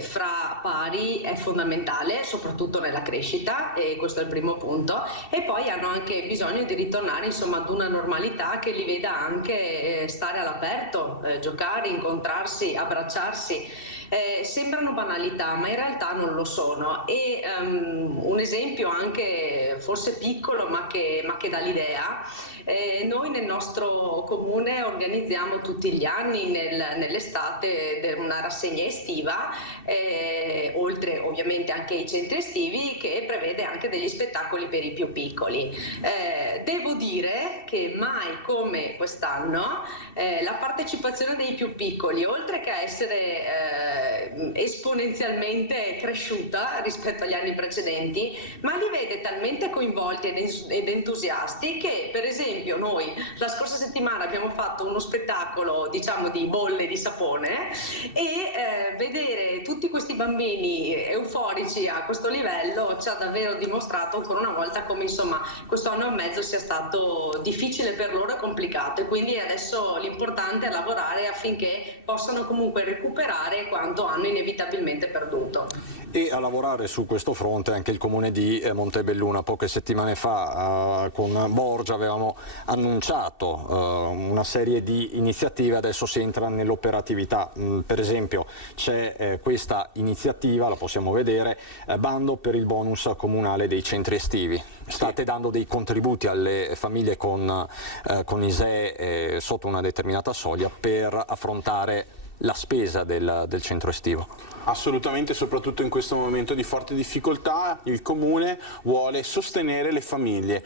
fra pari è fondamentale, soprattutto nella crescita, e questo è il primo punto. E poi hanno anche bisogno di ritornare, insomma, ad una normalità che li veda anche stare all'aperto, giocare, incontrarsi, abbracciarsi. Sembrano banalità, ma in realtà non lo sono. E un esempio anche forse piccolo, ma che dà l'idea. Noi nel nostro comune organizziamo tutti gli anni nell'estate una rassegna estiva, oltre ovviamente anche ai centri estivi, che prevede anche degli spettacoli per i più piccoli. Devo dire che mai come quest'anno la partecipazione dei più piccoli, oltre che a essere esponenzialmente cresciuta rispetto agli anni precedenti, ma li vede talmente coinvolti ed entusiasti che, per esempio, noi la scorsa settimana abbiamo fatto uno spettacolo, diciamo, di bolle di sapone, e vedere tutti questi bambini euforici a questo livello ci ha davvero dimostrato ancora una volta come, insomma, questo anno e mezzo sia stato difficile per loro e complicato, e quindi adesso l'importante è lavorare affinché possano comunque recuperare quanto hanno inevitabilmente perduto. E a lavorare su questo fronte anche il comune di Montebelluna. Poche settimane fa con Borgia avevamo annunciato una serie di iniziative, adesso si entra nell'operatività. Per esempio c'è questa iniziativa, la possiamo vedere, bando per il bonus comunale dei centri estivi. State dando dei contributi alle famiglie con ISEE sotto una determinata soglia per affrontare la spesa del centro estivo. Assolutamente, soprattutto in questo momento di forte difficoltà il Comune vuole sostenere le famiglie.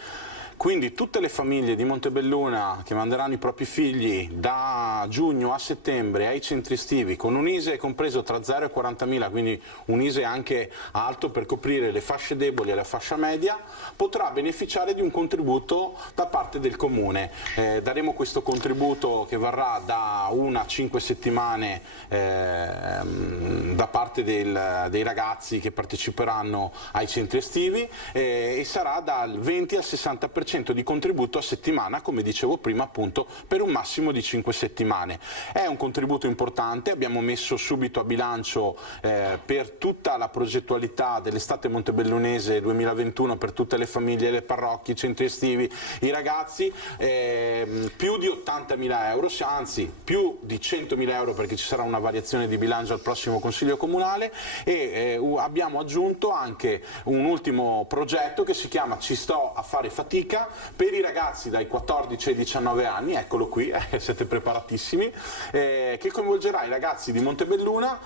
Quindi tutte le famiglie di Montebelluna che manderanno i propri figli da giugno a settembre ai centri estivi con un ISEE compreso tra 0 e 40.000, quindi un ISEE anche alto per coprire le fasce deboli e la fascia media, potrà beneficiare di un contributo da parte del Comune. Daremo questo contributo che varrà da 1 a 5 settimane da parte dei ragazzi che parteciperanno ai centri estivi e sarà dal 20 al 60% di contributo a settimana, come dicevo prima, appunto per un massimo di 5 settimane. È un contributo importante, abbiamo messo subito a bilancio per tutta la progettualità dell'estate montebellunese 2021 per tutte le famiglie, le parrocchie, i centri estivi, i ragazzi, più di 80.000 euro, anzi più di 100.000 euro perché ci sarà una variazione di bilancio al prossimo Consiglio Comunale, e abbiamo aggiunto anche un ultimo progetto che si chiama Ci sto a fare fatica, per i ragazzi dai 14 ai 19 anni, eccolo qui, siete preparatissimi, che coinvolgerà i ragazzi di Montebelluna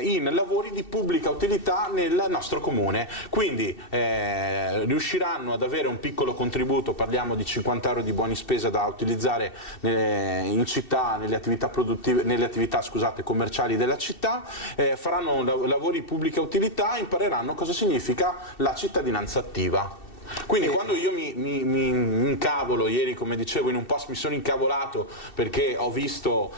in lavori di pubblica utilità nel nostro comune. Quindi riusciranno ad avere un piccolo contributo, parliamo di 50 euro di buoni spesa da utilizzare in città, nelle attività produttive, nelle attività commerciali della città, faranno lavori di pubblica utilità, impareranno cosa significa la cittadinanza attiva. Quindi quando io mi incavolo, ieri come dicevo in un post mi sono incavolato perché ho visto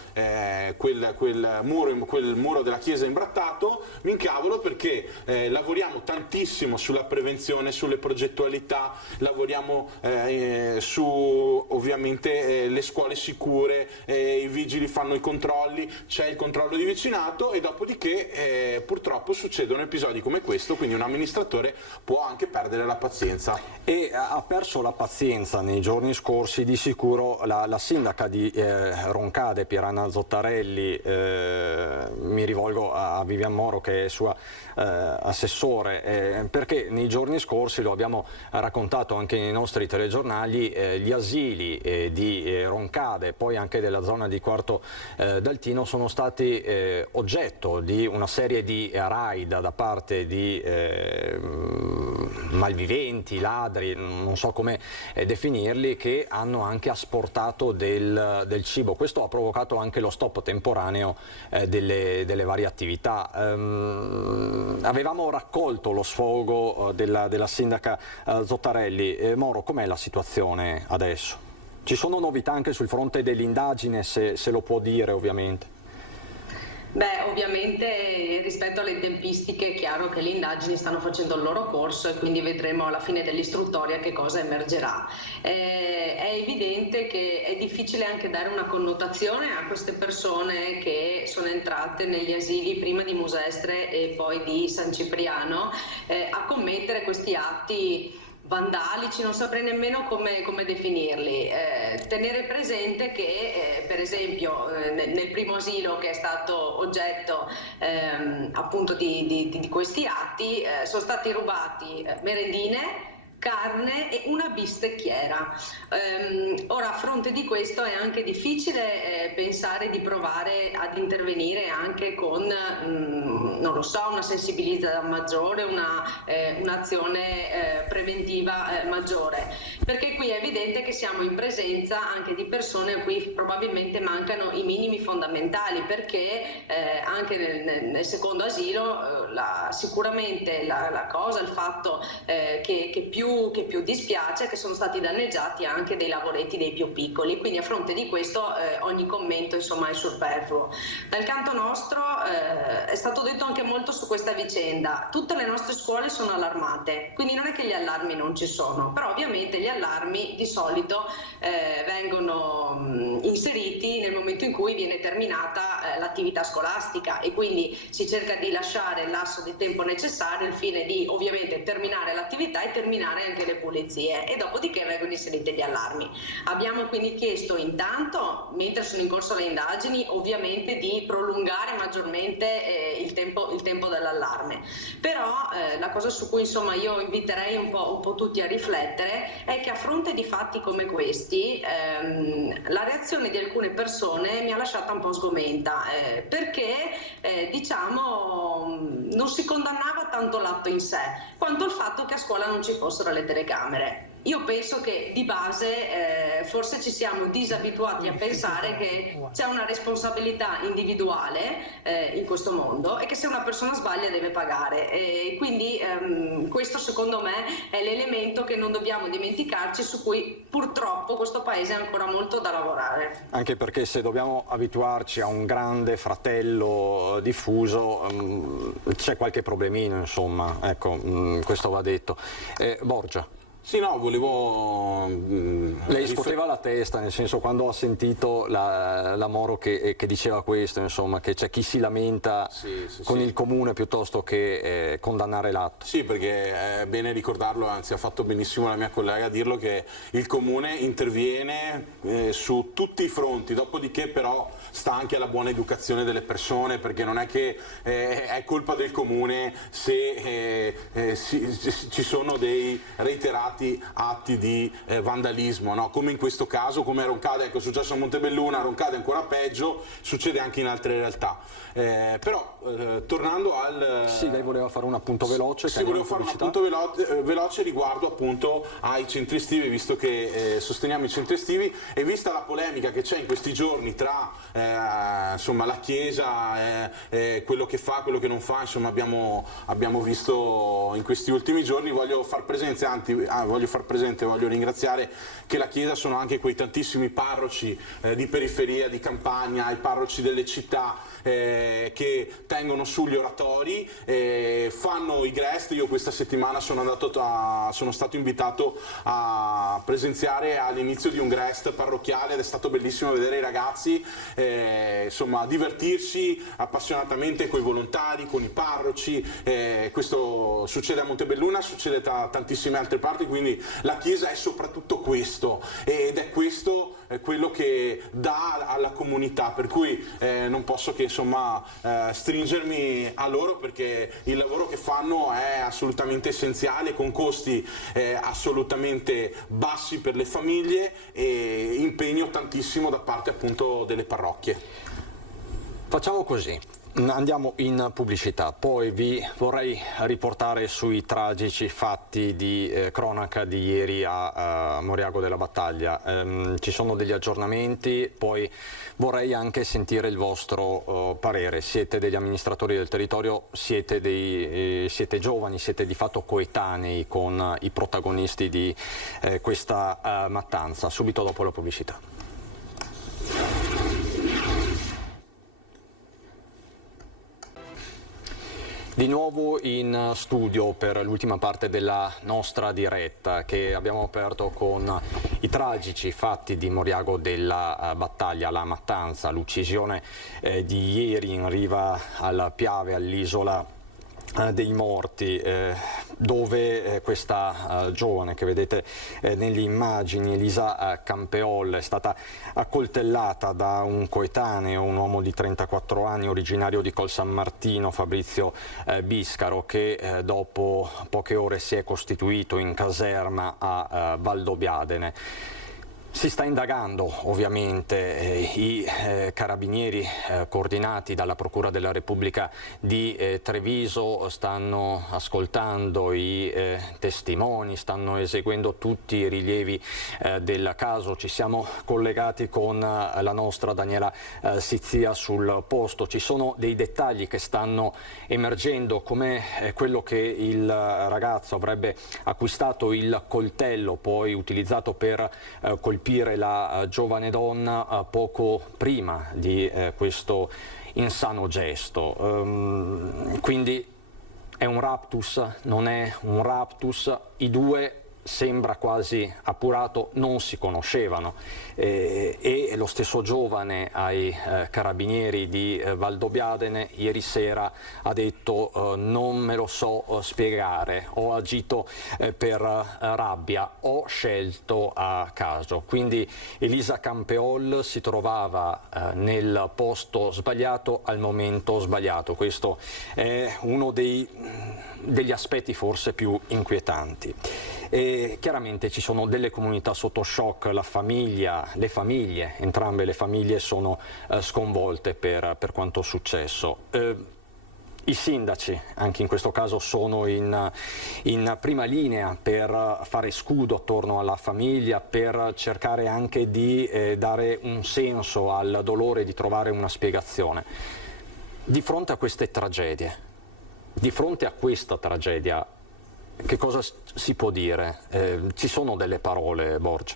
quel muro della chiesa imbrattato, mi incavolo perché lavoriamo tantissimo sulla prevenzione, sulle progettualità, lavoriamo su ovviamente le scuole sicure, i vigili fanno i controlli, c'è il controllo di vicinato e dopodiché purtroppo succedono episodi come questo, quindi un amministratore può anche perdere la pazienza. E ha perso la pazienza nei giorni scorsi di sicuro la sindaca di Roncade, Pieranna Zottarelli, mi rivolgo a Vivian Moro che è sua assessore, perché nei giorni scorsi, lo abbiamo raccontato anche nei nostri telegiornali, gli asili di Roncade, poi anche della zona di Quarto d'Altino, sono stati oggetto di una serie di raid da parte di malviventi, ladri, non so come definirli, che hanno anche asportato del cibo. Questo ha provocato anche lo stop temporaneo delle varie attività. Avevamo raccolto lo sfogo della sindaca Zottarelli. Moro, com'è la situazione adesso? Ci sono novità anche sul fronte dell'indagine, se lo può dire ovviamente. Beh, ovviamente rispetto alle tempistiche è chiaro che le indagini stanno facendo il loro corso e quindi vedremo alla fine dell'istruttoria che cosa emergerà. È evidente che è difficile anche dare una connotazione a queste persone che sono entrate negli asili prima di Musestre e poi di San Cipriano a commettere questi atti vandalici, non saprei nemmeno come definirli. Tenere presente che per esempio nel primo asilo che è stato oggetto appunto di questi atti sono stati rubati merendine, carne e una bistecchiera. Ora, a fronte di questo è anche difficile pensare di provare ad intervenire anche con, non lo so, una sensibilità maggiore, un'azione preventiva maggiore, perché qui è evidente che siamo in presenza anche di persone a cui probabilmente mancano i minimi fondamentali, perché anche nel secondo asilo sicuramente il fatto che più dispiace è che sono stati danneggiati anche dei lavoretti dei più piccoli, quindi a fronte di questo ogni commento insomma è superfluo. Dal canto nostro è stato detto anche molto su questa vicenda, tutte le nostre scuole sono allarmate, quindi non è che gli allarmi non ci sono, però ovviamente gli allarmi di solito vengono inseriti nel momento in cui viene terminata l'attività scolastica, e quindi si cerca di lasciare il lasso di tempo necessario al fine di ovviamente terminare l'attività e terminare anche le pulizie, e dopodiché vengono inseriti gli allarmi. Abbiamo quindi chiesto intanto, mentre sono in corso le indagini, ovviamente di prolungare maggiormente il tempo dell'allarme, però la cosa su cui insomma io inviterei un po' tutti a riflettere è che a fronte di fatti come questi la reazione di alcune persone mi ha lasciata un po' sgomenta, perché diciamo non si condannava tanto l'atto in sé quanto il fatto che a scuola non ci fossero le telecamere. Io penso che di base forse ci siamo disabituati a pensare che c'è una responsabilità individuale in questo mondo e che se una persona sbaglia deve pagare, e quindi questo secondo me è l'elemento che non dobbiamo dimenticarci, su cui purtroppo questo paese ha ancora molto da lavorare. Anche perché se dobbiamo abituarci a un grande fratello diffuso c'è qualche problemino, insomma, ecco, questo va detto. Borgia. Sì, no, volevo... Lei scuoteva la testa, nel senso, quando ha sentito la Moro che diceva questo, insomma, che c'è chi si lamenta con il comune piuttosto che condannare l'atto. Sì, perché è bene ricordarlo, anzi ha fatto benissimo la mia collega a dirlo, che il comune interviene su tutti i fronti, dopodiché però sta anche alla buona educazione delle persone, perché non è che è colpa del comune se ci sono dei reiterati atti di vandalismo, no? Come in questo caso, come a Roncade, ecco, è successo a Montebelluna, a Roncade è ancora peggio, succede anche in altre realtà. Però tornando al... Sì, lei voleva fare un appunto veloce. Sì, volevo fare un appunto veloce riguardo appunto ai centri estivi, visto che sosteniamo i centri estivi, e vista la polemica che c'è in questi giorni tra insomma la Chiesa, quello che fa, quello che non fa, insomma abbiamo visto in questi ultimi giorni. Voglio ringraziare che la Chiesa sono anche quei tantissimi parroci di periferia, di campagna, i parroci delle città che tengono sugli oratori, fanno i Grest. Io questa settimana sono stato invitato a presenziare all'inizio di un Grest parrocchiale ed è stato bellissimo vedere i ragazzi insomma divertirsi appassionatamente con i volontari, con i parroci. Questo succede a Montebelluna, succede da tantissime altre parti, quindi la Chiesa è soprattutto questo, ed è questo quello che dà alla comunità, per cui non posso che insomma stringermi a loro, perché il lavoro che fanno è assolutamente essenziale, con costi assolutamente bassi per le famiglie e impegno tantissimo da parte appunto delle parrocchie. Facciamo così. Andiamo in pubblicità, poi vi vorrei riportare sui tragici fatti di cronaca di ieri a Moriago della Battaglia. Ci sono degli aggiornamenti, poi vorrei anche sentire il vostro parere. Siete degli amministratori del territorio, siete giovani, siete di fatto coetanei con i protagonisti di questa mattanza. Subito dopo la pubblicità. Di nuovo in studio per l'ultima parte della nostra diretta, che abbiamo aperto con i tragici fatti di Moriago della Battaglia, la mattanza, l'uccisione di ieri in riva al Piave, all'isola dei morti, dove questa giovane che vedete nelle immagini, Elisa Campeol, è stata accoltellata da un coetaneo, un uomo di 34 anni originario di Col San Martino, Fabrizio Biscaro, che dopo poche ore si è costituito in caserma a Valdobbiadene. Si sta indagando ovviamente, i carabinieri coordinati dalla Procura della Repubblica di Treviso stanno ascoltando i testimoni, stanno eseguendo tutti i rilievi del caso. Ci siamo collegati con la nostra Daniela Sizia sul posto. Ci sono dei dettagli che stanno emergendo, come quello che il ragazzo avrebbe acquistato il coltello poi utilizzato per colpire la giovane donna poco prima di questo insano gesto. Quindi è un raptus, non è un raptus, i due, sembra quasi appurato, non si conoscevano, e lo stesso giovane ai carabinieri di Valdobbiadene ieri sera ha detto non me lo so spiegare, ho agito per rabbia, ho scelto a caso. Quindi Elisa Campeol si trovava nel posto sbagliato al momento sbagliato. Questo è uno degli aspetti forse più inquietanti. E chiaramente ci sono delle comunità sotto shock, le famiglie, entrambe le famiglie sono sconvolte per quanto successo. I sindaci, anche in questo caso, sono in prima linea per fare scudo attorno alla famiglia, per cercare anche di dare un senso al dolore, di trovare una spiegazione. Di fronte a queste tragedie, di fronte a questa tragedia, che cosa si può dire? Ci sono delle parole, Borgia?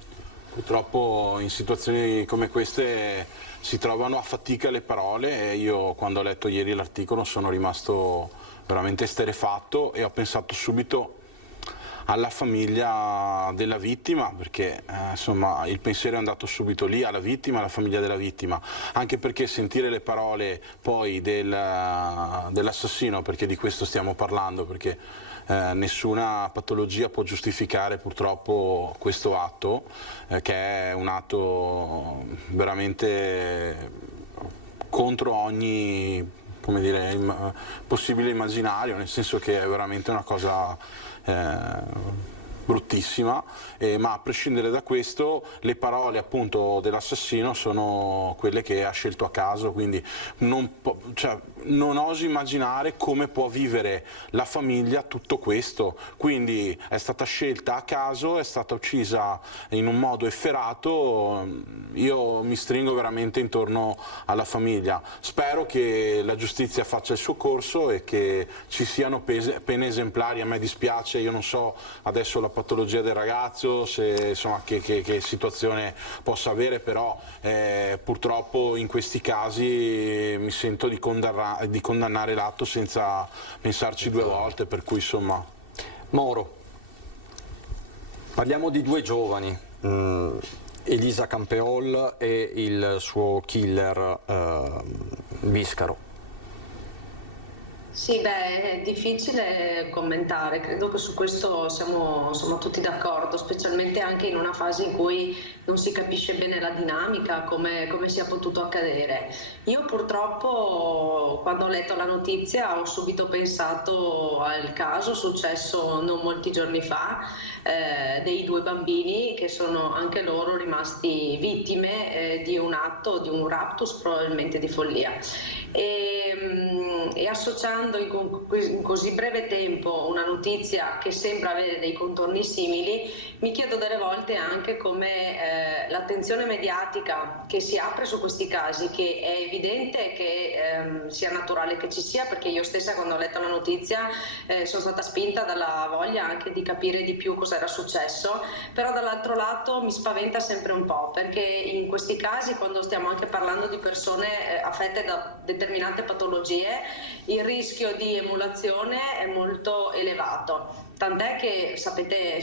Purtroppo in situazioni come queste si trovano a fatica le parole, e io quando ho letto ieri l'articolo sono rimasto veramente esterrefatto e ho pensato subito alla famiglia della vittima, perché insomma il pensiero è andato subito lì, alla vittima, alla famiglia della vittima, anche perché sentire le parole poi dell'assassino, perché di questo stiamo parlando, perché nessuna patologia può giustificare purtroppo questo atto, che è un atto veramente contro ogni, come dire, possibile immaginario, nel senso che è veramente una cosa bruttissima, ma a prescindere da questo le parole appunto dell'assassino sono quelle che ha scelto a caso, quindi non oso immaginare come può vivere la famiglia tutto questo. Quindi è stata scelta a caso, è stata uccisa in un modo efferato. Io mi stringo veramente intorno alla famiglia, spero che la giustizia faccia il suo corso e che ci siano pene esemplari. A me dispiace, io non so adesso la patologia del ragazzo, se, insomma, che situazione possa avere, però purtroppo in questi casi mi sento di condannare l'atto senza pensarci due volte, per cui insomma. Mauro, parliamo di due giovani, Elisa Campeol e il suo killer Biscaro. Sì, è difficile commentare, credo che su questo siamo tutti d'accordo, specialmente anche in una fase in cui non si capisce bene la dinamica, come sia potuto accadere. Io purtroppo quando ho letto la notizia ho subito pensato al caso successo non molti giorni fa, dei due bambini che sono anche loro rimasti vittime di un atto, di un raptus probabilmente di follia. E associando in così breve tempo una notizia che sembra avere dei contorni simili, mi chiedo delle volte anche come l'attenzione mediatica che si apre su questi casi, che è evidente che sia naturale che ci sia, perché io stessa quando ho letto la notizia sono stata spinta dalla voglia anche di capire di più cosa era successo, però dall'altro lato mi spaventa sempre un po', perché in questi casi, quando stiamo anche parlando di persone affette da determinate patologie, il rischio rischio di emulazione è molto elevato. Tant'è che sapete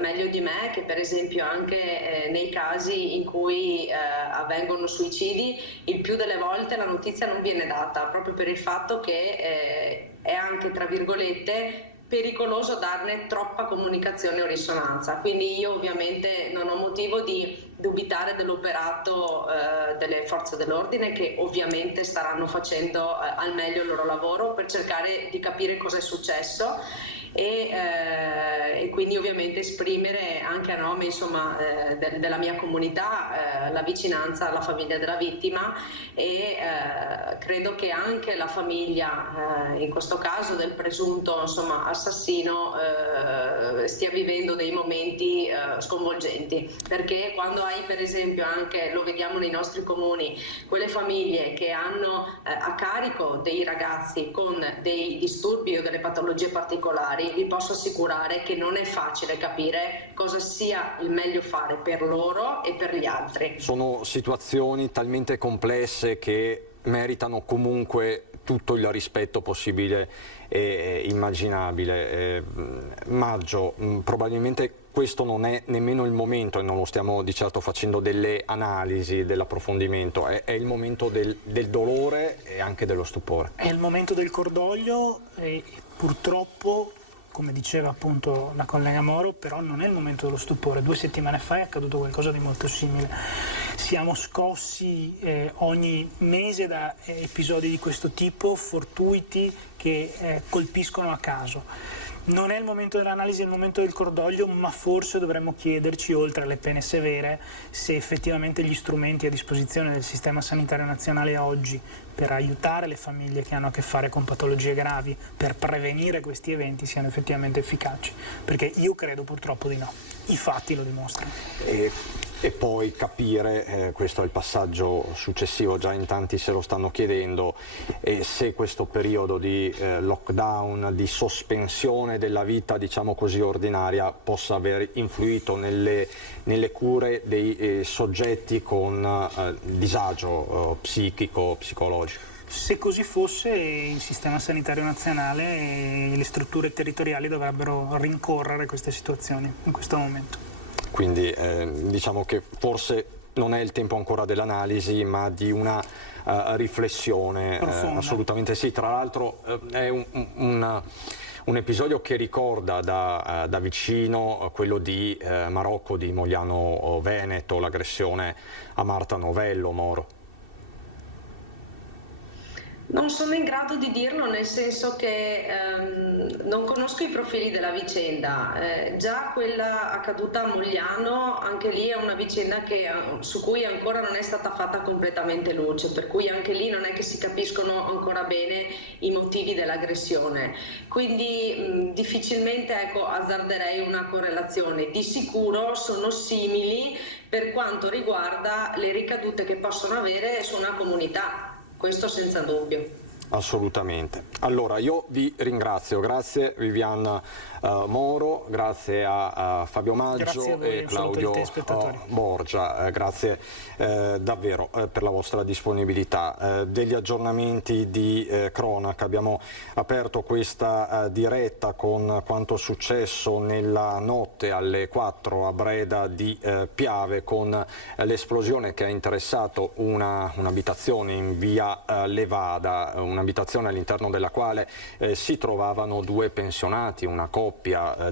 meglio di me che per esempio anche nei casi in cui avvengono suicidi, il più delle volte la notizia non viene data proprio per il fatto che è anche, tra virgolette, pericoloso darne troppa comunicazione o risonanza. Quindi io ovviamente non ho motivo di dubitare dell'operato delle forze dell'ordine, che ovviamente staranno facendo al meglio il loro lavoro per cercare di capire cosa è successo e quindi ovviamente esprimere anche a nome della mia comunità la vicinanza alla famiglia della vittima e credo che anche la famiglia in questo caso del presunto assassino stia vivendo dei momenti sconvolgenti, perché quando hai per esempio anche, lo vediamo nei nostri comuni, quelle famiglie che hanno a carico dei ragazzi con dei disturbi o delle patologie particolari, vi posso assicurare che non è facile capire cosa sia il meglio fare per loro e per gli altri. Sono situazioni talmente complesse che meritano comunque tutto il rispetto possibile e immaginabile. Maggio, probabilmente questo non è nemmeno il momento, e non lo stiamo di certo facendo, delle analisi, dell'approfondimento, è il momento del dolore e anche dello stupore. È il momento del cordoglio e purtroppo, come diceva appunto la collega Moro, però non è il momento dello stupore. 2 settimane fa è accaduto qualcosa di molto simile. Siamo scossi ogni mese da episodi di questo tipo, fortuiti, che colpiscono a caso. Non è il momento dell'analisi, è il momento del cordoglio, ma forse dovremmo chiederci, oltre alle pene severe, se effettivamente gli strumenti a disposizione del sistema sanitario nazionale oggi per aiutare le famiglie che hanno a che fare con patologie gravi, per prevenire questi eventi, siano effettivamente efficaci. Perché io credo purtroppo di no. I fatti lo dimostrano. E poi capire, questo è il passaggio successivo, già in tanti se lo stanno chiedendo, se questo periodo di lockdown, di sospensione della vita, diciamo così, ordinaria, possa aver influito nelle cure dei soggetti con disagio psichico, psicologico. Se così fosse, il sistema sanitario nazionale e le strutture territoriali dovrebbero rincorrere queste situazioni in questo momento. Quindi diciamo che forse non è il tempo ancora dell'analisi, ma di una riflessione. Assolutamente sì. Tra l'altro è un episodio che ricorda da vicino quello di Marocco, di Mogliano Veneto, l'aggressione a Marta Novello, Moro. Non sono in grado di dirlo, nel senso che non conosco i profili della vicenda. Già quella accaduta a Mogliano, anche lì è una vicenda su cui ancora non è stata fatta completamente luce, per cui anche lì non è che si capiscono ancora bene i motivi dell'aggressione. Quindi difficilmente azzarderei una correlazione. Di sicuro sono simili per quanto riguarda le ricadute che possono avere su una comunità. Questo senza dubbio. Assolutamente. Allora io vi ringrazio, grazie Vivian Moro, grazie a Fabio Maggio e Claudio Borgia, grazie davvero per la vostra disponibilità. Degli aggiornamenti di cronaca, abbiamo aperto questa diretta con quanto successo nella notte alle 4 a Breda di Piave, con l'esplosione che ha interessato un'abitazione in via Levada, un'abitazione all'interno della quale si trovavano 2 pensionati, una coppia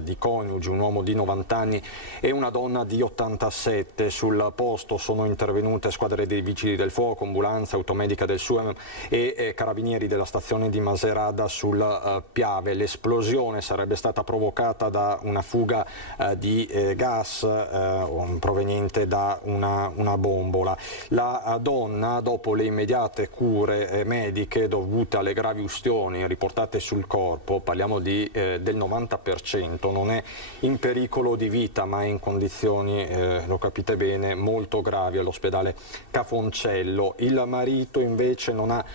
di coniugi, un uomo di 90 anni e una donna di 87. Sul posto sono intervenute squadre dei vigili del fuoco, ambulanza, automedica del SUEM e carabinieri della stazione di Maserada sul Piave. L'esplosione sarebbe stata provocata da una fuga di gas proveniente da una bombola. La donna, dopo le immediate cure mediche dovute alle gravi ustioni riportate sul corpo, parliamo del 90%, non è in pericolo di vita ma è in condizioni, lo capite bene, molto gravi all'ospedale Cafoncello. Il marito invece non ha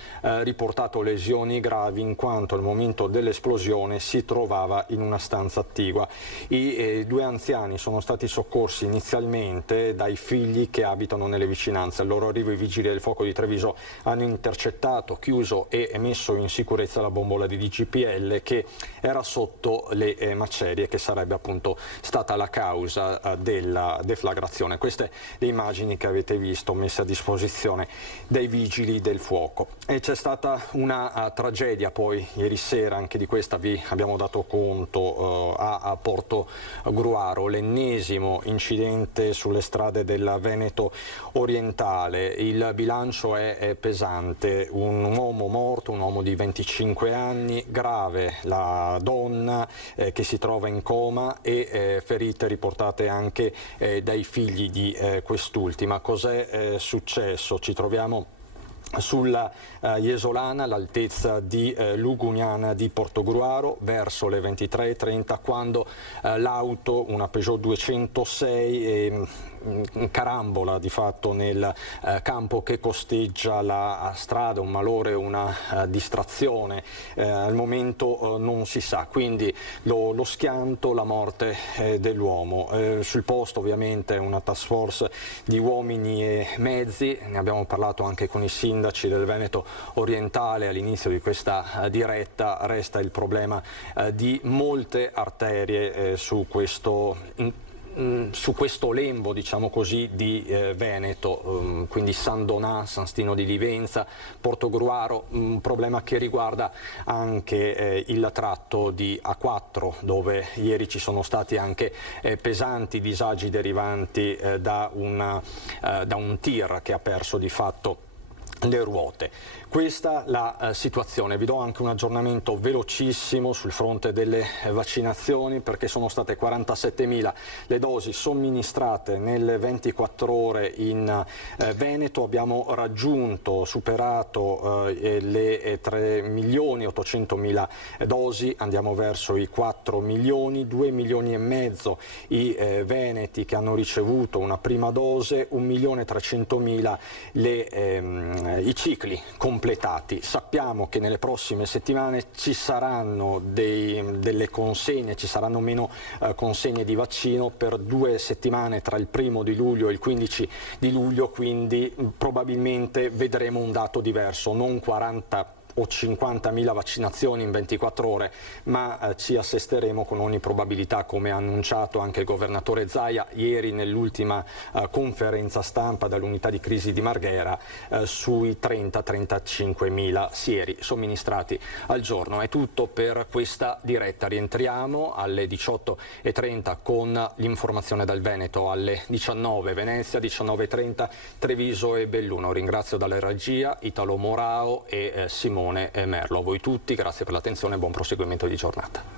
riportato lesioni gravi in quanto al momento dell'esplosione si trovava in una stanza attigua. I 2 anziani sono stati soccorsi inizialmente dai figli che abitano nelle vicinanze. Al loro arrivo i vigili del fuoco di Treviso hanno intercettato, chiuso e e messo in sicurezza la bombola di DGPL che era sotto le macerie, che sarebbe appunto stata la causa della deflagrazione. Queste le immagini che avete visto messe a disposizione dai vigili del fuoco. E c'è stata una tragedia poi ieri sera, anche di questa vi abbiamo dato conto, a Portogruaro, l'ennesimo incidente sulle strade del Veneto orientale. Il bilancio è pesante, un uomo morto, un uomo di 25 anni, grave la donna che si trova in coma e ferite riportate anche dai figli di quest'ultima. Cos'è successo? Ci troviamo sulla Jesolana, all'altezza di Luguniana di Portogruaro, verso le 23:30, quando l'auto, una Peugeot 206, carambola di fatto nel campo che costeggia la strada, un malore, una distrazione, al momento non si sa, quindi lo schianto, la morte dell'uomo. Sul posto ovviamente una task force di uomini e mezzi, ne abbiamo parlato anche con i sindaci del Veneto orientale all'inizio di questa diretta. Resta il problema di molte arterie su questo lembo, diciamo così, di Veneto, quindi San Donà, San Stino di Livenza, Portogruaro, un problema che riguarda anche il tratto di A4, dove ieri ci sono stati anche pesanti disagi derivanti da un tir che ha perso di fatto le ruote. Questa la situazione. Vi do anche un aggiornamento velocissimo sul fronte delle vaccinazioni, perché sono state 47.000 le dosi somministrate nelle 24 ore in Veneto. Abbiamo superato le 3.800.000 dosi, andiamo verso i 4 milioni, 2 milioni e mezzo i veneti che hanno ricevuto una prima dose, 1.300.000 i cicli completati. Sappiamo che nelle prossime settimane ci saranno delle consegne, ci saranno meno consegne di vaccino per 2 settimane tra il 1° di luglio e il 15 di luglio, quindi probabilmente vedremo un dato diverso, non 40 o 50.000 vaccinazioni in 24 ore, ma ci assesteremo con ogni probabilità, come ha annunciato anche il governatore Zaia ieri nell'ultima conferenza stampa dall'unità di crisi di Marghera, sui 30-35.000 sieri somministrati al giorno. È tutto per questa diretta, rientriamo alle 18:30 con l'informazione dal Veneto, alle 19 Venezia, 19:30 Treviso e Belluno. Ringrazio dalla regia Italo Morao e Simone Merlo. A voi tutti, grazie per l'attenzione e buon proseguimento di giornata.